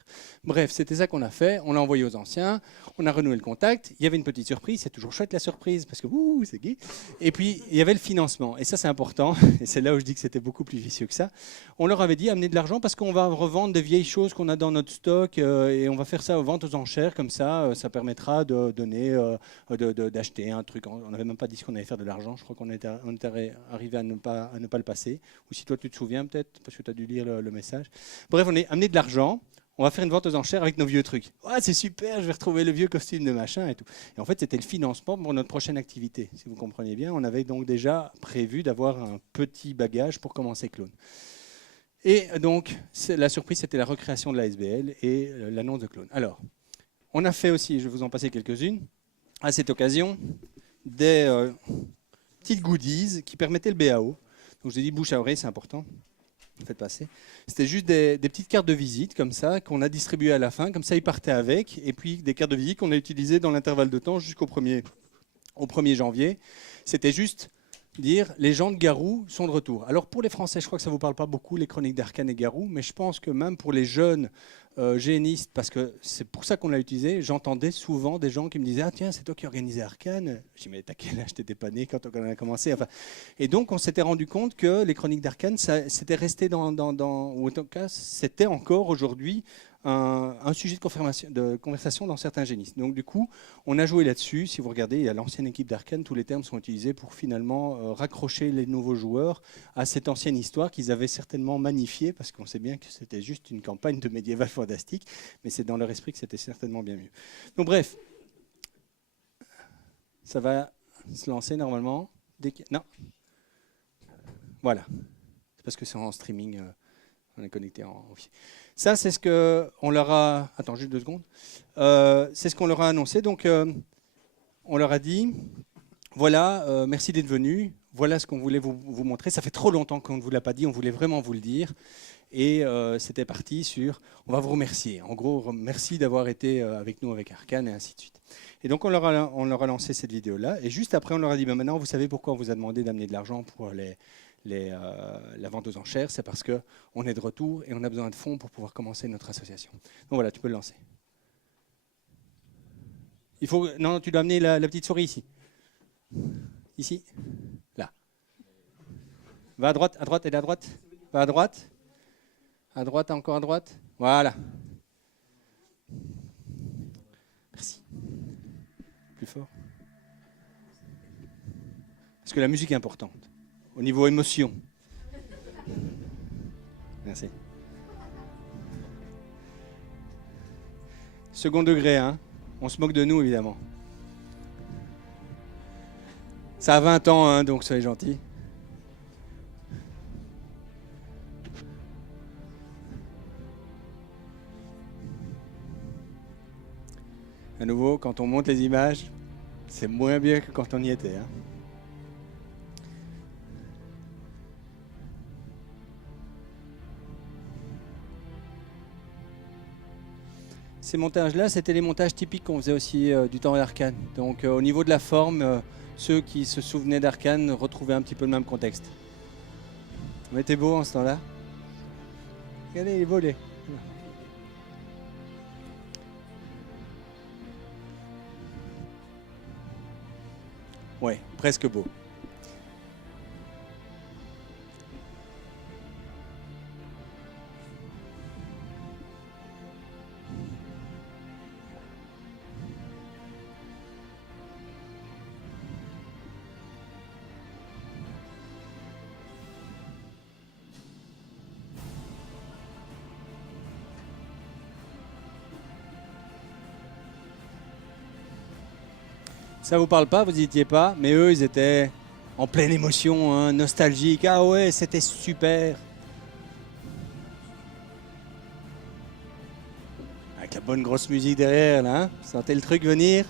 Bref, c'était ça qu'on a fait, on l'a envoyé aux anciens, on a renoué le contact, il y avait une petite surprise, c'est toujours chouette la surprise parce que c'est gay, et puis il y avait le financement, et ça c'est important, et c'est là où je dis que c'était beaucoup plus vicieux que ça, on leur avait dit amenez de l'argent parce qu'on va revendre des vieilles choses qu'on a dans notre stock et on va faire ça vente aux enchères, comme ça, ça permettra de donner, d'acheter un truc. On n'avait même pas dit qu'on allait faire de l'argent. Je crois qu'on était arrivé à ne pas le passer. Ou si toi tu te souviens peut-être, parce que tu as dû lire le message. Bref, on est amené de l'argent. On va faire une vente aux enchères avec nos vieux trucs. Ouais, c'est super, je vais retrouver le vieux costume de machin et tout. Et en fait, c'était le financement pour notre prochaine activité. Si vous comprenez bien, on avait donc déjà prévu d'avoir un petit bagage pour commencer Clone. Et donc, la surprise, c'était la recréation de la SBL et l'annonce de Clone. Alors, on a fait aussi, je vais vous en passer quelques-unes, à cette occasion, des petites goodies qui permettaient le BAO. Donc, je vous ai dit, bouche à oreille, c'est important. Faites passer. C'était juste des petites cartes de visite, comme ça, qu'on a distribuées à la fin. Comme ça, ils partaient avec. Et puis, des cartes de visite qu'on a utilisées dans l'intervalle de temps jusqu'au 1er janvier. C'était juste dire les gens de Garou sont de retour. Alors pour les Français, je crois que ça ne vous parle pas beaucoup, les Chroniques d'Arcane et Garou, mais je pense que même pour les jeunes génistes, parce que c'est pour ça qu'on l'a utilisé, j'entendais souvent des gens qui me disaient « Ah tiens, c'est toi qui organisais Arcane ?» Je dis « Mais t'as quel âge, t'étais pas né quand on a commencé ?» Enfin, et donc on s'était rendu compte que les Chroniques d'Arcane, c'était resté ou en tout cas, c'était encore aujourd'hui un sujet de conversation dans certains génistes. Donc du coup, on a joué là-dessus. Si vous regardez, il y a l'ancienne équipe d'Arkane, tous les termes sont utilisés pour finalement raccrocher les nouveaux joueurs à cette ancienne histoire qu'ils avaient certainement magnifiée, parce qu'on sait bien que c'était juste une campagne de médiéval fantastique, mais c'est dans leur esprit que c'était certainement bien mieux. Donc bref, ça va se lancer normalement. Non. Voilà. C'est parce que c'est en streaming, on est connecté en Wi-Fi. Ça, c'est ce qu'on leur a... Attends, juste 2 secondes. C'est ce qu'on leur a annoncé. Donc, on leur a dit, voilà, merci d'être venus. Voilà ce qu'on voulait vous montrer. Ça fait trop longtemps qu'on ne vous l'a pas dit. On voulait vraiment vous le dire. Et c'était parti sur, on va vous remercier. En gros, merci d'avoir été avec nous avec Arkane et ainsi de suite. Et donc, on leur a lancé cette vidéo-là. Et juste après, on leur a dit, ben maintenant, vous savez pourquoi on vous a demandé d'amener de l'argent pour la vente aux enchères, c'est parce qu'on est de retour et on a besoin de fonds pour pouvoir commencer notre association. Donc voilà, tu peux le lancer. Non, tu dois amener la petite souris ici. Ici. Là. Va à droite, elle est à droite. Va à droite. À droite, encore à droite. Voilà. Merci. Plus fort. Parce que la musique est importante. Au niveau émotion. Merci. Second degré, hein. On se moque de nous, évidemment. Ça a 20 ans, hein, donc soyez gentils. À nouveau, quand on monte les images, c'est moins bien que quand on y était, hein. Ces montages-là, c'était les montages typiques qu'on faisait aussi du temps d'Arkane. Donc au niveau de la forme, ceux qui se souvenaient d'Arkane retrouvaient un petit peu le même contexte. Mais t'es beau en ce temps-là. Regardez, il est beau, les. Ouais, presque beau. Ça vous parle pas, vous n'y étiez pas, mais eux, ils étaient en pleine émotion, hein, nostalgiques. Ah ouais, c'était super. Avec la bonne grosse musique derrière, là, hein. Vous sentez le truc venir?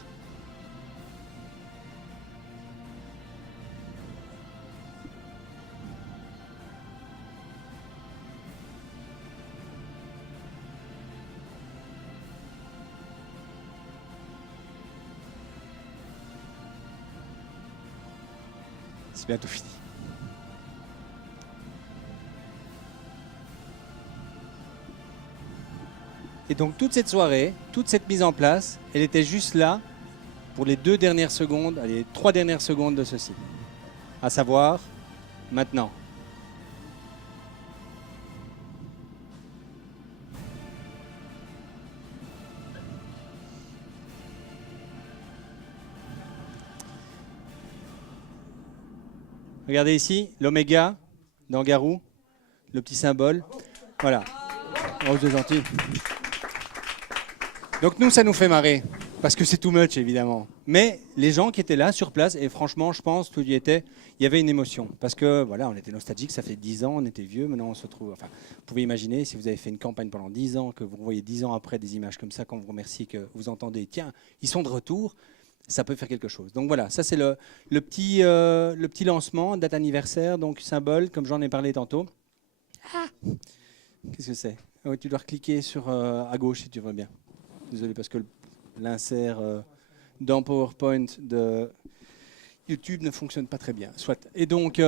C'est bientôt fini. Et donc toute cette soirée, toute cette mise en place, elle était juste là pour les 2 dernières secondes, les 3 dernières secondes de ceci. À savoir, maintenant. Regardez ici, l'oméga dans Garou, le petit symbole. Voilà. Oh, vous êtes gentils. Donc nous, ça nous fait marrer, parce que c'est too much, évidemment. Mais les gens qui étaient là, sur place, et franchement, je pense qu'il y avait une émotion. Parce que, voilà, on était nostalgique, ça fait 10 ans, on était vieux, maintenant on se trouve... Enfin, vous pouvez imaginer, si vous avez fait une campagne pendant 10 ans, que vous voyez 10 ans après des images comme ça, quand vous remerciez, que vous entendez, tiens, ils sont de retour, ça peut faire quelque chose. Donc voilà, ça c'est le petit lancement, date anniversaire, donc symbole, comme j'en ai parlé tantôt. Ah, qu'est-ce que c'est? Oh, tu dois recliquer sur à gauche si tu veux bien. Désolé parce que l'insert dans PowerPoint de YouTube ne fonctionne pas très bien. Soit. Et donc,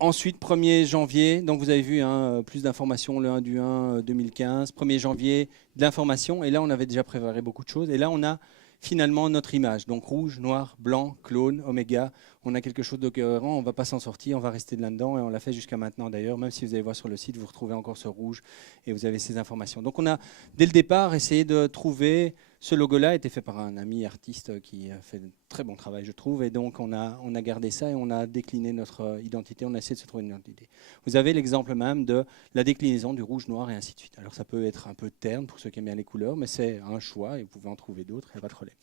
ensuite, 1er janvier, donc vous avez vu hein, plus d'informations le 1 du 1 2015, 1er janvier, de l'information. Et là, on avait déjà préparé beaucoup de choses. Et là, on a finalement notre image. Donc rouge, noir, blanc, clone, oméga, on a quelque chose de cohérent, on ne va pas s'en sortir, on va rester là-dedans et on l'a fait jusqu'à maintenant d'ailleurs. Même si vous allez voir sur le site, vous retrouvez encore ce rouge et vous avez ces informations. Donc on a dès le départ essayé de trouver, ce logo-là a été fait par un ami artiste qui a fait de très bon travail je trouve et donc on a gardé ça et on a décliné notre identité, on a essayé de se trouver une identité. Vous avez l'exemple même de la déclinaison du rouge, noir et ainsi de suite. Alors ça peut être un peu terne pour ceux qui aiment bien les couleurs, mais c'est un choix et vous pouvez en trouver d'autres, il n'y a pas de problème.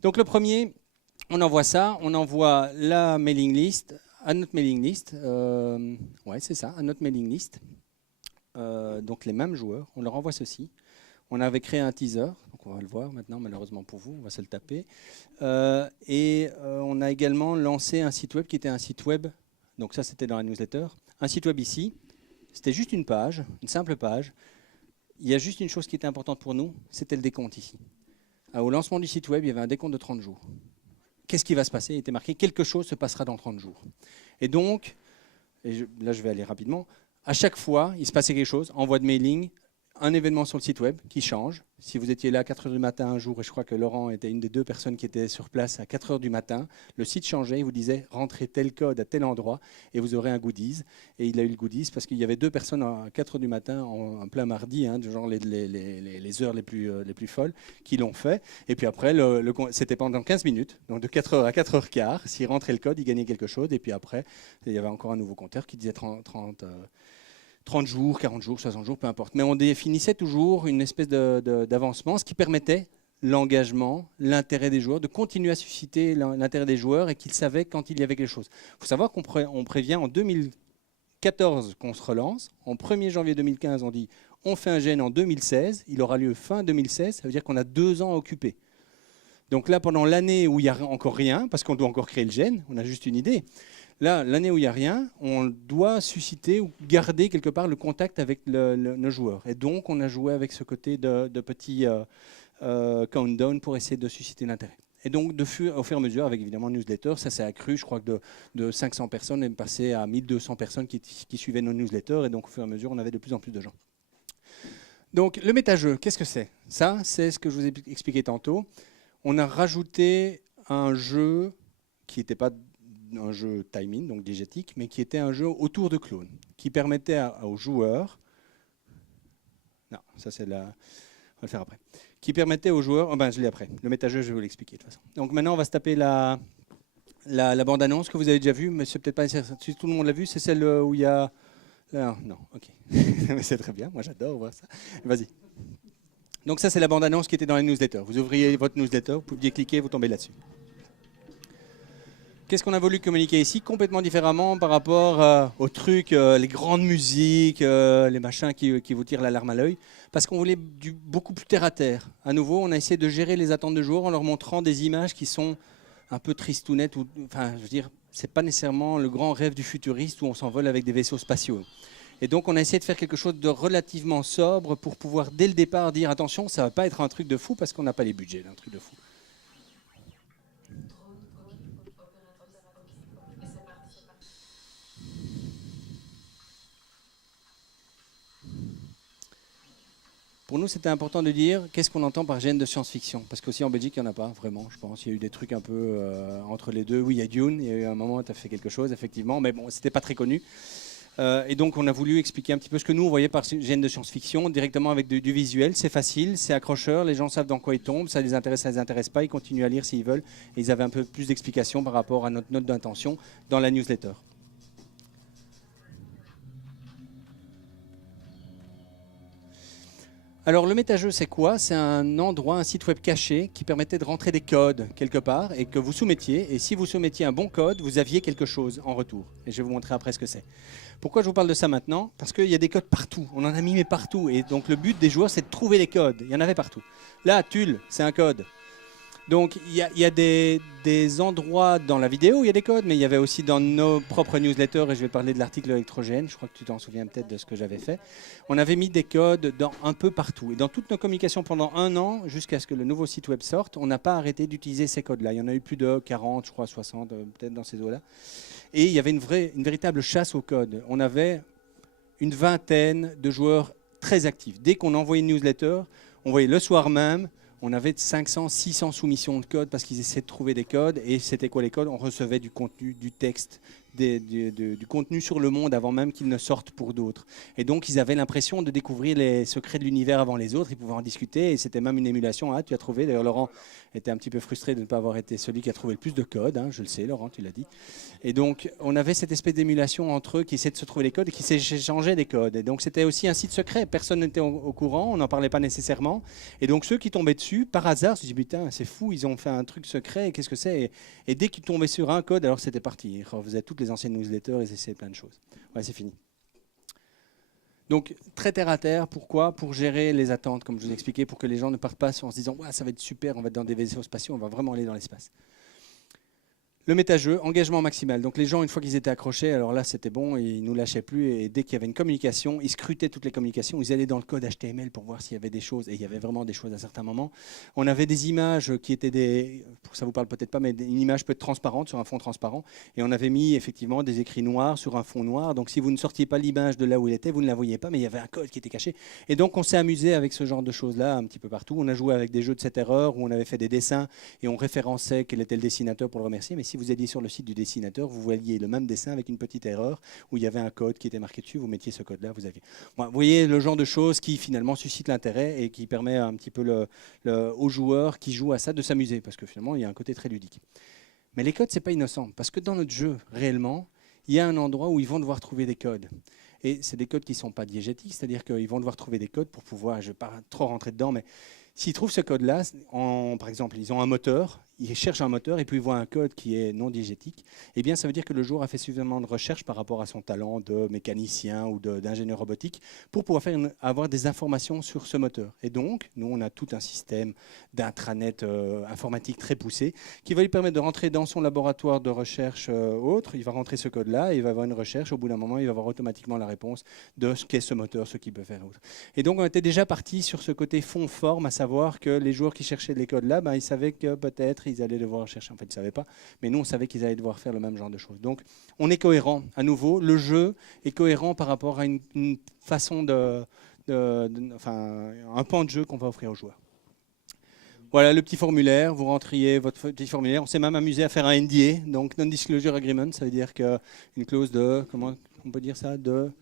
Donc le premier, on envoie ça, on envoie la mailing list à notre mailing list, ouais c'est ça, à notre mailing list. Donc les mêmes joueurs, on leur envoie ceci. On avait créé un teaser, donc on va le voir maintenant malheureusement pour vous, on va se le taper. On a également lancé un site web qui était un site web, donc ça c'était dans la newsletter, un site web ici, c'était juste une page, une simple page. Il y a juste une chose qui était importante pour nous, c'était le décompte ici. Au lancement du site web, il y avait un décompte de 30 jours. Qu'est-ce qui va se passer? Il était marqué quelque chose se passera dans 30 jours. Et donc, là je vais aller rapidement, à chaque fois il se passait quelque chose, envoi de mailing, un événement sur le site web qui change. Si vous étiez là à 4 h du matin un jour, et je crois que Laurent était une des 2 personnes qui étaient sur place à 4 h du matin, le site changeait, il vous disait rentrez tel code à tel endroit et vous aurez un goodies. Et il a eu le goodies parce qu'il y avait 2 personnes à 4 h du matin, en plein mardi, hein, genre les heures les plus folles, qui l'ont fait. Et puis après, c'était pendant 15 minutes, donc de 4 h à 4 h 15. S'il rentrait le code, il gagnait quelque chose. Et puis après, il y avait encore un nouveau compteur qui disait 30 jours, 40 jours, 60 jours, peu importe. Mais on définissait toujours une espèce d'avancement, ce qui permettait l'engagement, l'intérêt des joueurs, de continuer à susciter l'intérêt des joueurs et qu'ils savaient quand il y avait quelque chose. Il faut savoir qu'on prévient en 2014 qu'on se relance. En 1er janvier 2015, on dit on fait un GN en 2016. Il aura lieu fin 2016. Ça veut dire qu'on a 2 ans à occuper. Donc là, pendant l'année où il n'y a encore rien, parce qu'on doit encore créer le GN, on a juste une idée. Là, l'année où il n'y a rien, on doit susciter ou garder quelque part le contact avec nos joueurs. Et donc, on a joué avec ce côté de petit countdown pour essayer de susciter l'intérêt. Et donc, au fur et à mesure, avec évidemment newsletter, ça s'est accru. Je crois que de 500 personnes, on est passé à 1200 personnes qui suivaient nos newsletters. Et donc, au fur et à mesure, on avait de plus en plus de gens. Donc, le méta-jeu, qu'est-ce que c'est? Ça, c'est ce que je vous ai expliqué tantôt. On a rajouté un jeu qui n'était pas un jeu timing, donc diégétique, mais qui était un jeu autour de clones, qui permettait aux joueurs, non, ça c'est on va le faire après, qui permettait aux joueurs, oh ben je l'ai après, le méta-jeu je vais vous l'expliquer de toute façon. Donc maintenant on va se taper la bande-annonce que vous avez déjà vue, mais c'est peut-être pas nécessaire, si tout le monde l'a vue, c'est celle où il y a, là, non, ok, mais c'est très bien, moi j'adore voir ça, vas-y. Donc ça c'est la bande-annonce qui était dans les newsletters, vous ouvriez votre newsletter, vous pouviez cliquer, vous tombez là-dessus. Qu'est-ce qu'on a voulu communiquer ici? Complètement différemment par rapport aux trucs, les grandes musiques, les machins qui vous tirent la larme à l'œil, parce qu'on voulait beaucoup plus terre à terre. À nouveau, on a essayé de gérer les attentes de joueurs en leur montrant des images qui sont un peu tristounettes. Enfin, je veux dire, c'est pas nécessairement le grand rêve du futuriste où on s'envole avec des vaisseaux spatiaux. Et donc, on a essayé de faire quelque chose de relativement sobre pour pouvoir, dès le départ, dire attention, ça va pas être un truc de fou parce qu'on n'a pas les budgets d'un truc de fou. Pour nous, c'était important de dire qu'est-ce qu'on entend par GN de science-fiction. Parce qu'aussi en Belgique, il n'y en a pas vraiment, je pense. Il y a eu des trucs un peu entre les deux. Oui, il y a Dune, il y a eu un moment où tu as fait quelque chose, effectivement, mais bon, c'était pas très connu. Et donc, on a voulu expliquer un petit peu ce que nous, on voyait par GN de science-fiction, directement avec du visuel. C'est facile, c'est accrocheur, les gens savent dans quoi ils tombent, ça les intéresse pas, ils continuent à lire s'ils veulent. Et ils avaient un peu plus d'explications par rapport à notre note d'intention dans la newsletter. Alors le méta-jeu c'est quoi? C'est un endroit, un site web caché qui permettait de rentrer des codes quelque part et que vous soumettiez. Et si vous soumettiez un bon code, vous aviez quelque chose en retour. Et je vais vous montrer après ce que c'est. Pourquoi je vous parle de ça maintenant? Parce qu'il y a des codes partout. On en a mis mais partout. Et donc le but des joueurs c'est de trouver les codes. Il y en avait partout. Là, Tulle, c'est un code. Donc il y a des endroits dans la vidéo où il y a des codes, mais il y avait aussi dans nos propres newsletters, et je vais parler de l'article électrogène, je crois que tu t'en souviens peut-être de ce que j'avais fait. On avait mis des codes un peu partout. Et dans toutes nos communications pendant 1 an, jusqu'à ce que le nouveau site web sorte, on n'a pas arrêté d'utiliser ces codes-là. Il y en a eu plus de 40, je crois 60, peut-être dans ces eaux-là. Et il y avait une véritable chasse aux codes. On avait une vingtaine de joueurs très actifs. Dès qu'on envoyait une newsletter, on voyait le soir même, on avait 500, 600 soumissions de code parce qu'ils essaient de trouver des codes. Et c'était quoi les codes? On recevait du contenu, du texte, du contenu sur le monde avant même qu'il ne sorte pour d'autres. Et donc, ils avaient l'impression de découvrir les secrets de l'univers avant les autres. Ils pouvaient en discuter et c'était même une émulation. Ah, tu as trouvé. D'ailleurs, Laurent était un petit peu frustré de ne pas avoir été celui qui a trouvé le plus de codes. Hein, je le sais, Laurent, tu l'as dit. Et donc, on avait cette espèce d'émulation entre eux qui essaient de se trouver les codes et qui s'échangeaient des codes. Et donc, c'était aussi un site secret. Personne n'était au courant. On n'en parlait pas nécessairement. Et donc, ceux qui tombaient dessus, par hasard, se disaient, putain, c'est fou, ils ont fait un truc secret. Qu'est-ce que c'est? Et dès qu'ils tombaient sur un code, alors c'était parti. Ils refaisaient toutes les anciennes newsletters, ils essayaient plein de choses. Ouais, c'est fini. Donc, très terre à terre, pourquoi? Pour gérer les attentes, comme je vous ai expliqué, pour que les gens ne partent pas en se disant ouais, ça va être super, on va être dans des vaisseaux spatiaux, on va vraiment aller dans l'espace. Le méta-jeu, engagement maximal. Donc les gens, une fois qu'ils étaient accrochés, alors là c'était bon, ils ne nous lâchaient plus. Et dès qu'il y avait une communication, ils scrutaient toutes les communications. Ils allaient dans le code HTML pour voir s'il y avait des choses. Et il y avait vraiment des choses à certains moments. On avait des images qui étaient des... Ça vous parle peut-être pas, mais une image peut être transparente sur un fond transparent. Et on avait mis effectivement des écrits noirs sur un fond noir. Donc si vous ne sortiez pas l'image de là où il était, vous ne la voyiez pas, mais il y avait un code qui était caché. Et donc on s'est amusé avec ce genre de choses-là un petit peu partout. On a joué avec des jeux de cette erreur où on avait fait des dessins et on référençait quel était le dessinateur pour le remercier. Mais si vous alliez sur le site du dessinateur, vous voyez le même dessin avec une petite erreur où il y avait un code qui était marqué dessus, vous mettiez ce code-là, vous aviez. Bon, vous voyez le genre de choses qui finalement suscitent l'intérêt et qui permet un petit peu aux joueurs qui jouent à ça de s'amuser parce que finalement il y a un côté très ludique. Mais les codes, c'est pas innocent parce que dans notre jeu, réellement, il y a un endroit où ils vont devoir trouver des codes. Et c'est des codes qui ne sont pas diégétiques, c'est-à-dire qu'ils vont devoir trouver des codes pour pouvoir, je ne vais pas trop rentrer dedans, mais s'ils trouvent ce code-là, par exemple, ils ont un moteur, ils cherchent un moteur et puis ils voient un code qui est non diégétique, eh bien ça veut dire que le joueur a fait suffisamment de recherche par rapport à son talent de mécanicien ou d'ingénieur robotique pour pouvoir avoir des informations sur ce moteur. Et donc, nous, on a tout un système d'intranet informatique très poussé qui va lui permettre de rentrer dans son laboratoire de recherche autre. Il va rentrer ce code-là, il va avoir une recherche. Au bout d'un moment, il va avoir automatiquement la réponse de ce qu'est ce moteur, ce qu'il peut faire autre. Et donc, on était déjà parti sur ce côté fond-forme, à savoir que les joueurs qui cherchaient les codes là, ben, ils savaient que peut-être ils allaient devoir chercher. En fait, ils ne savaient pas, mais nous, on savait qu'ils allaient devoir faire le même genre de choses. Donc, on est cohérent. À nouveau, le jeu est cohérent par rapport à une façon enfin, un pan de jeu qu'on va offrir aux joueurs. Voilà le petit formulaire, vous rentriez votre petit formulaire. On s'est même amusé à faire un NDA, donc Non-Disclosure Agreement, ça veut dire qu'une clause de, comment on peut dire ça, de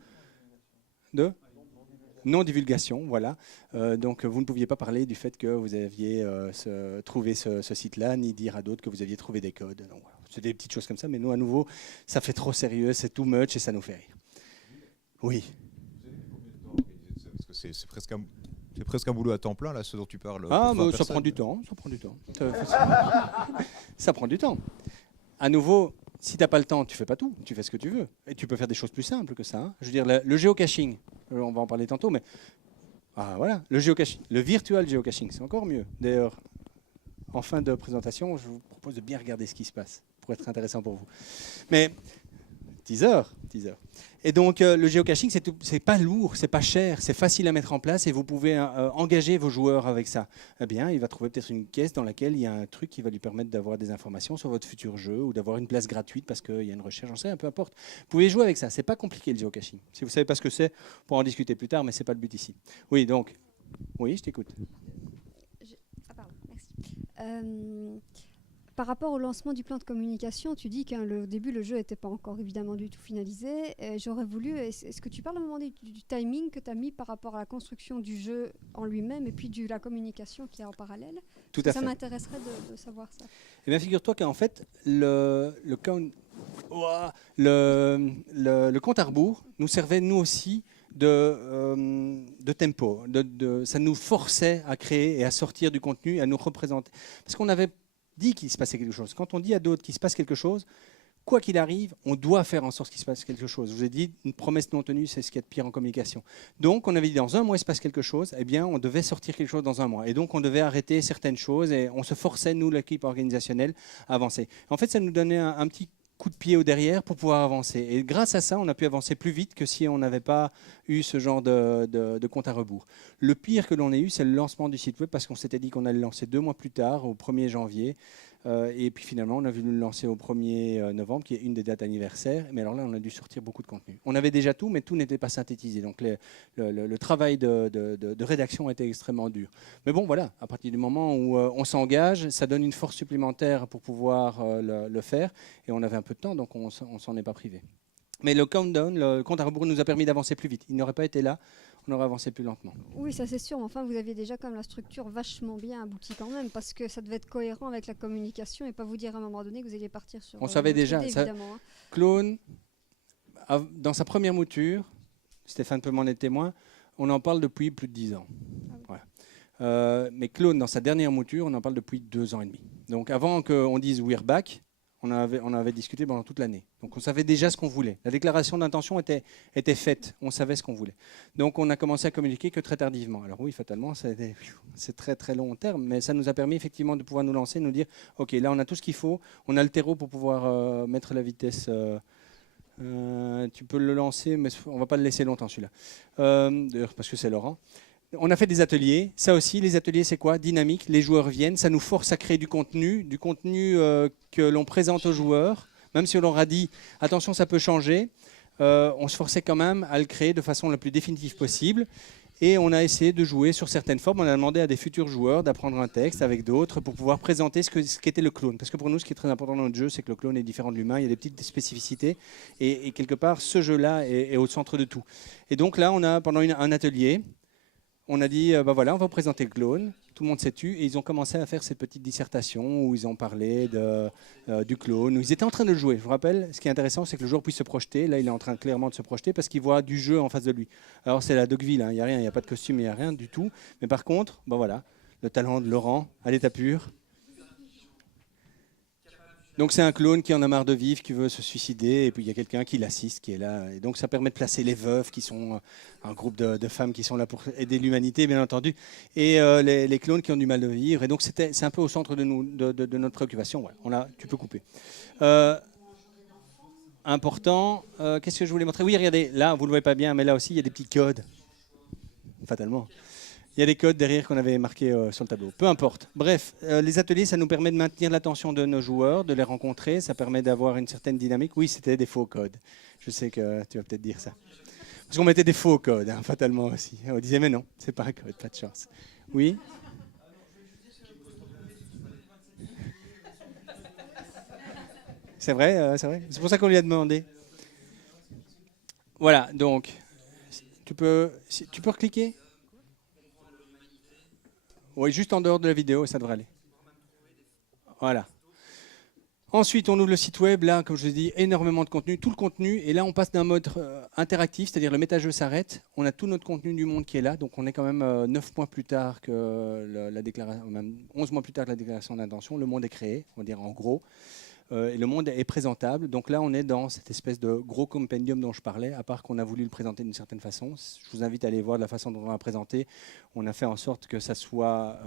non-divulgation, voilà. Donc vous ne pouviez pas parler du fait que vous aviez trouvé ce site-là, ni dire à d'autres que vous aviez trouvé des codes. Donc, voilà. C'est des petites choses comme ça, mais nous, à nouveau, ça fait trop sérieux, c'est too much et ça nous fait rire. Oui. Parce que c'est presque un boulot à temps plein, là, ce dont tu parles. Ah, mais ça prend du temps, ça prend du temps. Ça prend du temps. À nouveau, si tu n'as pas le temps, tu ne fais pas tout, tu fais ce que tu veux. Et tu peux faire des choses plus simples que ça. Hein. Je veux dire, le géocaching, on va en parler tantôt, mais voilà, le géocaching, le virtual geocaching, c'est encore mieux. D'ailleurs, en fin de présentation, je vous propose de bien regarder ce qui se passe, pour être intéressant pour vous. Mais, teaser. Et donc, le géocaching, c'est pas lourd, c'est pas cher, c'est facile à mettre en place et vous pouvez engager vos joueurs avec ça. Eh bien, il va trouver peut-être une caisse dans laquelle il y a un truc qui va lui permettre d'avoir des informations sur votre futur jeu ou d'avoir une place gratuite parce qu'il y a une recherche, j'en sais rien, peu importe. Vous pouvez jouer avec ça, c'est pas compliqué le géocaching. Si vous savez pas ce que c'est, on pourra en discuter plus tard, mais c'est pas le but ici. Oui, donc, oui, je t'écoute. Pardon, merci. Par rapport au lancement du plan de communication, tu dis qu'au début, le jeu n'était pas encore évidemment du tout finalisé. J'aurais voulu, est-ce que tu parles à un moment du timing que tu as mis par rapport à la construction du jeu en lui-même et puis de la communication qui est en parallèle? Tout à fait. Ça m'intéresserait de savoir ça. Eh bien, figure-toi qu'en fait, le compte à rebours nous servait, nous aussi, de tempo. Ça nous forçait à créer et à sortir du contenu, à nous représenter. Parce qu'on avait dit qu'il se passait quelque chose. Quand on dit à d'autres qu'il se passe quelque chose, quoi qu'il arrive, on doit faire en sorte qu'il se passe quelque chose. Je vous ai dit, une promesse non tenue, c'est ce qu'il y a de pire en communication. Donc, on avait dit, dans un mois, il se passe quelque chose, eh bien, on devait sortir quelque chose dans un mois. Et donc, on devait arrêter certaines choses et on se forçait, nous, l'équipe organisationnelle, à avancer. En fait, ça nous donnait un petit coup de pied au derrière pour pouvoir avancer. Et grâce à ça, on a pu avancer plus vite que si on n'avait pas eu ce genre de compte à rebours. Le pire que l'on ait eu, c'est le lancement du site web parce qu'on s'était dit qu'on allait le lancer 2 mois plus tard, au 1er janvier. Et puis finalement, on a voulu le lancer au 1er novembre, qui est une des dates anniversaires. Mais alors là, on a dû sortir beaucoup de contenu. On avait déjà tout, mais tout n'était pas synthétisé. Donc le travail de rédaction était extrêmement dur. Mais bon, voilà, à partir du moment où on s'engage, ça donne une force supplémentaire pour pouvoir le faire. Et on avait un peu de temps, donc on ne s'en est pas privé. Mais le countdown, le compte à rebours, nous a permis d'avancer plus vite. Il n'aurait pas été là, on aurait avancé plus lentement. Oui, ça c'est sûr, mais enfin vous aviez déjà quand même la structure vachement bien aboutie quand même, parce que ça devait être cohérent avec la communication et pas vous dire à un moment donné que vous alliez partir sur... On savait une autre déjà, idée, ça- évidemment, hein. Clone, dans sa première mouture, Stéphane peut m'en être témoin, on en parle depuis plus de 10 ans. Voilà. Mais Clone, dans sa dernière mouture, on en parle depuis 2 ans et demi. Donc avant qu'on dise we're back, on avait discuté pendant toute l'année. Donc on savait déjà ce qu'on voulait. La déclaration d'intention était faite, on savait ce qu'on voulait. Donc on a commencé à communiquer que très tardivement. Alors oui, fatalement, c'est très très long terme, mais ça nous a permis effectivement de pouvoir nous lancer, nous dire, ok, là on a tout ce qu'il faut, on a le terreau pour pouvoir mettre la vitesse. Tu peux le lancer, mais on ne va pas le laisser longtemps celui-là. D'ailleurs, parce que c'est Laurent. On a fait des ateliers. Ça aussi, les ateliers, c'est quoi? Dynamique. Les joueurs viennent. Ça nous force à créer du contenu que l'on présente aux joueurs. Même si on leur a dit, attention, ça peut changer, on se forçait quand même à le créer de façon la plus définitive possible. Et on a essayé de jouer sur certaines formes. On a demandé à des futurs joueurs d'apprendre un texte avec d'autres pour pouvoir présenter ce qu'était le clone. Parce que pour nous, ce qui est très important dans notre jeu, c'est que le clone est différent de l'humain. Il y a des petites spécificités. Et quelque part, ce jeu-là est au centre de tout. Et donc là, on a, pendant un atelier, on a dit, voilà, on va vous présenter le clone. Tout le monde s'est tu. Et ils ont commencé à faire cette petite dissertation où ils ont parlé du clone, où ils étaient en train de le jouer. Je vous rappelle, ce qui est intéressant, c'est que le joueur puisse se projeter. Là, il est en train clairement de se projeter parce qu'il voit du jeu en face de lui. Alors, c'est la Dogville, hein. Il n'y a rien, il n'y a pas de costume, il n'y a rien du tout. Mais par contre, voilà, le talent de Laurent à l'état pur. Donc c'est un clone qui en a marre de vivre, qui veut se suicider, et puis il y a quelqu'un qui l'assiste, qui est là. Et donc ça permet de placer les veuves, qui sont un groupe de femmes qui sont là pour aider l'humanité, bien entendu, et les clones qui ont du mal de vivre. Et donc c'est un peu au centre de notre préoccupation. Ouais, tu peux couper. Important, qu'est-ce que je voulais montrer? Oui, regardez, là, vous ne le voyez pas bien, mais là aussi, il y a des petits codes, fatalement. Il y a des codes derrière qu'on avait marqués sur le tableau. Peu importe. Bref, les ateliers, ça nous permet de maintenir l'attention de nos joueurs, de les rencontrer. Ça permet d'avoir une certaine dynamique. Oui, c'était des faux codes. Je sais que tu vas peut-être dire ça. Parce qu'on mettait des faux codes, hein, fatalement aussi. On disait, mais non, c'est pas un code, pas de chance. Oui. C'est vrai, c'est vrai. C'est pour ça qu'on lui a demandé. Voilà, donc, tu peux recliquer? Oui, juste en dehors de la vidéo, ça devrait aller. Voilà. Ensuite, on ouvre le site web. Là, comme je vous ai dit, énormément de contenu, tout le contenu. Et là, on passe d'un mode interactif, c'est-à-dire le méta-jeu s'arrête. On a tout notre contenu du monde qui est là. Donc, on est quand même 9 mois plus tard que la déclaration, même 11 mois plus tard que la déclaration d'intention. Le monde est créé, on va dire en gros. Et le monde est présentable. Donc là, on est dans cette espèce de gros compendium dont je parlais, à part qu'on a voulu le présenter d'une certaine façon. Je vous invite à aller voir de la façon dont on l'a présenté. On a fait en sorte que ça soit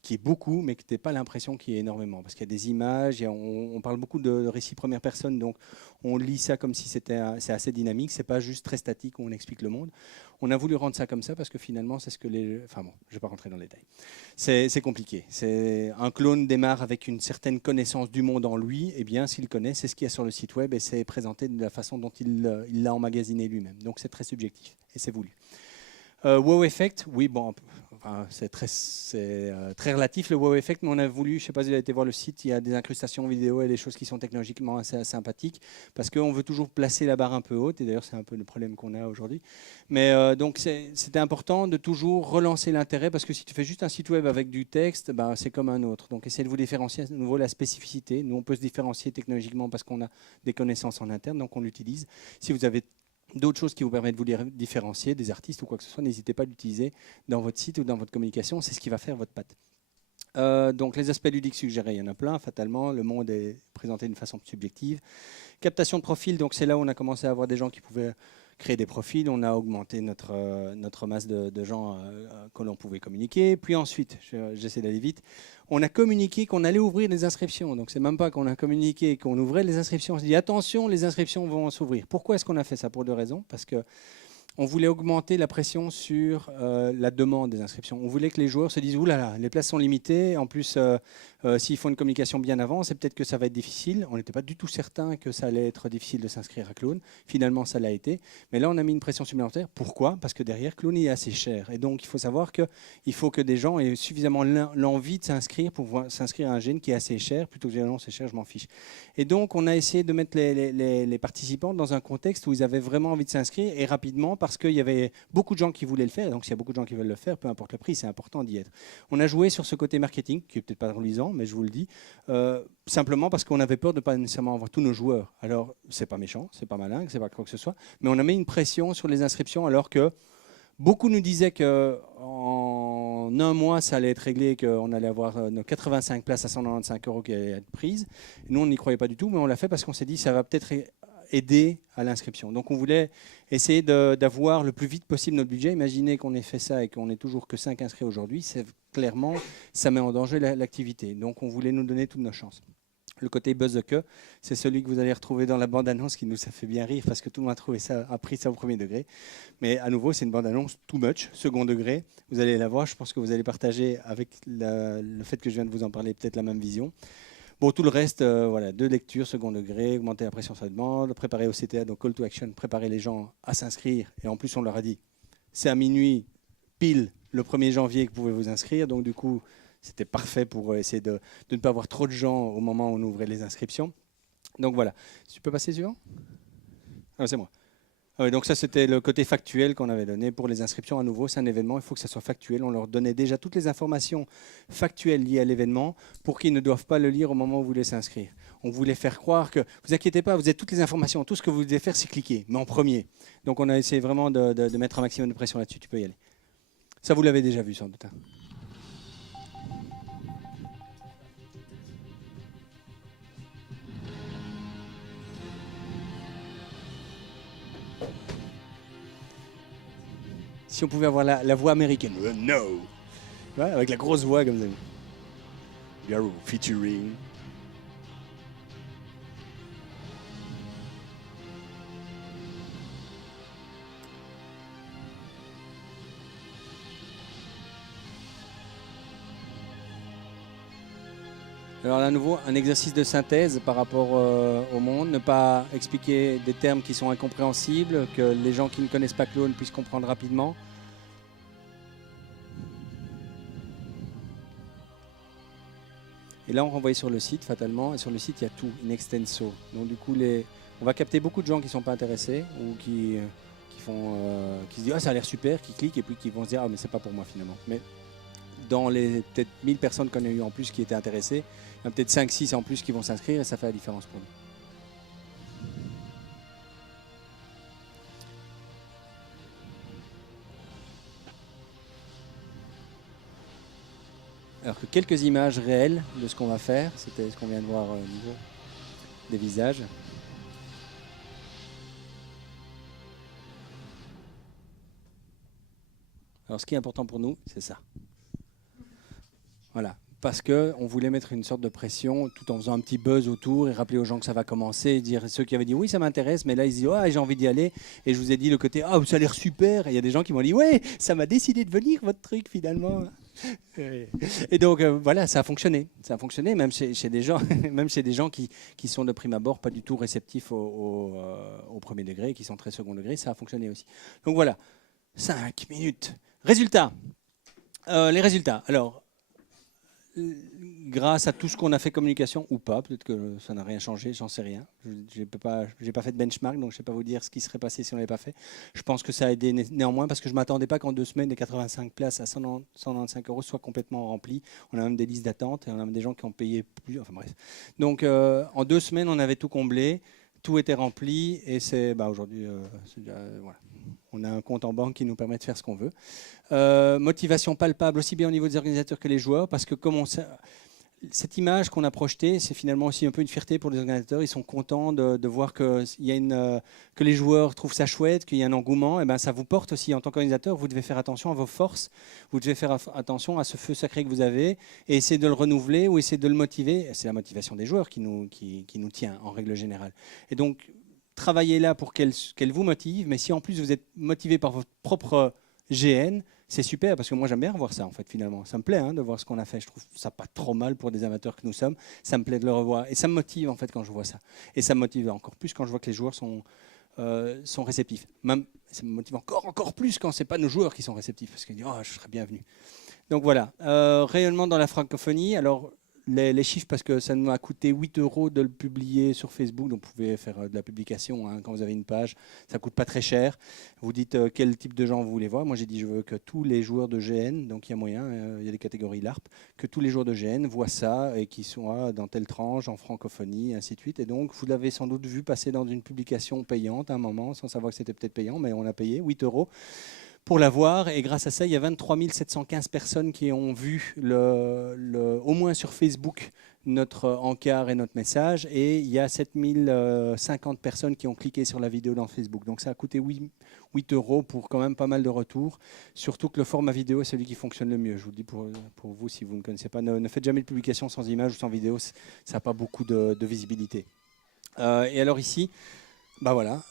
qu'il y ait beaucoup, mais que tu n'aies pas l'impression qu'il y ait énormément. Parce qu'il y a des images, on parle beaucoup de récits première personne, donc on lit ça comme si c'est assez dynamique. Ce n'est pas juste très statique où on explique le monde. On a voulu rendre ça comme ça parce que finalement, c'est ce que Enfin bon, je ne vais pas rentrer dans le détail. C'est compliqué. Un clone démarre avec une certaine connaissance du monde en lui. Eh bien, s'il connaît, c'est ce qu'il y a sur le site web et c'est présenté de la façon dont il l'a emmagasiné lui-même. Donc c'est très subjectif et c'est voulu. Wow Effect, oui, bon, enfin, c'est très relatif le wow effect, mais on a voulu, je ne sais pas si vous avez été voir le site, il y a des incrustations vidéo et des choses qui sont technologiquement assez sympathiques, parce qu'on veut toujours placer la barre un peu haute, et d'ailleurs c'est un peu le problème qu'on a aujourd'hui. Mais donc c'était important de toujours relancer l'intérêt, parce que si tu fais juste un site web avec du texte, bah, c'est comme un autre. Donc essayez de vous différencier à nouveau la spécificité. Nous on peut se différencier technologiquement parce qu'on a des connaissances en interne, donc on l'utilise. Si vous avez d'autres choses qui vous permettent de vous différencier, des artistes ou quoi que ce soit, n'hésitez pas à l'utiliser dans votre site ou dans votre communication, c'est ce qui va faire votre patte. Donc les aspects ludiques suggérés, il y en a plein, fatalement, le monde est présenté d'une façon subjective. Captation de profil, donc c'est là où on a commencé à avoir des gens qui pouvaient créer des profils, on a augmenté notre masse de gens que l'on pouvait communiquer. Puis ensuite, j'essaie d'aller vite, on a communiqué qu'on allait ouvrir les inscriptions. Donc c'est même pas qu'on a communiqué qu'on ouvrait les inscriptions. On s'est dit attention, les inscriptions vont s'ouvrir. Pourquoi est-ce qu'on a fait ça? Pour deux raisons. Parce que on voulait augmenter la pression sur la demande des inscriptions. On voulait que les joueurs se disent « Ouh là là, les places sont limitées, en plus S'ils font une communication bien avant, c'est peut-être que ça va être difficile. On n'était pas du tout certain que ça allait être difficile de s'inscrire à Clone. Finalement, ça l'a été. Mais là, on a mis une pression supplémentaire. Pourquoi? Parce que derrière, Clone est assez cher. Et donc, il faut savoir qu'il faut que des gens aient suffisamment l'envie de s'inscrire pour pouvoir s'inscrire à un gène qui est assez cher, plutôt que de dire non, c'est cher, je m'en fiche. Et donc, on a essayé de mettre les participants dans un contexte où ils avaient vraiment envie de s'inscrire et rapidement parce qu'il y avait beaucoup de gens qui voulaient le faire. Et donc, s'il y a beaucoup de gens qui veulent le faire, peu importe le prix, c'est important d'y être. On a joué sur ce côté marketing, qui est peut-être pas reluisant, mais je vous le dis, simplement parce qu'on avait peur de ne pas nécessairement avoir tous nos joueurs. Alors, c'est pas méchant, c'est pas malin, c'est pas quoi que ce soit, mais on a mis une pression sur les inscriptions alors que beaucoup nous disaient qu'en un mois, ça allait être réglé, qu'on allait avoir nos 85 places à 195 € qui allaient être prises. Nous, on n'y croyait pas du tout, mais on l'a fait parce qu'on s'est dit ça va peut-être aider à l'inscription. Donc on voulait essayer d'avoir le plus vite possible notre budget. Imaginez qu'on ait fait ça et qu'on n'ait toujours que 5 inscrits aujourd'hui, c'est clairement, ça met en danger l'activité. Donc on voulait nous donner toutes nos chances. Le côté buzz de queue, c'est celui que vous allez retrouver dans la bande-annonce qui nous a fait bien rire parce que tout le monde a pris ça au premier degré. Mais à nouveau, c'est une bande-annonce too much, second degré. Vous allez la voir, je pense que vous allez partager avec le fait que je viens de vous en parler peut-être la même vision. Bon, tout le reste, voilà, 2 lectures, second degré, augmenter la pression sur la demande, préparer au CTA, donc call to action, préparer les gens à s'inscrire. Et en plus, on leur a dit, c'est à minuit, pile, le 1er janvier que vous pouvez vous inscrire. Donc du coup, c'était parfait pour essayer de ne pas avoir trop de gens au moment où on ouvrait les inscriptions. Donc voilà. Tu peux passer suivant? Ah, c'est moi. Ah oui, donc ça, c'était le côté factuel qu'on avait donné pour les inscriptions. À nouveau, c'est un événement, il faut que ça soit factuel. On leur donnait déjà toutes les informations factuelles liées à l'événement pour qu'ils ne doivent pas le lire au moment où vous voulez s'inscrire. On voulait faire croire que, vous inquiétez pas, vous avez toutes les informations. Tout ce que vous devez faire, c'est cliquer, mais en premier. Donc on a essayé vraiment de mettre un maximum de pression là-dessus. Tu peux y aller. Ça, vous l'avez déjà vu sans doute. Hein. Si on pouvait avoir la voix américaine. No. Ouais, avec la grosse voix comme ça. Garou featuring. Alors à nouveau, un exercice de synthèse par rapport au monde, ne pas expliquer des termes qui sont incompréhensibles, que les gens qui ne connaissent pas Clone puissent comprendre rapidement. Et là, on renvoie sur le site, fatalement, et sur le site, il y a tout, in extenso. Donc du coup, on va capter beaucoup de gens qui ne sont pas intéressés ou qui se disent « Ah, ça a l'air super », qui cliquent et puis qui vont se dire « Ah, mais c'est pas pour moi finalement ». Mais dans les peut-être 1000 personnes qu'on a eu en plus qui étaient intéressées, il y en a peut-être 5-6 en plus qui vont s'inscrire et ça fait la différence pour nous. Alors que quelques images réelles de ce qu'on va faire, c'était ce qu'on vient de voir au niveau des visages. Alors ce qui est important pour nous, c'est ça. Voilà, parce qu'on voulait mettre une sorte de pression tout en faisant un petit buzz autour et rappeler aux gens que ça va commencer, et dire ceux qui avaient dit oui ça m'intéresse, mais là ils se disent ah j'ai envie d'y aller, et je vous ai dit le côté ah ça a l'air super, et il y a des gens qui m'ont dit ouais ça m'a décidé de venir votre truc finalement. Et donc voilà, ça a fonctionné même chez des gens, même chez des gens qui sont de prime abord pas du tout réceptifs au premier degré, qui sont très second degré, ça a fonctionné aussi. Donc voilà, 5 minutes. Résultats. Les résultats. Alors, grâce à tout ce qu'on a fait communication ou pas, peut-être que ça n'a rien changé, j'en sais rien. Je n'ai pas fait de benchmark, donc je ne sais pas vous dire ce qui serait passé si on ne l'avait pas fait. Je pense que ça a aidé néanmoins parce que je ne m'attendais pas qu'en 2 semaines, les 85 places à 195 € soient complètement remplies. On a même des listes d'attente et on a même des gens qui ont payé plus. Enfin bref. Donc en 2 semaines, on avait tout comblé, tout était rempli et c'est aujourd'hui, voilà. On a un compte en banque qui nous permet de faire ce qu'on veut. Motivation palpable aussi bien au niveau des organisateurs que les joueurs, parce que comme cette image qu'on a projetée, c'est finalement aussi un peu une fierté pour les organisateurs. Ils sont contents de voir que les joueurs trouvent ça chouette, qu'il y a un engouement. Et ben, ça vous porte aussi en tant qu'organisateur. Vous devez faire attention à vos forces. Vous devez faire attention à ce feu sacré que vous avez et essayer de le renouveler ou essayer de le motiver. C'est la motivation des joueurs qui nous tient en règle générale. Et donc, travaillez là pour qu'elle vous motive. Mais si en plus vous êtes motivé par votre propre GN, c'est super parce que moi j'aime bien revoir ça en fait finalement. Ça me plaît de voir ce qu'on a fait. Je trouve ça pas trop mal pour des amateurs que nous sommes. Ça me plaît de le revoir et ça me motive en fait quand je vois ça. Et ça me motive encore plus quand je vois que les joueurs sont réceptifs. Même, ça me motive encore plus quand c'est pas nos joueurs qui sont réceptifs parce qu'ils disent oh je serais bienvenu. Donc voilà, rayonnement dans la francophonie. Alors les chiffres, parce que ça nous a coûté 8 € de le publier sur Facebook, donc vous pouvez faire de la publication quand vous avez une page, ça coûte pas très cher. Vous dites quel type de gens vous voulez voir. Moi j'ai dit je veux que tous les joueurs de GN, donc il y a moyen, il y a des catégories LARP, que tous les joueurs de GN voient ça et qu'ils soient dans telle tranche, en francophonie, ainsi de suite. Et donc vous l'avez sans doute vu passer dans une publication payante à un moment, sans savoir que c'était peut-être payant, mais on a payé 8 € pour la voir, et grâce à ça, il y a 23 715 personnes qui ont vu, au moins sur Facebook, notre encart et notre message, et il y a 7050 personnes qui ont cliqué sur la vidéo dans Facebook. Donc ça a coûté 8 € pour quand même pas mal de retours, surtout que le format vidéo est celui qui fonctionne le mieux. Je vous le dis pour vous, si vous ne connaissez pas, ne faites jamais de publication sans image ou sans vidéo, ça n'a pas beaucoup de visibilité. Et alors ici, bah voilà,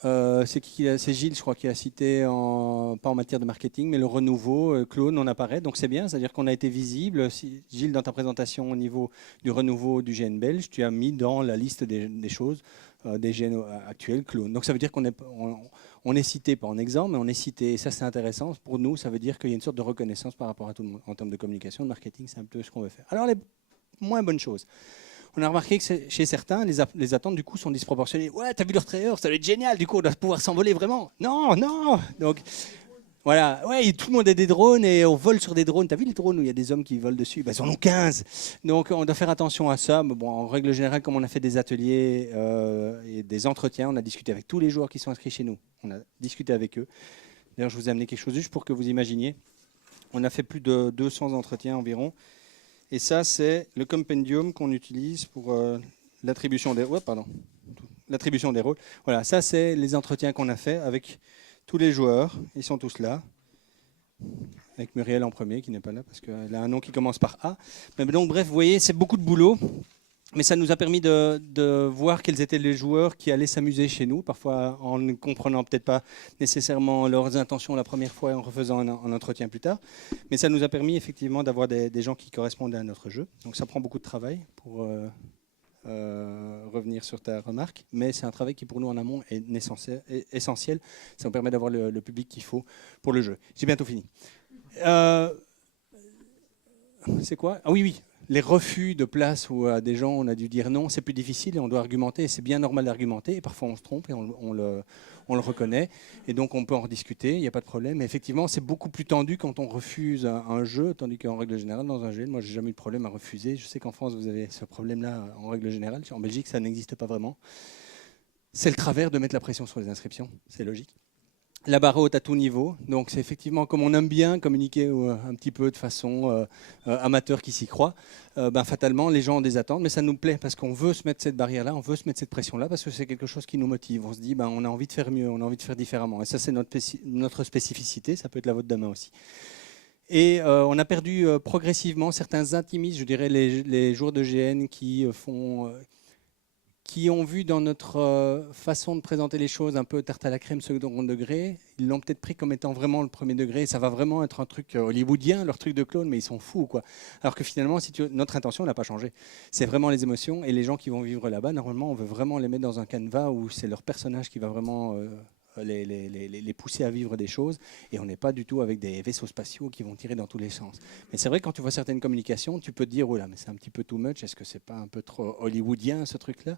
c'est Gilles, je crois, qui a cité, pas en matière de marketing, mais le renouveau, Clone, on apparaît, donc c'est bien, c'est-à-dire qu'on a été visible. Gilles, dans ta présentation au niveau du renouveau du GN belge, tu as mis dans la liste des choses, des GN actuels, Clone. Donc ça veut dire qu'on est cité, pas en exemple, mais on est cité, et ça c'est intéressant. Pour nous, ça veut dire qu'il y a une sorte de reconnaissance par rapport à tout le monde. En termes de communication, de marketing, c'est un peu ce qu'on veut faire. Alors les moins bonnes choses. On a remarqué que chez certains, les attentes du coup sont disproportionnées. Ouais, t'as vu leur trailer, ça va être génial, du coup on doit pouvoir s'envoler vraiment. Non. Donc voilà, ouais, tout le monde a des drones et on vole sur des drones. T'as vu les drones où il y a des hommes qui volent dessus? Ils en ont 15. Donc on doit faire attention à ça. Mais bon, en règle générale, comme on a fait des ateliers et des entretiens, on a discuté avec tous les joueurs qui sont inscrits chez nous. On a discuté avec eux. D'ailleurs, je vous ai amené quelque chose juste pour que vous imaginiez. On a fait plus de 200 entretiens environ. Et ça, c'est le compendium qu'on utilise pour l'attribution des rôles. Voilà, ça, c'est les entretiens qu'on a fait avec tous les joueurs. Ils sont tous là. Avec Muriel en premier, qui n'est pas là, parce qu'elle a un nom qui commence par A. Mais donc, bref, vous voyez, c'est beaucoup de boulot. Mais ça nous a permis de voir quels étaient les joueurs qui allaient s'amuser chez nous, parfois en ne comprenant peut-être pas nécessairement leurs intentions la première fois et en refaisant un entretien plus tard. Mais ça nous a permis effectivement d'avoir des gens qui correspondaient à notre jeu. Donc ça prend beaucoup de travail pour revenir sur ta remarque, mais c'est un travail qui pour nous en amont est essentiel. Ça nous permet d'avoir le public qu'il faut pour le jeu. J'ai bientôt fini. C'est quoi? Ah oui. Les refus de place où à des gens on a dû dire non, c'est plus difficile et on doit argumenter. C'est bien normal d'argumenter et parfois on se trompe et on le reconnaît. Et donc on peut en rediscuter, il n'y a pas de problème. Mais effectivement, c'est beaucoup plus tendu quand on refuse un jeu, tandis qu'en règle générale, dans un jeu, moi j'ai jamais eu de problème à refuser. Je sais qu'en France, vous avez ce problème-là en règle générale. En Belgique, ça n'existe pas vraiment. C'est le travers de mettre la pression sur les inscriptions, c'est logique. La barre haute à tout niveau, donc c'est effectivement comme on aime bien communiquer un petit peu de façon amateur qui s'y croit, fatalement les gens ont des attentes, mais ça nous plaît parce qu'on veut se mettre cette barrière-là, on veut se mettre cette pression-là parce que c'est quelque chose qui nous motive. On se dit on a envie de faire mieux, on a envie de faire différemment, et ça c'est notre spécificité, ça peut être la vôtre demain aussi. Et on a perdu progressivement certains intimistes, je dirais les joueurs de GN qui ont vu dans notre façon de présenter les choses un peu tarte à la crème second degré, ils l'ont peut-être pris comme étant vraiment le premier degré. Ça va vraiment être un truc hollywoodien, leur truc de clone, mais ils sont fous, quoi. Alors que finalement, notre intention n'a pas changé. C'est vraiment les émotions et les gens qui vont vivre là-bas. Normalement, on veut vraiment les mettre dans un canevas où c'est leur personnage qui va vraiment les pousser à vivre des choses, et on n'est pas du tout avec des vaisseaux spatiaux qui vont tirer dans tous les sens. Mais c'est vrai que quand tu vois certaines communications, tu peux te dire, oh là, mais c'est un petit peu too much, est-ce que c'est pas un peu trop hollywoodien ce truc-là?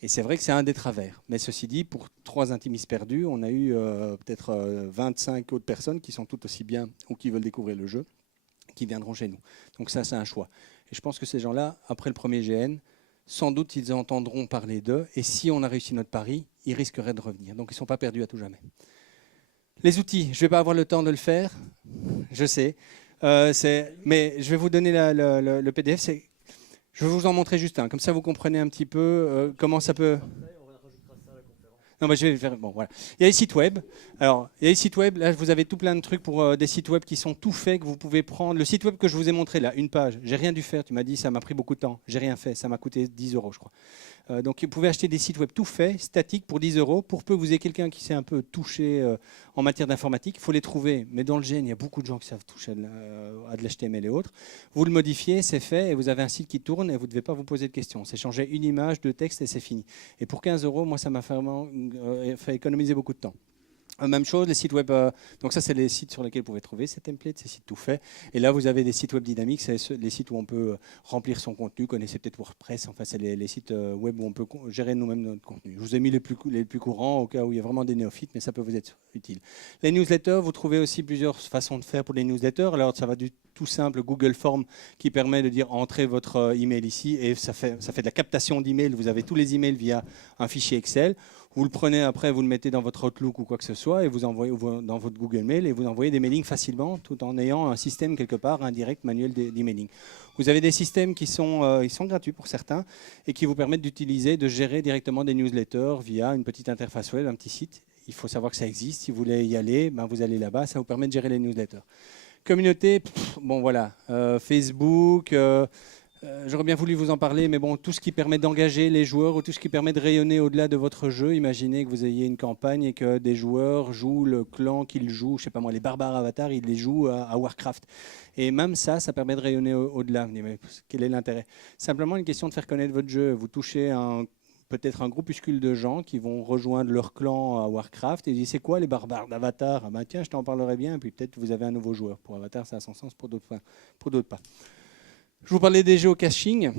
Et c'est vrai que c'est un des travers. Mais ceci dit, pour 3 intimistes perdus, on a eu peut-être 25 autres personnes qui sont tout aussi bien ou qui veulent découvrir le jeu, qui viendront chez nous. Donc ça, c'est un choix. Et je pense que ces gens-là, après le premier GN, sans doute ils entendront parler d'eux, et si on a réussi notre pari, ils risqueraient de revenir. Donc ils ne sont pas perdus à tout jamais. Les outils, je ne vais pas avoir le temps de le faire, je sais, mais je vais vous donner le PDF. Je vais vous en montrer juste un, comme ça vous comprenez un petit peu comment ça peut... Non, mais je vais le faire. Bon, voilà. Il y a les sites web. Alors, il y a les sites web. Là, vous avez tout plein de trucs pour des sites web qui sont tout faits, que vous pouvez prendre. Le site web que je vous ai montré, là, une page. J'ai rien dû faire. Tu m'as dit, ça m'a pris beaucoup de temps. J'ai rien fait. Ça m'a coûté 10 €, je crois. Donc vous pouvez acheter des sites web tout faits, statiques, pour 10 €. Pour peu que vous ayez quelqu'un qui s'est un peu touché en matière d'informatique, il faut les trouver. Mais dans le gène, il y a beaucoup de gens qui savent toucher à de l'HTML et autres. Vous le modifiez, c'est fait, et vous avez un site qui tourne, et vous ne devez pas vous poser de questions. C'est changer une image, 2 textes, et c'est fini. Et pour 15 €, moi, ça m'a vraiment fait économiser beaucoup de temps. Même chose, les sites web. Donc ça, c'est les sites sur lesquels vous pouvez trouver ces templates, ces sites tout faits. Et là, vous avez des sites web dynamiques, c'est les sites où on peut remplir son contenu. Connaissez peut-être WordPress. Enfin, c'est les sites web où on peut gérer nous-mêmes notre contenu. Je vous ai mis les plus courants au cas où il y a vraiment des néophytes, mais ça peut vous être utile. Les newsletters, vous trouvez aussi plusieurs façons de faire pour les newsletters. Alors, ça va du tout simple Google Form qui permet de dire entrez votre email ici et ça fait de la captation d'email. Vous avez tous les emails via un fichier Excel. Vous le prenez après, vous le mettez dans votre Outlook ou quoi que ce soit et vous envoyez dans votre Google Mail et vous envoyez des mailings facilement tout en ayant un système quelque part, un direct manuel d'emailing. Vous avez des systèmes qui sont gratuits pour certains et qui vous permettent d'utiliser, de gérer directement des newsletters via une petite interface web, un petit site. Il faut savoir que ça existe. Si vous voulez y aller, ben vous allez là-bas. Ça vous permet de gérer les newsletters. Communauté, bon voilà, Facebook. J'aurais bien voulu vous en parler, mais bon, tout ce qui permet d'engager les joueurs ou tout ce qui permet de rayonner au-delà de votre jeu. Imaginez que vous ayez une campagne et que des joueurs jouent le clan qu'ils jouent, je sais pas moi, les barbares avatars, ils les jouent à Warcraft. Et même ça permet de rayonner au-delà. Mais quel est l'intérêt? Simplement une question de faire connaître votre jeu. Vous touchez peut-être un groupuscule de gens qui vont rejoindre leur clan à Warcraft et ils disent c'est quoi les barbares d'Avatar? Ah ben tiens, je t'en parlerai bien, et puis peut-être vous avez un nouveau joueur. Pour Avatar, ça a son sens, pour d'autres pas. Je vous parlais des géocaching.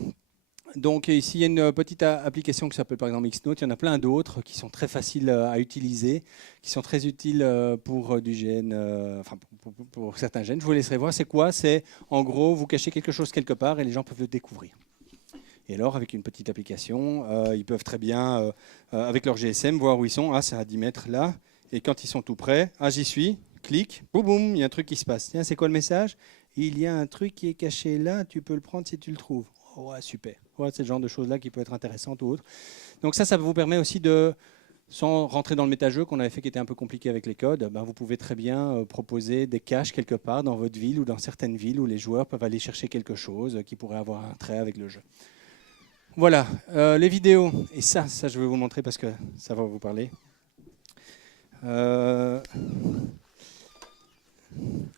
Donc ici, il y a une petite application qui s'appelle par exemple Xnote. Il y en a plein d'autres qui sont très faciles à utiliser, qui sont très utiles pour du gène, enfin pour certains gènes. Je vous laisserai voir. C'est quoi? C'est en gros, vous cachez quelque chose quelque part et les gens peuvent le découvrir. Et alors, avec une petite application, ils peuvent très bien, avec leur GSM, voir où ils sont. Ah, c'est à 10 mètres là. Et quand ils sont tout près, ah, j'y suis, clique, boum, boum, il y a un truc qui se passe. Tiens, c'est quoi le message? Il y a un truc qui est caché là, tu peux le prendre si tu le trouves. Oh, ouais, super. Ouais, c'est le genre de choses-là qui peut être intéressante ou autre. Donc ça vous permet aussi de, sans rentrer dans le méta-jeu qu'on avait fait qui était un peu compliqué avec les codes, ben vous pouvez très bien proposer des caches quelque part dans votre ville ou dans certaines villes où les joueurs peuvent aller chercher quelque chose qui pourrait avoir un trait avec le jeu. Voilà, les vidéos. Et ça, je vais vous montrer parce que ça va vous parler.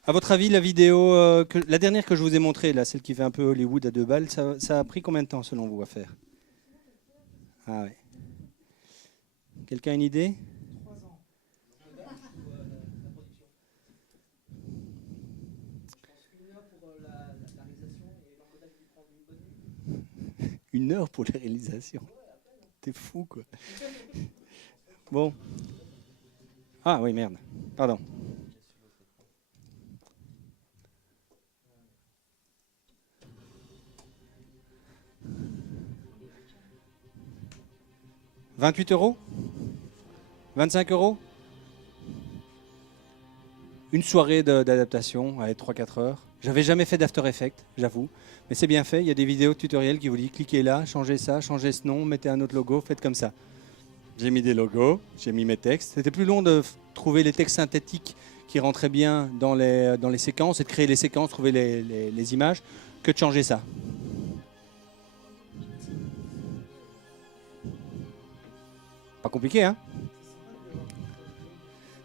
À votre avis, la vidéo, la dernière que je vous ai montrée, là, celle qui fait un peu Hollywood à 2 balles, ça a pris combien de temps selon vous à faire? Ah ouais. Quelqu'un a une idée? 3 ans. Une heure pour la réalisation. T'es fou, quoi. Bon. Ah oui, merde. Pardon. « 28 €? 25 €? Une soirée d'adaptation, à 3-4 heures. J'avais jamais fait d'After Effects, j'avoue. Mais c'est bien fait, il y a des vidéos tutoriels qui vous disent cliquez là, changez ça, changez ce nom, mettez un autre logo, faites comme ça. J'ai mis des logos, j'ai mis mes textes. C'était plus long de trouver les textes synthétiques qui rentraient bien dans les séquences et de créer les séquences, trouver les images, que de changer ça. Pas compliqué, hein?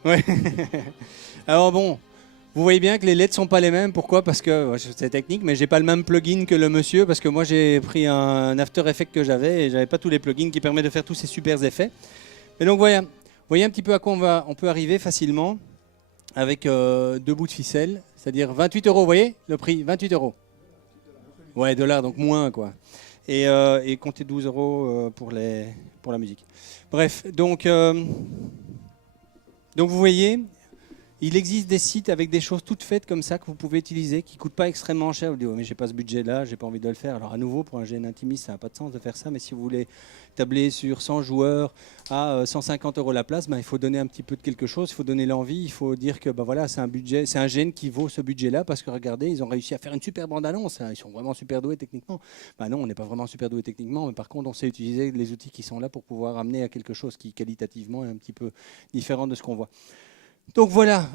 Ouais. Alors bon, vous voyez bien que les LED sont pas les mêmes. Pourquoi? Parce que c'est technique, mais j'ai pas le même plugin que le monsieur, parce que moi j'ai pris un After Effects que j'avais et j'avais pas tous les plugins qui permettent de faire tous ces super effets. Et donc voilà, vous voyez un petit peu à quoi on peut arriver facilement avec 2 bouts de ficelle, c'est-à-dire 28 €. Vous voyez le prix, 28 €. Ouais, dollars, donc moins quoi. Et comptez 12 € pour la musique. Bref, donc vous voyez, il existe des sites avec des choses toutes faites comme ça que vous pouvez utiliser, qui ne coûtent pas extrêmement cher. Vous dites, oh, mais j'ai pas ce budget-là, j'ai pas envie de le faire. Alors à nouveau, pour un GN intimiste, ça n'a pas de sens de faire ça. Mais si vous voulez tabler sur 100 joueurs à 150 € la place, ben, il faut donner un petit peu de quelque chose, il faut donner l'envie, il faut dire que ben, voilà, c'est un budget, c'est un GN qui vaut ce budget-là parce que regardez, ils ont réussi à faire une super bande-annonce. Hein, ils sont vraiment super doués techniquement. Ben non, on n'est pas vraiment super doués techniquement, mais par contre, on sait utiliser les outils qui sont là pour pouvoir amener à quelque chose qui qualitativement est un petit peu différent de ce qu'on voit. Donc voilà,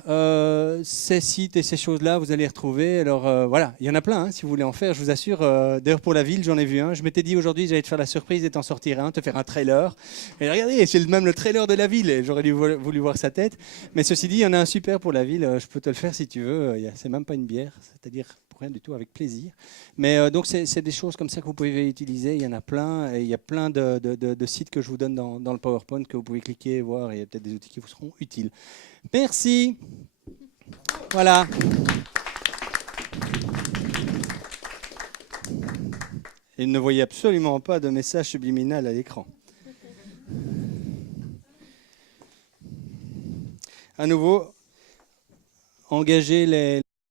ces sites et ces choses-là, vous allez les retrouver. Alors voilà, il y en a plein, hein, si vous voulez en faire, je vous assure. D'ailleurs, pour la ville, j'en ai vu un. Je m'étais dit aujourd'hui, j'allais te faire la surprise et t'en sortir un, te faire un trailer. Et regardez, c'est même le trailer de la ville. Et j'aurais voulu voir sa tête. Mais ceci dit, il y en a un super pour la ville. Je peux te le faire si tu veux. C'est même pas une bière, c'est-à-dire pour rien du tout, avec plaisir. Mais donc, c'est des choses comme ça que vous pouvez utiliser. Il y en a plein. Et il y a plein de sites que je vous donne dans le PowerPoint que vous pouvez cliquer et voir. Et il y a peut-être des outils qui vous seront utiles. Merci. Voilà. Il ne voyait absolument pas de message subliminal à l'écran. À nouveau, engager les